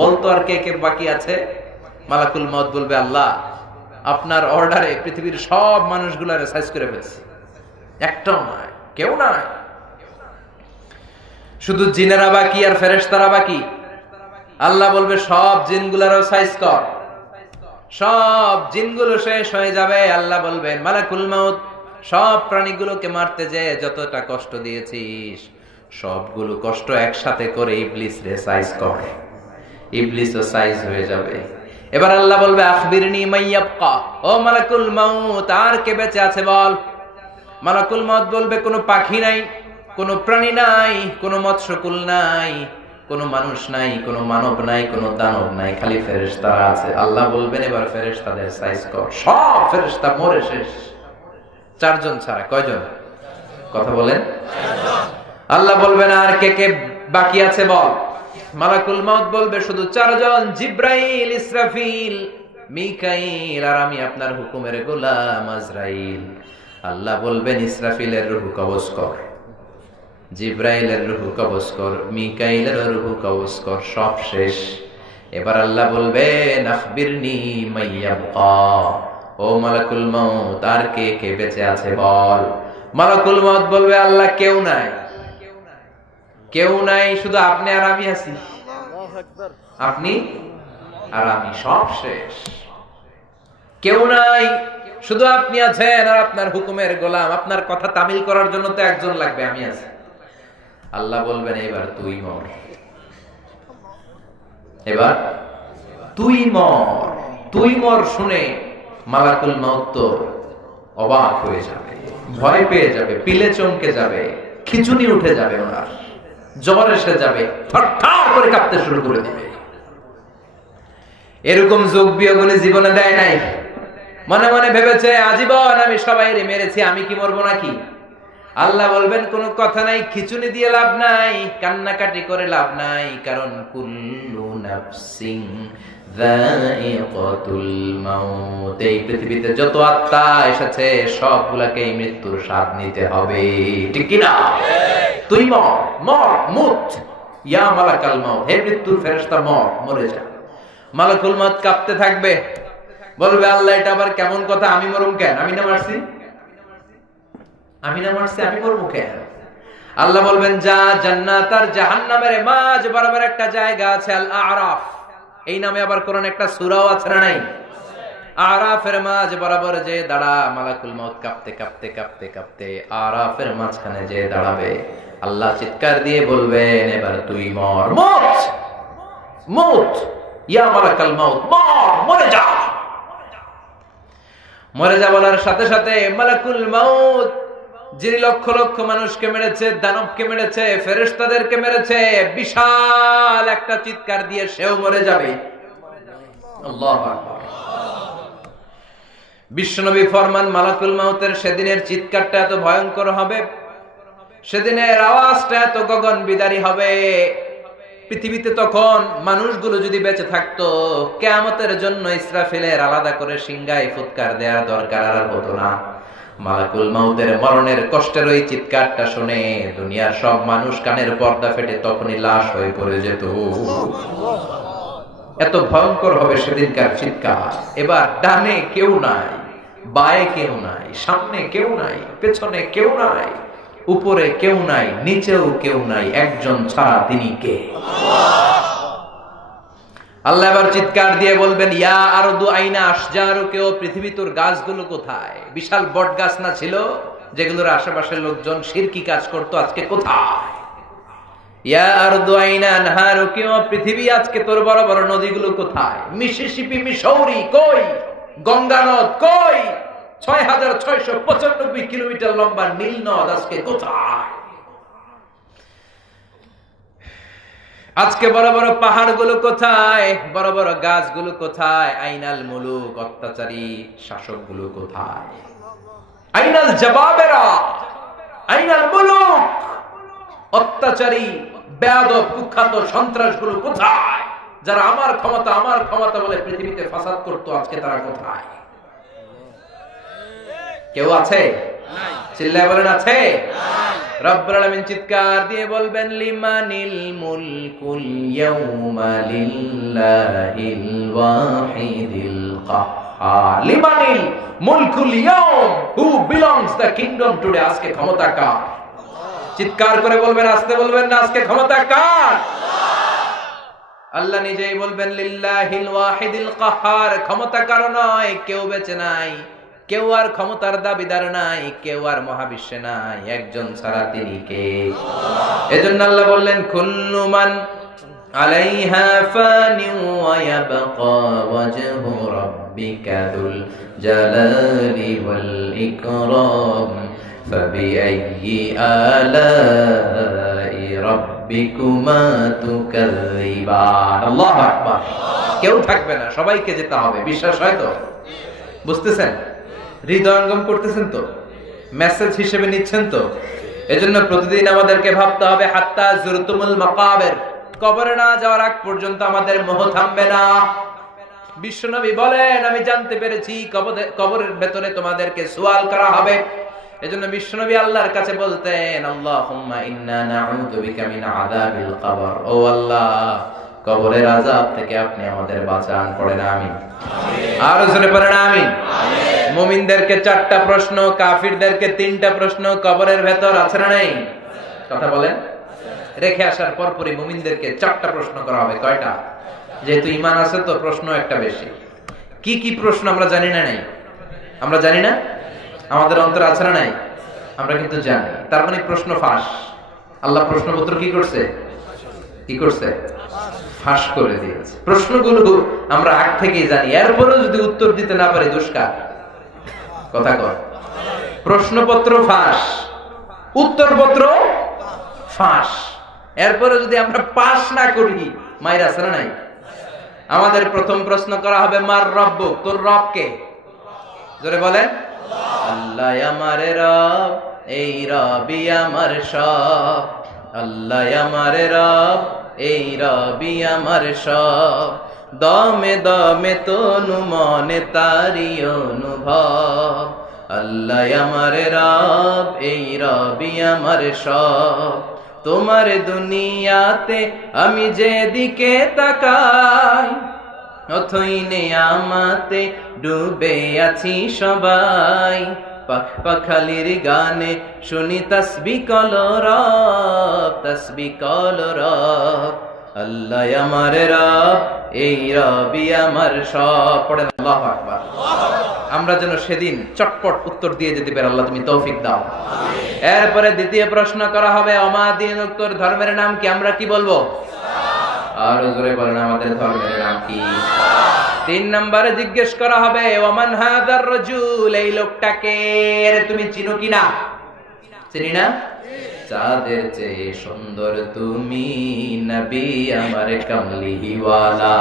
বলতো আর কে কে বাকি আছে। মালাকুল মাউত বলবে আল্লাহ আপনার অর্ডারে পৃথিবীর সব মানুষগুলারে সাইজ করে ফেলছি, একটাও নাই, কেউ নাই। শুধু জিনেরা বাকি আর ফেরেশতারা বাকি। আল্লাহ বলবে সব জিনগুলারও সাইজ কর। সব জিনগুলো শেষ হয়ে যাবে। আল্লাহ বলবেন মালাকুল মাউত সব প্রাণীগুলোকে মারতে যে যতটা কষ্ট দিয়েছিস সবগুলো কষ্ট একসাথে করে ইবলিস রে সাইজ কর। ইবলিসও সাইজ হয়ে যাবে। এবার আল্লাহ বলবে আখবিরনি মাইয়াবকা, ও মালাকুল মাউত আর কে বেঁচে আছে বল। মালাকুল মাউত বলবে কোনো পাখি নাই, কোনো প্রাণী নাই, কোনো মৎস্যকুল নাই, কোনো মানুষ নাই, কোনো মানব নাই, কোনো দানব নাই, খালি ফেরেশতারা আছে। আল্লাহ বলবেন এবার ফেরেশতাদের সাইজ কর। সব ফেরেশতা মরে শেষ, 4 জন ছাড়া। কয়জন? কথা বলেন। আল্লাহ বলবেন আর কে কে বাকি আছে বল। মালাকুল মাউত বলবে শুধু 4 জন, জিব্রাইল, ইসরাফিল, মিকাইল আর আমি আপনার হুকুমের গোলাম আজরাইল। আল্লাহ বলবেন ইসরাফিলের রূহ কবজ কর, জিব্রাইলের রূহ কবজ কর, মিকাইলের রূহ কবজ কর। সব শেষ। এবার আল্লাহ বলবেন আখবিরনি মাইয়াবকা, ও মালাকুল মাউত আর কে কে বেঁচে আছে বল। মালাকুল মাউত বলবে আল্লাহ কেউ নাই, কেউ নাই, শুধু আপনি আর আমি আছি। আপনি আর আমি, সব শেষ। কেউ নাই, শুধু আপনি আছেন আর আপনার হুকুমের গোলাম। আপনার কথা তামিল করার জন্য তো একজন লাগবে, আমি আছি। আল্লাহ বলবেন এবার তুই মর, এবার তুই মর। তুই মর শুনে মালাকুল মাউত তো অবাক হয়ে যাবে, ভয় পেয়ে যাবে, পিলে চমকে যাবে, খিচুনি উঠে যাবে, ওনার জ্বর এসে যাবে, থরথর করে কাঁপতে শুরু করে দিবে। এরকম যোগ বিয়োগ উনি জীবনে দেয় নাই। মনে মনে ভেবেছে আজীবন আমি সবাইরে মেরেছি, আমি কি মরবো নাকি? আল্লাহ বলবেন কোনো কথা নাই, খিচুনি দিয়ে লাভ নাই, কান্নাকাটি করে লাভ নাই, কারণ কুল্লু নাফসিন যায়িকাতুল মাউত। এই পৃথিবীতে যত আত্মা এসেছে সবগুলাকে এই মৃত্যুর স্বাদ নিতে হবে, ঠিক কি না? তুই মর, মর, মুত, ইয়া মালাকাল মাউত, হে মৃত্যুর ফেরেশতা মর, মরে যা। মালাকুল মাউত কাঁপতে থাকবে, বলবে আল্লাহ এটা আবার কেমন কথা, আমি মরুম কেন? আমি না মারছি, আমি মরবো কেন? আল্লাহ বলবেন যা, জান্নাত আর জাহান্নামের মাঝ বরাবর একটা জায়গা আছে, আল আরাফ। এই নামে আবার কোরআন একটা সূরাও আছে না নাই? আরাফের মাঝ বরাবর যে দাঁড়া, মালাকুল মাউত কাঁপতে কাঁপতে কাঁপতে কাঁপতে আরাফের মাঝখানে যে দাঁড়াবে, আল্লাহ চিৎকার দিয়ে বলবেন এবার তুই মর, মুত, মুত, ইয়া মালাকাল মাউত, মর, মরে যা। মরে যা বলার সাথে সাথে মালাকুল মাউত, যিনি লক্ষ লক্ষ মানুষকে মেরেছে, দানবকে মেরেছে, ফেরেশতাদেরকে মেরেছে, বিশাল একটা চিৎকার দিয়ে সেও মরে যাবে। আল্লাহু আকবার। বিশ্বনবী ফরমান, মালাকুল মাউতের সেদিনের চিৎকারটা এত ভয়ঙ্কর হবে, সেদিনের আওয়াজটা এত গগন বিদারী হবে, পৃথিবীতে তখন মানুষগুলো যদি বেঁচে থাকতো, কিয়ামতের জন্য ইসরাফিলের আলাদা করে সিংহায় ফুৎকার দেওয়ার দরকার আর হতো না। মালাকুল মাউতের মরণের কষ্টের ওই চিৎকারটা শুনে দুনিয়ার সব মানুষ কানের পর্দা ফেটে তখনই লাশ হয়ে পড়ে যেত। এত ভয়ঙ্কর হবে সেদিনকার চিৎকার। এবার ডানে কেউ নাই, বায়ে কেউ নাই, সামনে কেউ নাই, পেছনে কেউ নাই, উপরে কেউ নাই, নিচেও কেউ নাই, একজন ছাড়া, তিনি কে? আল্লাহ এবার চিৎকার দিয়ে বলবেন ইয়া আরদু আইনা আশজারুকা, পৃথিবী তোর গাছগুলো কোথায়? বিশাল বট গাছ না ছিল যেগুলোর আশেপাশের লোকজন শিরকি কাজ করতো, আজকে কোথায়? ইয়া আরদু আইনা আনহারুকা, পৃথিবী আজকে তোর বড় বড় নদীগুলো কোথায়? মিসিসিপি, মিসৌরি কই? গঙ্গা নদ কই? ৬৬৯৫ কিলোমিটার লম্বা নীল নদ আজকে কোথায়? আজকে বড় বড় পাহাড়গুলো কোথায়? বড় বড় গাছগুলো কোথায়? আইনাল মুলুক, অত্যাচারী শাসকগুলো কোথায়? আইনাল জাবাবেরা, আইনাল মুলুক, অত্যাচারী বেয়াদব কুখ্যাত সন্ত্রাসগুলো কোথায়? যারা আমার ক্ষমতা বলে পৃথিবীতে ফাসাদ করতো, আজকে তারা কোথায়? কেউ আছে? চিল্লায় বলেন আছে? রব্বুল আলামিন চিৎকার দিয়ে বলবেন লিমানিল মুলকুল ইয়াউমা লিল্লাহিল ওয়াহিদিল কাহ্হার। লিমানিল মুলকুল ইয়াউম, who belongs the kingdom today, আজকে ক্ষমতা কার? চিৎকার করে বলবেন, আসতে বলবেন না, আজকে ক্ষমতা কার? আল্লাহ নিজেই বলবেন লিল্লাহিল ওয়াহিদিল কাহ্হার, ক্ষমতা কারো নয়, কেউ বেঁচে নাই, কেউ আর ক্ষমতার দাবিদার নাই, কেউ আর মহাবিশ্বে নাই, একজন ছাড়া, তিনি কে? এজন্য আল্লাহ বললেন কুল্লু মান আলাইহা ফানি ওয়া ইয়াবকা ওয়াজহু রাব্বিকা যুল জালালি ওয়াল ইকরাম ফাবিআইয়ি আলাই রাব্বিকুমা তুকাযযিবান। আল্লাহু আকবার। কেউ থাকবে না, সবাইকে যেতে হবে। বিশ্বাস হয় তো? বুঝতেছেন? হৃদয়ঙ্গম করতেছেন তো? মেসেজ হিসেবে নিচ্ছেন তো? এজন্য প্রতিদিন আমাদেরকে ভাবতে হবে হাত্তা যুরতুমুল মাকাবির, কবরে না যাওয়ার আগ পর্যন্ত আমাদের মোহ থামবে না। বিশ্বনবী বলেন আমি জানতে পেরেছি কবরের ভেতরে তোমাদেরকে সুয়াল করা হবে। এজন্য বিশ্বনবী আল্লাহর কাছে বলতেন আল্লাহুম্মা ইন্না নাউযু বিকা মিন আযাবিল কবর, ও আল্লাহ কবরের আযাব থেকে আপনি আমাদের বাঁচান। পড়েন আমিন। আর জোরে পড়েন আমিন। মুমিনদেরকে 4টা প্রশ্ন, কাফিরদেরকে 3টা প্রশ্ন কবরের ভেতর আছে না নেই? কথা বলেন। রেখে আসার পরপরই মুমিনদেরকে 4টা প্রশ্ন করা হবে। কয়টা? যেহেতু ঈমান আছে তো প্রশ্ন একটা বেশি। কি কি প্রশ্ন আমরা জানি না? নাই আমরা জানি না? আমাদের অন্তরে আছে না নাই? আমরা কিন্তু জানি। তার মানে প্রশ্ন ফাঁস। আল্লাহ প্রশ্নপত্র কি করছে? ফাঁস করে দিয়েছে। প্রশ্নগুলো আমরা আগ থেকেই জানি, এরপরেও যদি উত্তর দিতে না পারি দোষ কার? কথা কর। প্রশ্নপত্র ফাঁস, উত্তরপত্র ফাঁস, এরপরে যদি আমরা পাস না করি মাইর আছে না নাই? আমাদের প্রথম প্রশ্ন করা হবে মার রব্বুক, তোর রব কে? জোরে বলেন। আল্লাহ আমার রব, এই রবই আমার সব। আল্লাহ আমার রব, এই রবি আমার সব। দমে দমে তনু মনে তারি অনুভব। আল্লাহ আমার রব, এই রবি আমার সব। তোমার দুনিয়াতে আমি যেদিকে তাকাই, অথই নেয়ামতে ডুবে আছি সবাই। পাখ পাখালির গানে শুনি তাসবিহ কলরব, তাসবিহ কলরব। আল্লাহ আমার রব, এই রবি আমার সব। পড়েন আল্লাহু আকবার। আমরা যেন সেদিন চটপট উত্তর দিয়ে যেতে পারি, আল্লাহ তুমি তৌফিক দাও। এরপরে দ্বিতীয় প্রশ্ন করা হবে, অমা দীনুক, তোর ধর্মের নাম কি? আমরা কি বলবো? আর জোরে বলেন, আমাদের ধর্মের নাম কি? 3 নম্বরে জিজ্ঞেস করা হবে, ওমান হাদার রাজুল, এই লোকটাকে তুমি চিনো কিনা? চিনি না? চাঁদের চেয়ে সুন্দর তুমি, নবী আমার কামলিওয়ালা।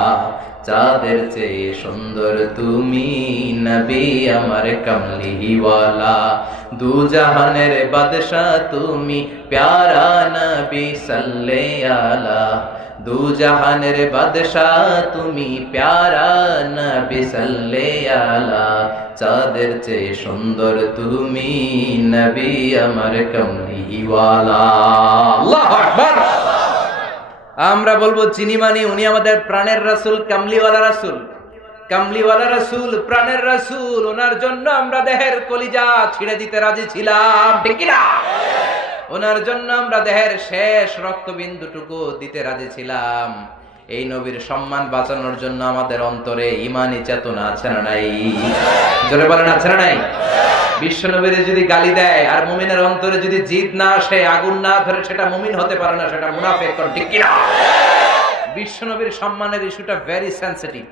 চাঁদের চেয়ে সুন্দর তুমি, নবী আমার কামলিওয়ালা। দু জাহানের বাদশা তুমি, প্যারা নবী সাল্লাল্লাহু আলা। দু জাহানের বাদশা তুমি, প্যারা নবী সাল্লাল্লাহু আলা। চাঁদের চেয়ে সুন্দর তুমি, নবী আমার কামলিওয়ালা। আল্লাহু আকবার। আমরা বলবো চিনি মানি উনি আমাদের প্রাণের রাসূল, কামলিওয়ালা রাসূল। কামলিওয়ালা রাসূল, প্রাণের রাসূল, ওনার জন্য আমরা দেহের কলিজা ছিঁড়ে দিতে রাজি ছিলাম, ঠিক কি না? ওনার জন্য আমরা দেহের শেষ রক্তবিন্দুটুকু দিতে রাজি ছিলাম। এই নবীর সম্মান বাঁচানোর জন্য আমাদের অন্তরে ঈমানি চেতনা আছে না নাই? জোরে বলেন, আছে না নাই? বিশ্ব নবীর যদি গালি দেয় আর মুমিনের অন্তরে যদি জিদ না আসে, আগুন না ধরে, সেটা মুমিন হতে পারে না, সেটা মুনাফিক, ঠিক কি না? বিশ্ব নবীর সম্মানের ইস্যুটা very sensitive,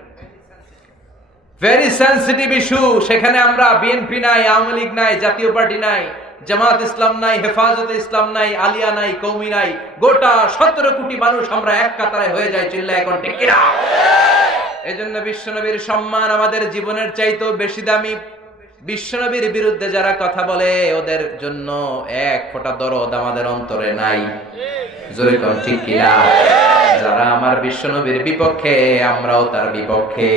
very sensitive issue. সেখানে আমরা বিএনপি নাই, আওয়ামী লীগ নাই, জাতীয় পার্টি নাই, জামাত ইসলাম নাই, হেফাজতে ইসলাম নাই, আলিয়া নাই, কওমি নাই, গোটা 17 কোটি মানুষ আমরা এক কাতারে হয়ে যাই, চিল্লায় এখন, ঠিক কি না? এজন্য বিশ্বনবীর সম্মান আমাদের জীবনের চাইতেও বেশি দামি। বিশ্বনবীর বিরুদ্ধে যারা কথা বলে, ওদের জন্য এক ফোঁটা দরদ আমাদের অন্তরে নাই। জোরে কোন, ঠিক কি না? যারা আমার বিশ্বনবীর বিপক্ষে, আমরাও তার বিপক্ষে।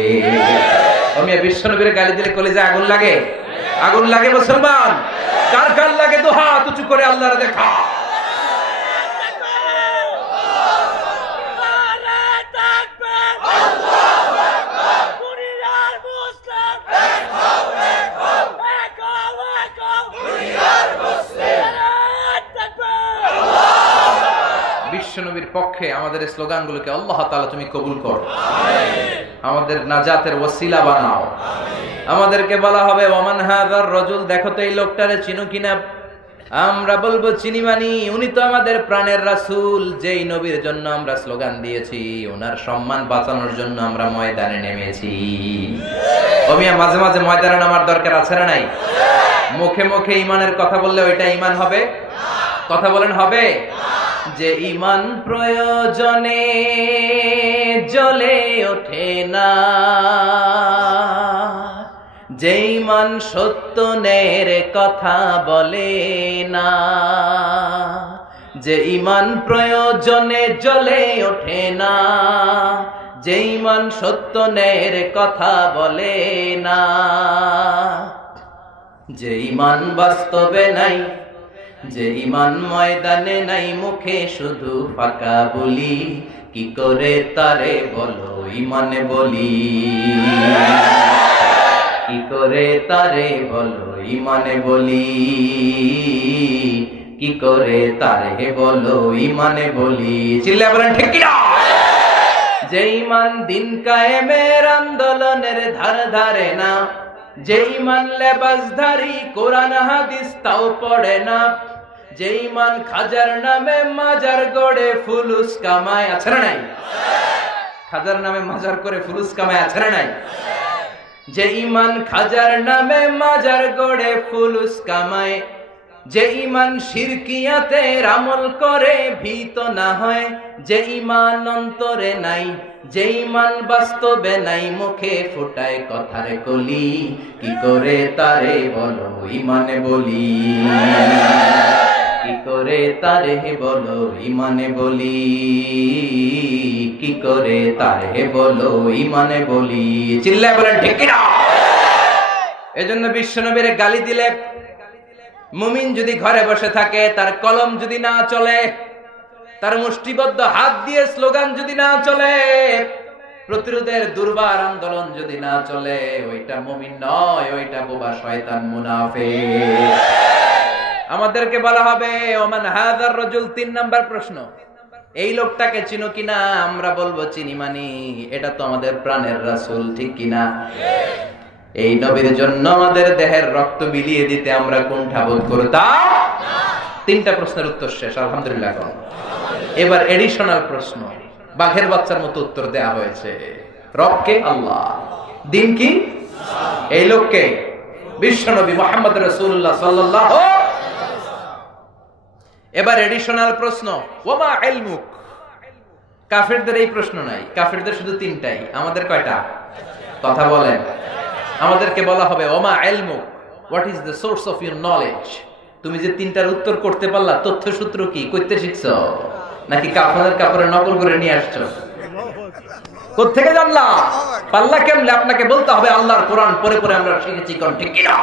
আমি বিশ্বনবীর গালি দিলে কলিজায় আগুন লাগে? আগুন লাগে মুসলমান? কার কার লাগে? দু হাত উঁচু করে আল্লাহর দেখা। বিশ্বনবীর পক্ষে আমাদের স্লোগানগুলোকে আল্লাহ তাআলা তুমি কবুল করো, আমাদের নাজাতের ওসিলা বানাও। আমাদেরকে বলা হবে, ওমান হাদার রাজুল, দেখো তো এই লোকটারে চিনো কিনা? আমরা বলবো চিনি মানি, উনি তো আমাদের প্রাণের রাসূল, যেই নবীর জন্য আমরা স্লোগান দিয়েছি, ওনার সম্মান বাঁচানোর জন্য আমরা ময়দানে নেমেছি। ওমিয়া মাঝে মাঝে ময়দানে নামার দরকার আছে না নাই? মুখে মুখে ঈমানের কথা বললে ওইটা ঈমান হবে? কথা বলেন, হবে? যে ঈমান প্রয়োজনে জ্বলে ওঠে না, যে ঈমান সত্য ন্যায়ের কথা বলে না, যে ঈমান প্রয়োজনে জ্বলে ওঠে না, যে ঈমান সত্য ন্যায়ের কথা বলে না, যে ঈমান বাস্তবে নাই, যে ঈমান ময়দানে নাই, মুখে শুধু ফাঁকা বলি, কি করে তারে বলো ঈমানে বলি, কি করে তারে বলো ঈমানে বলি, কি করে তারে বলো ঈমানে বলি। চিল্লা বলেন, ঠিক কি না? যে ঈমান দিন কায়েমের আন্দোলনের ধার ধারে না, যে ঈমান লেবাসধারী কোরআন হাদিস তাও পড়ে না, যে ঈমান খাজার নামে মাজার গড়ে ফুলুস কামায়, আছে না নাই? খাজার নামে মাজার করে ফুলুস কামায়, আছে না নাই? যে ঈমান খাজার নামে মাজার গড়ে ফুলুস কামায়, যে ঈমান শিরকিয়াতের আমল করে ভীত না হয়, যে ঈমান অন্তরে নাই, যে ঈমান বাস্তবে নাই, মুখে ফুটায় কথার কলি, কি করে তারে বলো ঈমানে বলি। কি করে তারে বলো ইমানে বলি, কি করে তারে বলো ইমানে বলি। চিল্লায় বলেন ঠিক কিনা? এজন্য বিশ্বনবীর গালি দিলে, মুমিন যদি ঘরে বসে থাকে, তার কলম যদি না চলে, তার মুষ্টিবদ্ধ হাত দিয়ে স্লোগান যদি না চলে, প্রতিরোধের দুর্বার আন্দোলন যদি না চলে, ওইটা মুমিন নয়, ওইটা বোবা শয়তান মুনাফিক। আমাদেরকে বলা হবে ওমান হাযার রাজুল। 3 নাম্বার প্রশ্ন, এই লোকটাকে চিনো কিনা? আমরা বলবো চিনি। মানি এটা তো আমাদের প্রাণের রাসূল, ঠিক কিনা? এই নবীর জন্য আমাদের দেহের রক্ত বিলিয়ে দিতে আমরা কুণ্ঠা বোধ করতাম? 3টা প্রশ্নের উত্তর শেষ, আলহামদুলিল্লাহ। এবার এডিশনাল প্রশ্ন, বাঘের বাচ্চার মতো উত্তর দেয়া হয়েছে। রবকে? আল্লাহ। দিন কি? এই লোককে বিশ্বনবী মুহাম্মদ রাসূলুল্লাহ সাল্লাল্লাহু। এবার এডিশনাল প্রশ্ন, ওমা ইলমুক। কাফেরদের এই প্রশ্ন নাই, কাফেরদের শুধু 3টাই, আমাদের কয়টা? কথা বলেন। আমাদেরকে বলা হবে ওমা ইলমুক, what is the source of your knowledge. তুমি যে 3টার উত্তর করতে পারলা, তথ্য সূত্র কি? কইতে শিখছো নাকি কাপড়ের নকল করে নিয়ে আসছো? কোত্থেকে জানলা? পাল্লা কেমনে? আপনাকে বলতে হবে আল্লাহর কোরআন পড়ে পড়ে আমরা শিখেছি, কোন ঠিক কিনা?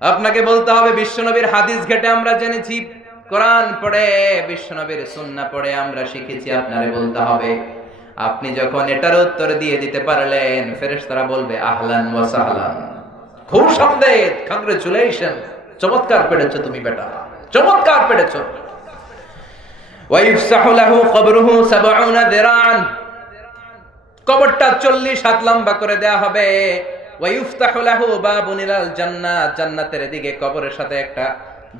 আপনাকে বলতে হবে বিশ্বনবীর হাদিস ঘেটে আমরা জেনেছি, কোরআন পড়ে বিশ্বনবীর সুন্নাহ পড়ে আমরা শিখেছি। আপনারে বলতে হবে। আপনি যখন এটার উত্তর দিয়ে দিতে পারলেন, ফেরেশতারা বলবে আহলান ওয়া সাহলান, খুব সামদেদ, কংগ্রেচুলেশন, চমৎকার পেরেছো তুমি বেটা, চমৎকার পেরেছো। ওয়া ইফসাহু লাহু কবরুহু 70 দিরান, কবরটা 40 হাত লম্বা করে দেয়া হবে। ওয়া ইফতাহু লাহু বাবুন ইলাল জান্নাহ, জান্নাতের দিকে কবরের সাথে একটা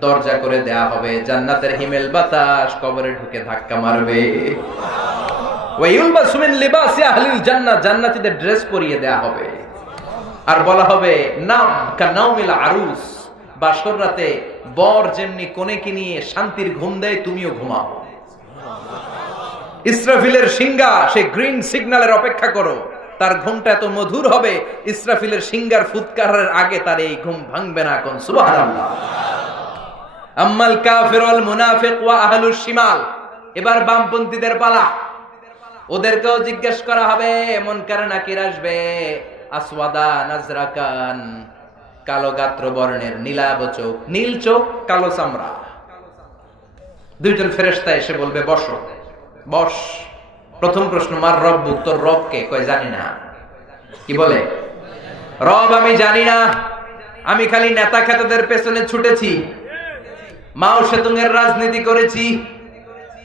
দরজা করে দেয়া হবে। জান্নাতের হিমেল বাতাস কবরে ঢুকে ধাক্কা মারবে। ওয়া ইউলবাসু মিন লিবাসি আহলিল জান্নাহ, জান্নাতীদের ড্রেস পরিয়ে দেয়া হবে। আর বলা হবে নাম কানাউমিল আরুস, বাসর রাতে বর যেমনি কোনেকে নিয়ে শান্তির ঘুম দেয়, তুমিও ঘুমাও। ইসরাফিলের সিংহা সে গ্রিন সিগন্যালের অপেক্ষা করো, তার ঘুমটা এত মধুর হবে, ইসরাফিলের সিংহার ফুৎকারের আগে তার এই ঘুম ভাঙবে না। কোন সুবহানাল্লাহ। আম্মাল কাফির ওয়াল মুনাফিক ওয়া আহলুশ শিমাল, এবার বামপন্থীদের পালা। ওদেরকেও জিজ্ঞেস করা হবে, মুনকার নাকির আসবে, আসওয়াদা নাজরাকান, কালো গাত্র বর্ণের, নীলাভ চোখ, নীল চোখ, কালো চামড়া। দুইজন ফেরেশতা এসে বলবে বসো, বস। প্রথম প্রশ্ন, মার রব্বুক, তোর রব কে? কয় জানি না। কি বলে? রব আমি জানি না, আমি খালি নেতা খেতাদের পেছনে ছুটেছি, মাও সেতুংয়ের রাজনীতি করেছি,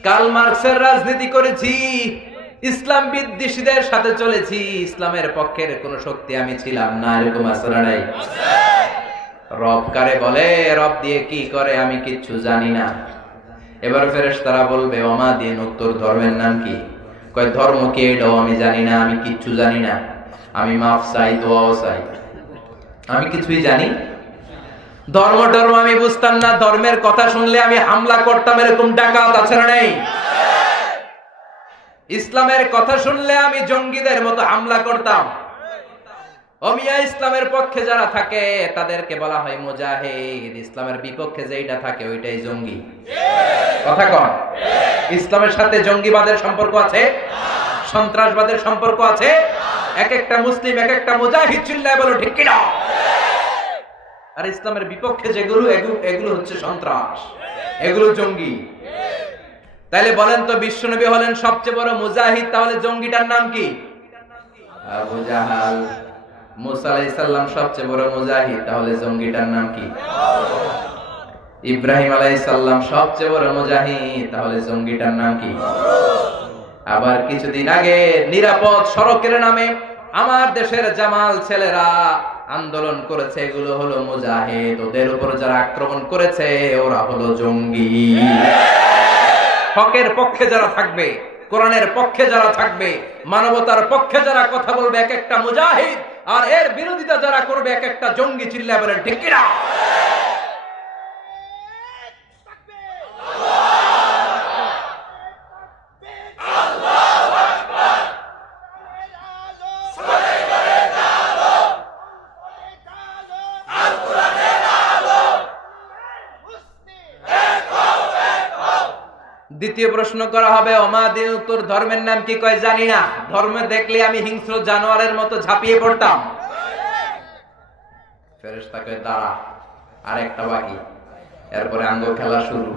কার্ল মার্কসের রাজনীতি করেছি, ইসলাম বিদ্বেষীদের সাথে চলেছি, ইসলামের পক্ষের কোন শক্তি আমি ছিলাম না। এরকম আসলে নাই। রব কারে বলে, রব দিয়ে কি করে আমি কিচ্ছু জানি না। এবার ফেরেশতারা বলবে ওমা দিন, উত্তর ধর্মের নাম কি? কয় ধর্ম কি? এটাও আমি জানি না, আমি কিচ্ছু জানি না, আমি মাফ চাই, দোয়াও চাই, আমি কিছুই জানি। ধর্ম টর্ম আমি বুঝতাম না, ধর্মের কথা শুনলে আমি হামলা করতাম, এরকম ডাকাত আছে না নেই? ইসলামের কথা শুনলে আমি জঙ্গিদের মতো হামলা করতাম। অমিয়া ইসলামের পক্ষে যারা থাকে তাদেরকে বলা হয় মুজাহিদ, ইসলামের বিপক্ষে যেটা থাকে ওইটাই জঙ্গি। কথা কন। ইসলামের সাথে জঙ্গিবাদের সম্পর্ক আছে, সন্ত্রাসবাদের সম্পর্ক আছে। এক একটা মুসলিম এক একটা মুজাহিদ, চিল্লায় বলো ঠিক কিনা? আর ইসলামের বিপক্ষে যেগুলো, এগুলো হচ্ছে সন্ত্রাস, এগুলো জঙ্গি। তাইলে বলেন তো, বিশ্বনবী হলেন সবচেয়ে বড় মুজাহিদ, তাহলে জঙ্গিটার নাম কি? আবু জাহাল। মুসা আলাইহিস সালাম সবচেয়ে বড় মুজাহিদ, তাহলে জঙ্গিটার নাম কি? ইব্রাহিম আলাইহিস সালাম সবচেয়ে বড় মুজাহিদ, তাহলে জঙ্গিটার নাম কি? আবার কিছুদিন আগে নিরাপদ সড়কের নামে আমার দেশের জামাল ছেলেরা আন্দোলন করেছে, এগুলো হলো মুজাহিদ। ওদের উপর যারা আক্রমণ করেছে ওরা হলো জঙ্গি। হকের পক্ষে যারা থাকবে, কোরআনের পক্ষে যারা থাকবে, মানবতার পক্ষে যারা কথা বলবে, এক একটা মুজাহিদ। আর এর বিরোধিতা যারা করবে, এক একটা জঙ্গি। চিল্লায় বলেন ঠিক কিনা? দ্বিতীয় প্রশ্ন করা হবে, ওমা দিন, তোর ধর্মের নাম কি? কয় জানি না। ধর্ম দেখলে আমি হিংস্র জানোয়ারের মতো ঝাঁপিয়ে পড়তাম। ফেরেশতা কয় দাঁড়া, আর একটা বাকি। এরপরে আঙ্গ খেলা শুরু।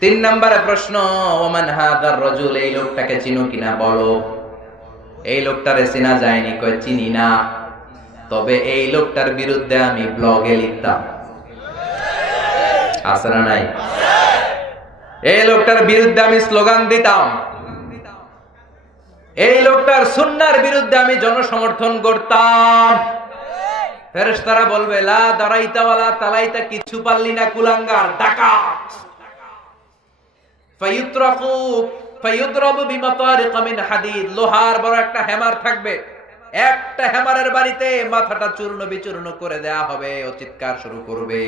3 নম্বরে প্রশ্ন, ওমান হাদার রাজুল, এই লোকটাকে চিনো কিনা বলো। এই লোকটারে চেনা যায়নি। কয় চিনি না, তবে এই লোকটার বিরুদ্ধে আমি ব্লগে লিখতাম। আছে না নাই? এই লোকটার বিরুদ্ধে আমি স্লোগান দিতাম। এই লোকটার সুন্নাহর বিরুদ্ধে আমি জনসমর্থন করতাম। ফেরেশতারা বলবে, লা দারাইতা ওয়ালা তালাইতা, কিছু পারলি না কুলাঙ্গার, ডাকাত। ফায়ুতরাকু ফায়ুদরাবু বিমাতারিক মিন হাদিদ, লোহার বড় একটা হ্যামার থাকবে, একটা হ্যামারের বাড়িতে মাথাটা চূর্ণ বিচূর্ণ করে দেয়া হবে। ও চিৎকার শুরু করবে,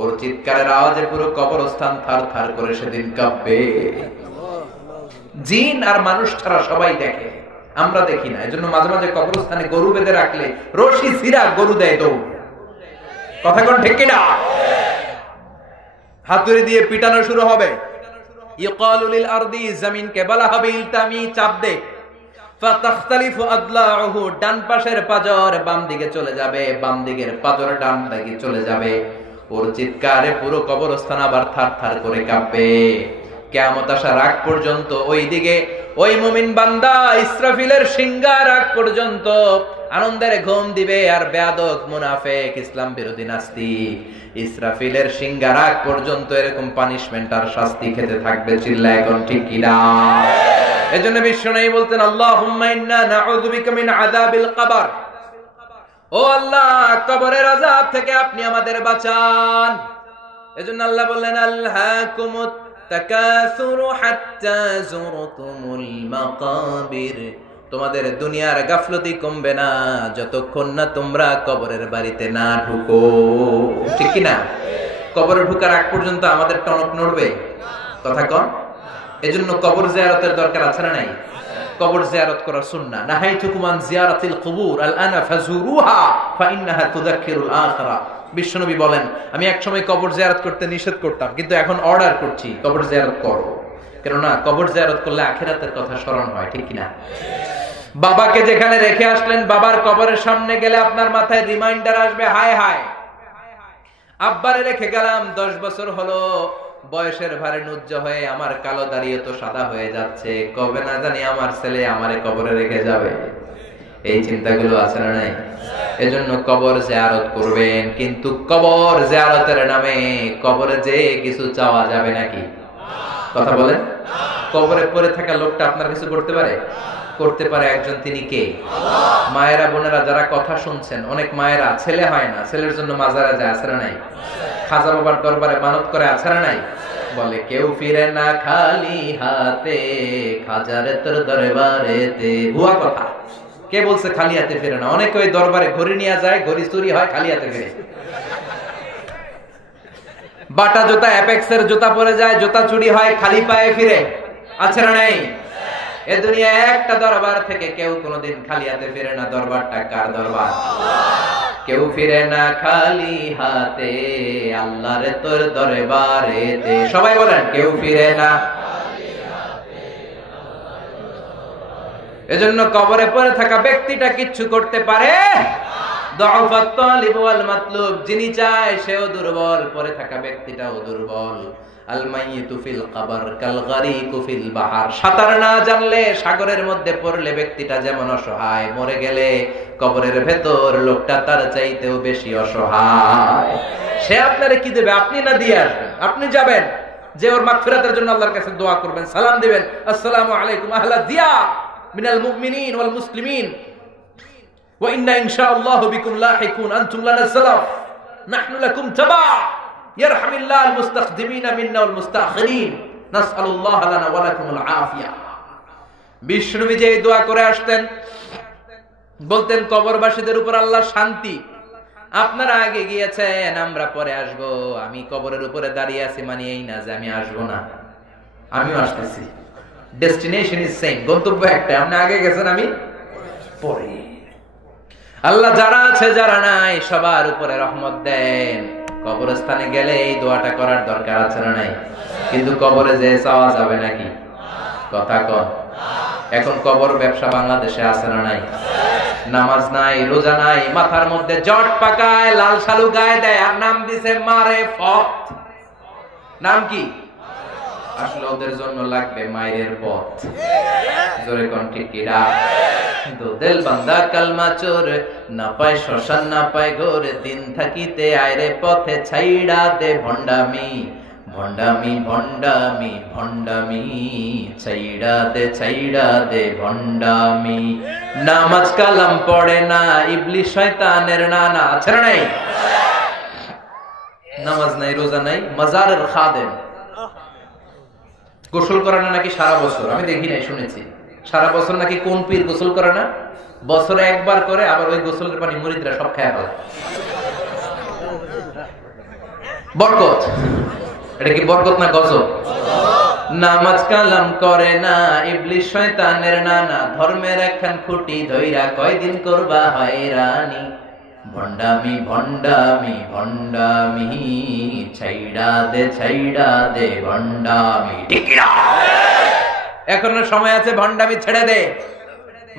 ওর চিৎকারের আওয়াজে পুরো কবরস্থান থারথার করে সেদিন কাঁপবে। জিন আর মানুষ ছাড়া সবাই দেখে, আমরা দেখি না। এজন্য মাঝে মাঝে কবরস্থানে গরু বেঁধে রাখলে রশি ছিঁড়া গরু দেয় দৌড়। কথা কোন ঠিক কিনা? হাতুড়ি দিয়ে পিটানো শুরু হবে। ইকালু লিল আরদি, জমিনকে বলা হবে ইলতামি, চাপ দে। ফাতাখতালিফু আদলাউহু, ডান পাশের পাজর বাম দিকে চলে যাবে, বাম দিকের পাজর ডান দিকে চলে যাবে। ওর চিৎকারে পুরো কবরস্থান আবার থারথার করে কাঁপবে। কিয়ামত আসার আগ পর্যন্ত ওই দিকে ওই মুমিন বান্দা ইসরাফিলের সিংহার আগ পর্যন্ত আনন্দের ঘুম দিবে। আর বেয়াদব মুনাফিক ইসলাম বিরোধী নাস্তিক ইসরাফিলের সিংহার আগ পর্যন্ত এরকম পানিশমেন্ট আর শাস্তি খেতে থাকবে। চিল্লায় এখন ঠিক কিনা? এজন্য বিশ্বনবী বলতেন, আল্লাহুম্মা ইন্না নাউযু বিকা মিন আযাবিল কবর, ও আল্লাহ, কবরের আযাব থেকে আপনি আমাদের বাঁচান। এজন্য আল্লাহ বললেন, আলহাকুমুত তাকাসুরু হাত্তা যুরতুমুল মাকাবির, তোমাদের দুনিয়ার গাফলতি কমবে না যতক্ষণ না তোমরা কবরের বাড়িতে না ঢুকো। ঠিক কি না? কবরে ঢুকার আগ পর্যন্ত আমাদের টনক নড়বে? কথা কন। এজন্য কবর জিয়ারতের দরকার আছে না নাই? কবর জিয়ারত করা সুন্নাহ। নাহাইতুকুম আন জিয়ারাতিল কুবুর আলআনা ফাজুরুহা ফাইন্নাহা তুযাক্কিরুল আখিরা। বিশ্বনবী বলেন, আমি একসময় কবর জিয়ারত করতে নিষেধ করতাম, কিন্তু এখন অর্ডার করছি কবর জিয়ারত করো। কেননা কবর জিয়ারত করলে আখিরাতের কথা স্মরণ হয়। ঠিক কি না? বাবাকে যেখানে রেখে আসলেন, বাবার কবরের সামনে গেলে আপনার মাথায় রিমাইন্ডার আসবে, হায় হায় আব্বারে রেখে গেলাম, 10 বছর হলো, বয়সের ভারে নুজ্জ হয়ে আমার কালো দাড়িও তো সাদা হয়ে যাচ্ছে, কবে না জানি আমার ছেলে আমারে কবরে রেখে যাবে। এই চিন্তাগুলো আছে না নাই? এজন্য কবর জিয়ারত করবেন, কিন্তু কবর জিয়ারতের নামে কবরে যে কিছু চাওয়া যাবে নাকি? কথা বলেন। কবরে পড়ে থাকা লোকটা আপনার কিছু করতে পারে? করতে পারে একজন, তিনি কে? মায়েরা বোনেরা যারা কথা শুনছেন, অনেক মায়েরা ছেলে হয় না, ছেলের জন্য মাজারে যায়, আছে না নাই? খাজা বাবার দরবারে মানত করে, আছে না নাই? বলে, কেউ ফিরে না খালি হাতে, খাজারে তোর দরবারেতে। ভুয়া কথা। কে বলছে খালি হাতে ফিরে না? অনেকে ওই দরবারে ঘড়ি নিয়ে যায়, ঘড়ি চুরি হয়, খালি হাতে ফিরে। বাটা জুতা, অ্যাপেক্সের জুতা পরে যায়, জুতা চুরি হয়, খালি পায়ে ফিরে, আছে না নাই? এ দুনিয়া একটা দরবার থেকে কেউ কোনোদিন খালি হাতে ফিরে না। দরবারটা কার দরবার? কেউ ফিরে না খালি হাতে, আল্লাহর তোর দরবারেতে। সবাই বলেন, কেউ ফিরে না। এজন্য কবরে পড়ে থাকা ব্যক্তিটা কিচ্ছু করতে পারে? দুআফাত তালিব ওয়াল মাতলুব, যিনি চায় সেও দুর্বল, পড়ে থাকা ব্যক্তিটাও দুর্বল। আল মাইয়িতু ফিল কবর কাল গারিকু ফিল বাহর, সাঁতার না জানলে সাগরের মধ্যে পড়লে ব্যক্তিটা যেমন অসহায়, মরে গেলে কবরের ভেতর লোকটা তার চাইতেও বেশি অসহায়। সে আপনারে কি দেবে? আপনি না দিয়ে আসবেন, আপনি যাবেন, যে ওর মাগফিরাতের জন্য আল্লাহর কাছে দোয়া করবেন, সালাম দিবেন, আসসালামু আলাইকুম আহলা দিয়ার মিনাল মুমিনিন ওয়াল মুসলিমিন ওয়া ইন্না ইনশাআল্লাহু বিকুম লাহিকুন আনতুম লানা সালাফ নাহনু লাকুম তাবা ইয়ারহামিল্লাহুল মুস্তাকদিমিনা মিন্না ওয়াল মুস্তাখিরিন নাসআলুল্লাহ লানা ওয়া লাকুমুল আফিয়া। বিষ্ণুবী যে দোয়া করে আসতেন, বলতেন কবরবাসীদের উপর আল্লাহর শান্তি। আপনারা আগে গিয়েছেন, আমরা পরে আসব। আমি কবরের উপরে দাঁড়িয়ে আছি মানে এই না যে আমি আসবো না, আমিও আসতেছি। ডেস্টিনেশন ইজ সেম, গন্তব্য একটা। আপনি আগে গেছেন, আমি পরে। আল্লাহ যারা আছে যারা নাই সবার উপরে রহমত দেন। কবরস্থানে গেলে এই দোয়াটা করার দরকার আছে না নাই? কিন্তু কবরে যে চাওয়া যাবে নাকি? কথা কন। এখন কবর ব্যবসা বাংলাদেশে আছে না নাই? নামাজ নাই, রোজা নাই, মাথার মধ্যে জট পাকায়, লাল শালু গায়ে দেয়, আর নাম দিছে মারে ফত। নাম কি? আসলে ওদের জন্য লাগবে মায়ের পথ। জোরে কোন ঠিক কি না? তো দিল বান্দা কালমা চোর, না পায় শ্মশান না পায় ঘোর, দিন থাকিতে আয়রে পথে ছাইড়া দে ভণ্ডামি, ভণ্ডামি ভণ্ডামি ভণ্ডামি, ছাইড়া দে ভণ্ডামি। নামাজ কালাম পড়ে না, ইবলিশ শয়তানের নানা। আছে না নাই? নামাজ নাই, রোজা নাই, মাজারের খাদেম। গোসল করে না নাকি সারা বছর? আমি দেখি নাই, শুনেছি সারা বছর নাকি কোন পীর গোসল করে না, বছরে একবার করে, আবার ওই গোসলের পানি মুরিদরা সব খেয়ে ফেলে। বরকত। এটা কি বরকত না গজব? নামাজ কালাম করে না, ইবলিশ শয়তানের নানা, ধর্মের একখান খুঁটি ধইরা কয়দিন করবা হয়রানি, ভণ্ডামি ভণ্ডামি ভণ্ডামি, ছাইড়া দে ভণ্ডামি। ঠিক না? এখনো সময় আছে, ভণ্ডামি ছেড়ে দে,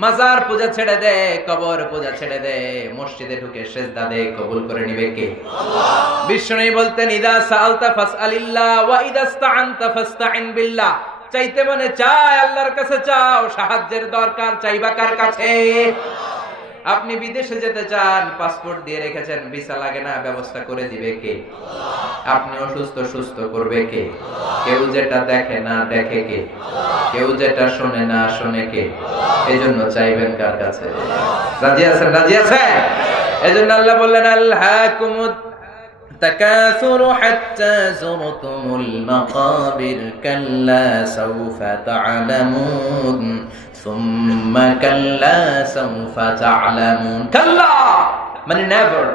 মাজার পূজা ছেড়ে দে, কবর পূজা ছেড়ে দে, মসজিদে ঢুকে সেজদা দে, কবুল করে নিবে কে? আল্লাহ। বিষ্ণু বলতেন, ইদা সাআলতা ফাসআলিল্লাহ ওয়া ইদা ইসতাআনতা ফাসতাইন বিল্লাহ। চাইতে মনে চায়, আল্লাহর কাছে চাও, সাহায্যের দরকার চাইবা কার কাছে? আপনি বিদেশে যেতে চান, পাসপোর্ট দিয়ে রেখেছেন, ভিসা লাগে না, ব্যবস্থা করে দিবে কে? আপনি অসুস্থ, সুস্থ করবে কে? কেউ যেটা দেখে না দেখে কে? কেউ যেটা শোনে না শোনে কে? এজন্য চাইবেন কার কাছে? রাজি আছেন? রাজি আছেন? এজন্য আল্লাহ বললেন, আল্লাহকুমুত তাকাসুরু হাত্তা যুরতুমুল মাকাবির, কাল্লা সাউফা তা'লামুন, সুম্মা কাল্লা সাউফা তা'লামুন। কাল্লা মানে নেভার।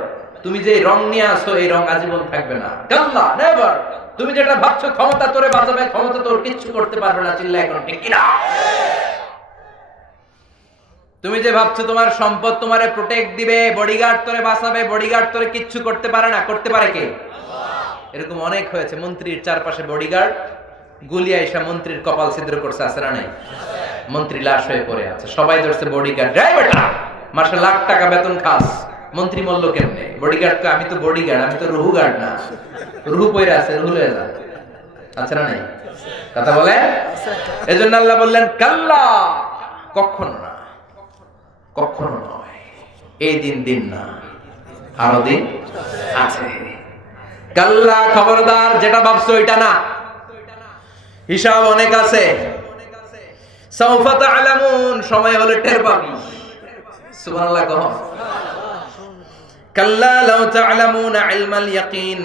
তুমি যে রং নিয়ে আসো, এই রং আজীবন থাকবে না। কাল্লা, নেভার। তুমি যেটা ভাবছো ক্ষমতা তোরে বাঁচাবে, ক্ষমতা তোর কিচ্ছু করতে পারবে না। চিল্লায় এখন ঠিক কিনা? তুমি যে ভাবছো তোমার সম্পদ তোমারে প্রোটেক্ট দিবে, বডিগার্ড তোরে বাঁচাবে, বডিগার্ড তোরে কিচ্ছু করতে পারে না। করতে পারে কে? এরকম অনেক হয়েছে, মন্ত্রীর চারপাশে বডিগার্ড, গুলি আইসা মন্ত্রীর কপাল ছিদ্র করছে। আছে না নাই? মন্ত্রী লাশ হয়ে পড়ে আছে, সবাই ধরছে বডিগার্ড, ড্রাইভারটা মাসে লাখ টাকা বেতন খাস, মন্ত্রী মল্ল কেমনে? বডিগার্ড তো, আমি তো বডিগার্ড, আমি তো রুহু গার্ড না। রুহু পয়রা আছে, রুহু লয়ে যা। আছে না নাই? কথা বলে। এজন্য আল্লাহ বললেন, কাল্লা, কখনো না, কখনো নয়। এই দিন না, আরো দিন আছে। কাল্লা, খবরদার, যেটা ভাবছো এটা না, হিসাব অনেক আছে। সাউফা তা'লামুন, সময় হলে টের পাবি। সুবহানাল্লাহ কহ। কাল্লা লাউ তা'লামুনা ইলমাল ইয়াকিন,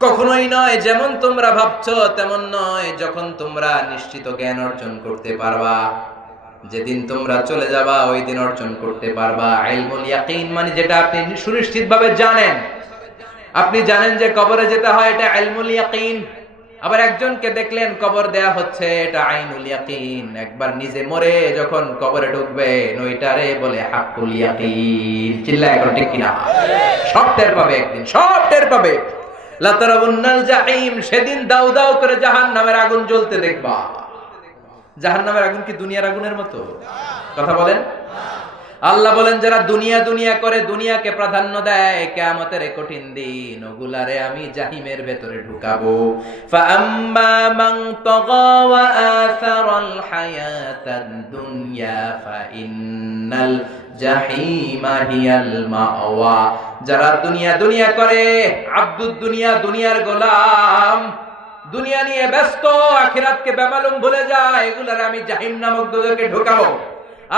কখনোই নয় যেমন তোমরা ভাবছো তেমন নয়। যখন তোমরা নিশ্চিত জ্ঞান অর্জন করতে পারবা, যেদিন তোমরা চলে যাবা ওই দিন অর্জন করতে পারবা ইলমুল ইয়াকিন, মানে যেটা আপনি সুনিশ্চিত ভাবে জানেন। আপনি জানেন যে কবরে যেতে হয়, এটা ইলমুল ইয়াকিন। আবার একজনকে দেখলেন কবর দেয়া হচ্ছে, এটা আইনুল ইয়াকিন। একবার নিজে মরে যখন কবরে ঢুকবে, ওইটারে বলে হাক্কুল ইয়াকিন। চিল্লায় এখন ঠিক কিনা? সব টের পাবে একদিন, সব টের পাবে। লা তারাবুন্নাল জাহিম, সেদিন দাউ দাউ করে জাহান্নামের আগুন জ্বলতে দেখবা। জাহান্নামের আগুন কি দুনিয়ার আগুনের মতো? কথা বলেন। আল্লাহ বলেন, যারা দুনিয়া দুনিয়া করে, দুনিয়াকে প্রাধান্য দেয়, কিয়ামতের কঠিন দিন ওগুলারে আমি জাহিমের ভেতরে ঢুকাবো। ফাআম্মা মান তাগা ওয়া আসারাল হায়াতাদ দুনিয়া ফাইন্নাল জাহিমা হিয়াল মাওয়া। যারা দুনিয়া দুনিয়া করে, আব্দুদ দুনিয়া, দুনিয়ার গোলাম, দুনিয়া নিয়ে ব্যস্ত, আখিরাতকে বেমালুম ভুলে যায়, এগুলারে আমি জাহিম নামক দোজখে ঢুকাবো।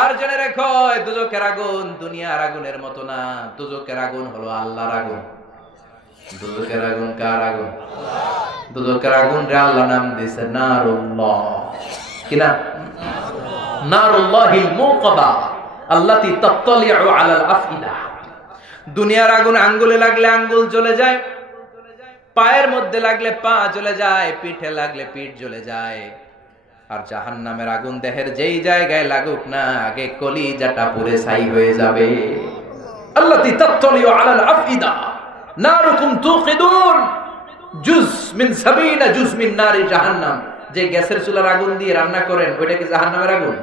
আর জেনে রেখো, দুজকের আগুন দুনিয়ার আগুনের মতো না। দুজকের আগুন হলো আল্লাহর আগুন। দুজকের আগুন কার আগুন? দুজকের আগুন রে আল্লাহ নাম দিয়েছে নারুল্লাহ। কি না? নারুল্লাহিল মুকাদা আল্লাতী তাত্তালিউ আলাল আফইদা। দুনিয়ার আগুন আঙ্গুলে লাগলে আঙ্গুল জ্বলে যায়, পায়ের মধ্যে লাগলে পা জ্বলে যায়, পিঠে লাগলে পিঠ জ্বলে যায়। আর জাহান্নামের আগুন দেহের যেই জায়গায় লাগুক না, আগে কলিজাটা পুরে ছাই হয়ে যাবে। আল্লাতী তাত্তালিউ আলাল আফইদা, নারুকুম তুকিদুন জুজ মিন 70 জুজ মিন নারি জাহান্নাম। যে গ্যাসের চুলার আগুন দিয়ে রান্না করেন ওইটা কি জাহান্নামের আগুন?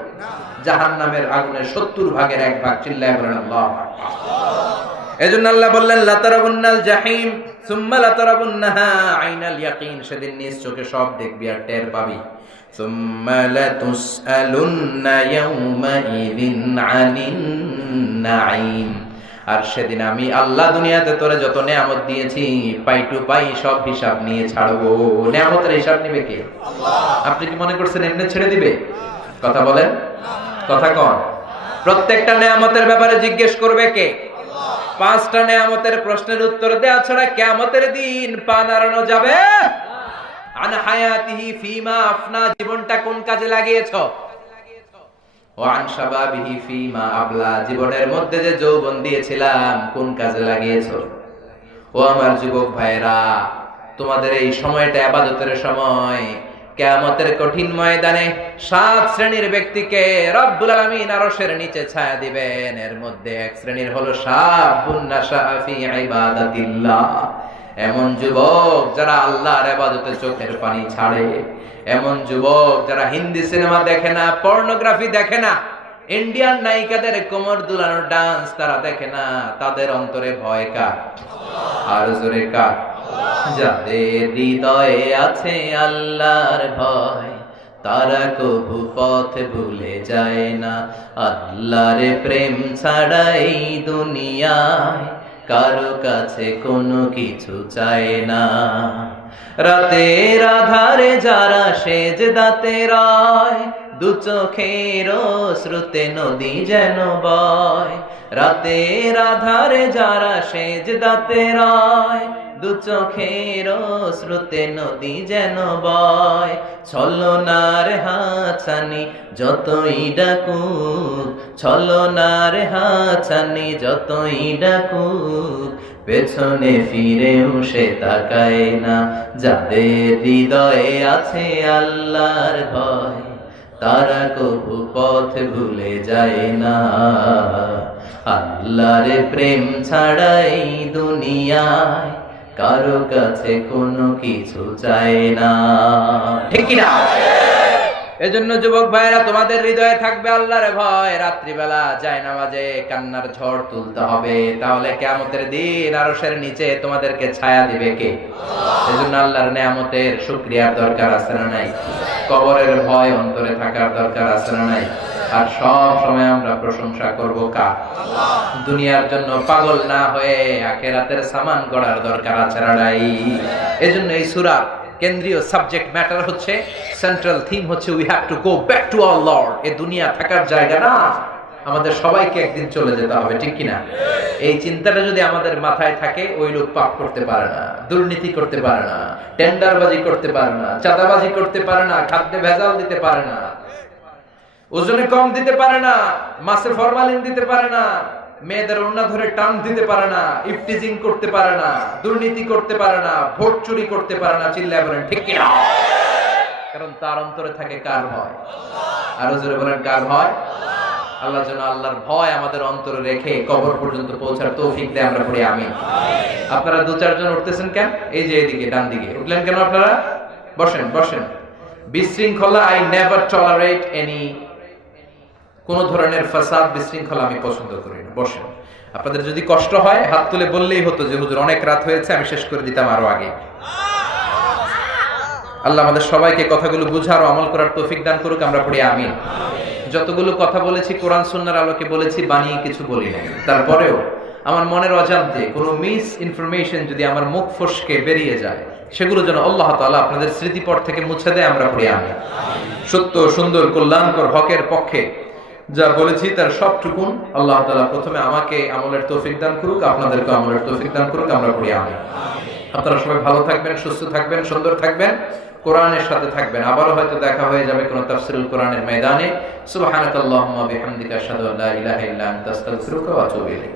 জাহান্নামের আগুনের 70 ভাগের 1 ভাগ। চিল্লায়ে বলেন আল্লাহু আকবার। এজন্য আল্লাহ বললেন লাতারাবুন্নাল জাহিম সুম্মা লাতারাবুন্নাহা আইনাল ইয়াকিন। সেদিন নিজ চোখে সব দেখবি আর টের পাবি। সুম্মা লাতুসআলুন্না ইয়াউমাইযিন আনিন নাঈম। আর সেদিন আমি আল্লাহ দুনিয়াতে তোরে যত নেয়ামত দিয়েছি পাই টু পাই সব হিসাব নিয়ে ছাড়বো। নেয়ামতের হিসাব নিবে কে? আল্লাহ। আপনি কি মনে করছেন এমনি ছেড়ে দিবে? কথা বলেন, কথা কন। প্রত্যেকটা নেয়ামতের ব্যাপারে জিজ্ঞেস করবে কে? আল্লাহ। 5টা নেয়ামতের প্রশ্নের উত্তর দেওয়া ছাড়া কিয়ামতের দিন পা নাড়ানো যাবে? আন হায়াতিহি ফিমা আফনা, জীবনটা কোন কাজে লাগিয়েছো? ওয়ান শাবাবিহি ফিমা আবলা, জীবনের মধ্যে যে যৌবন দিয়েছিলাম কোন কাজে লাগিয়েছো? ও আমার যুবক ভাইরা, তোমাদের এই সময়টা ইবাদতের সময়। কিয়ামতের কঠিন ময়দানে 7 শ্রেণীর ব্যক্তিকে রব্বুল আলামিন আরশের নিচে ছায়া দিবেন। এর মধ্যে 1 শ্রেণীর হলো শাবুন নাশা ফি ইবাদাতিল্লাহ, এমন যুবক যারা আল্লাহর ইবাদতে চোখের পানি ছাড়ে, এমন যুবক যারা হিন্দি সিনেমা দেখে না, পর্নোগ্রাফি দেখে না, ইন্ডিয়ান নায়িকাদের কোমর দুলানোর ডান্স তারা দেখে না। তাদের অন্তরে ভয় কার? আর জোরে কার? যাদের হৃদয়ে আছে আল্লাহর ভয় তারা কবু পথ ভুলে যায় না। আল্লাহর প্রেম ছাড়া এই দুনিয়ায় কারো কাছে কোনো কিছু চায় না। রাতের আধারে যারা সেজদাতে রয়, দু চোখের শ্রুতে নদী যেন বয়। রাতের আধারে যারা সেজদাতে রয়, দু চোখের শ্রুতে নদী যেন বয়। ছলনার হাতছানি যতই ডাকুক, ছলনার হাতছানি যতই ডাকুক, পেছনে ফিরেও সে তাকায় না। যাদের হৃদয়ে আছে আল্লাহর ভয় তারা কবু পথ ভুলে যায় না। আল্লাহর প্রেম ছাড়া এই দুনিয়ায় কারো কাছে কোনো কিছু চায় না। ঠিক কি না? এজন্য যুবক ভাইরা, তোমাদের হৃদয়ে থাকবে আল্লাহর ভয়। রাত্রিবেলা জায়নামাজে কান্নার ঝড় তুলতে হবে, তাহলে কিয়ামতের দিন আরশের নিচে তোমাদেরকে ছায়া দিবে কে? আল্লাহ। এজন্য আল্লাহর নিয়ামতের শুকরিয়ার দরকার আছে না নাই? কবরের ভয় অন্তরে থাকার দরকার আছে না নাই? আর সব সময় আমরা প্রশংসা করব কার? আল্লাহ। দুনিয়ার জন্য পাগল না হয়ে আখিরাতের সামান গড়ার দরকার আছে না নাই? এজন্য এই সূরা কেন্দ্রীয় সাবজেক্ট ম্যাটার হচ্ছে, সেন্ট্রাল থিম হচ্ছে we have to go back to our Lord. এই দুনিয়া থাকার জায়গা না, আমাদের সবাইকে একদিন চলে যেতে হবে। ঠিক কিনা? এই চিন্তাটা যদি আমাদের মাথায় থাকে, ওই লোক পাপ করতে পারে না, দুর্নীতি করতে পারে না, টেন্ডারবাজি করতে পারে না, চাঁদাবাজি করতে পারে না, খাদ্যে ভেজাল দিতে পারে না, ওজনে কম দিতে পারে না, মাছে ফরমালিন দিতে পারে না, মেয়েদের ওড়না ধরে টান দিতে পারে না, ইফটিজিং করতে পারে না, দুর্নীতি করতে পারে না, ভোট চুরি করতে পারে না। চিল্লায় বলেন ঠিক কি না? কারণ তার অন্তরে থাকে কার ভয়? আল্লাহ। আরো জোরে বলেন কার ভয়? আল্লাহ। আল্লাহ যেন আল্লাহর ভয় আমাদের অন্তরে রেখে কবর পর্যন্ত পৌঁছার তৌফিক দেয়। আমরা পড়ি আমিন। আপনারা 2-4 জন উঠতেছেন কেন? এই যে এদিকে ডান দিকে উঠলেন কেন আপনারা? বসেন বসেন। বিশৃঙ্খলা, আই নেভার টলারেট এনি, কোন ধরনের ফাসাদ বিশৃঙ্খলা আমি পছন্দ করি না। বসেন। আপনাদের যদি কষ্ট হয় হাত তুলে বললেই হতো যে হুজুর অনেক রাত হয়েছে, আমি শেষ করে দিতাম আরো আগে। আল্লাহ আমাদের সবাইকে কথাগুলো বুঝার ও আমল করার তৌফিক দান করুক। আমরা পড়ি আমিন। যতগুলো কথা বলেছি কোরআন সুন্নাহর আলোকে বলেছি, বানিয়ে কিছু বলি নাই। তারপরেও আমার মনের অজান্তে কোনো মিস ইনফরমেশন যদি আমার মুখ ফসকে বেরিয়ে যায়, সেগুলো যেন আল্লাহ তাআলা আপনাদের স্মৃতিপট থেকে মুছে দেয়। আমরা পড়ি আমিন। সত্য, সুন্দর, কল্যাণকর, হকের পক্ষে যা বলেছি তার সবটুকুন আল্লাহ তাআলা প্রথমে আমাকে আমলের তৌফিক দান করুক, আপনাদেরকে আমলের তৌফিক দান করুক। আমরা পড়ি আমিন। আপনারা সবাই ভালো থাকবেন, সুস্থ থাকবেন, সুন্দর থাকবেন, কোরআনের সাথে থাকবেন। আবারও হয়তো দেখা হয়ে যাবে কোন তাফসীরুল কোরআনের ময়দানে। সুবহানাকাল্লাহুম্মা বিহামদিকা আশহাদু আল্লা ইলাহা ইল্লা আনতা আস্তাগফিরুকা ওয়া আতুবু ইলাইক।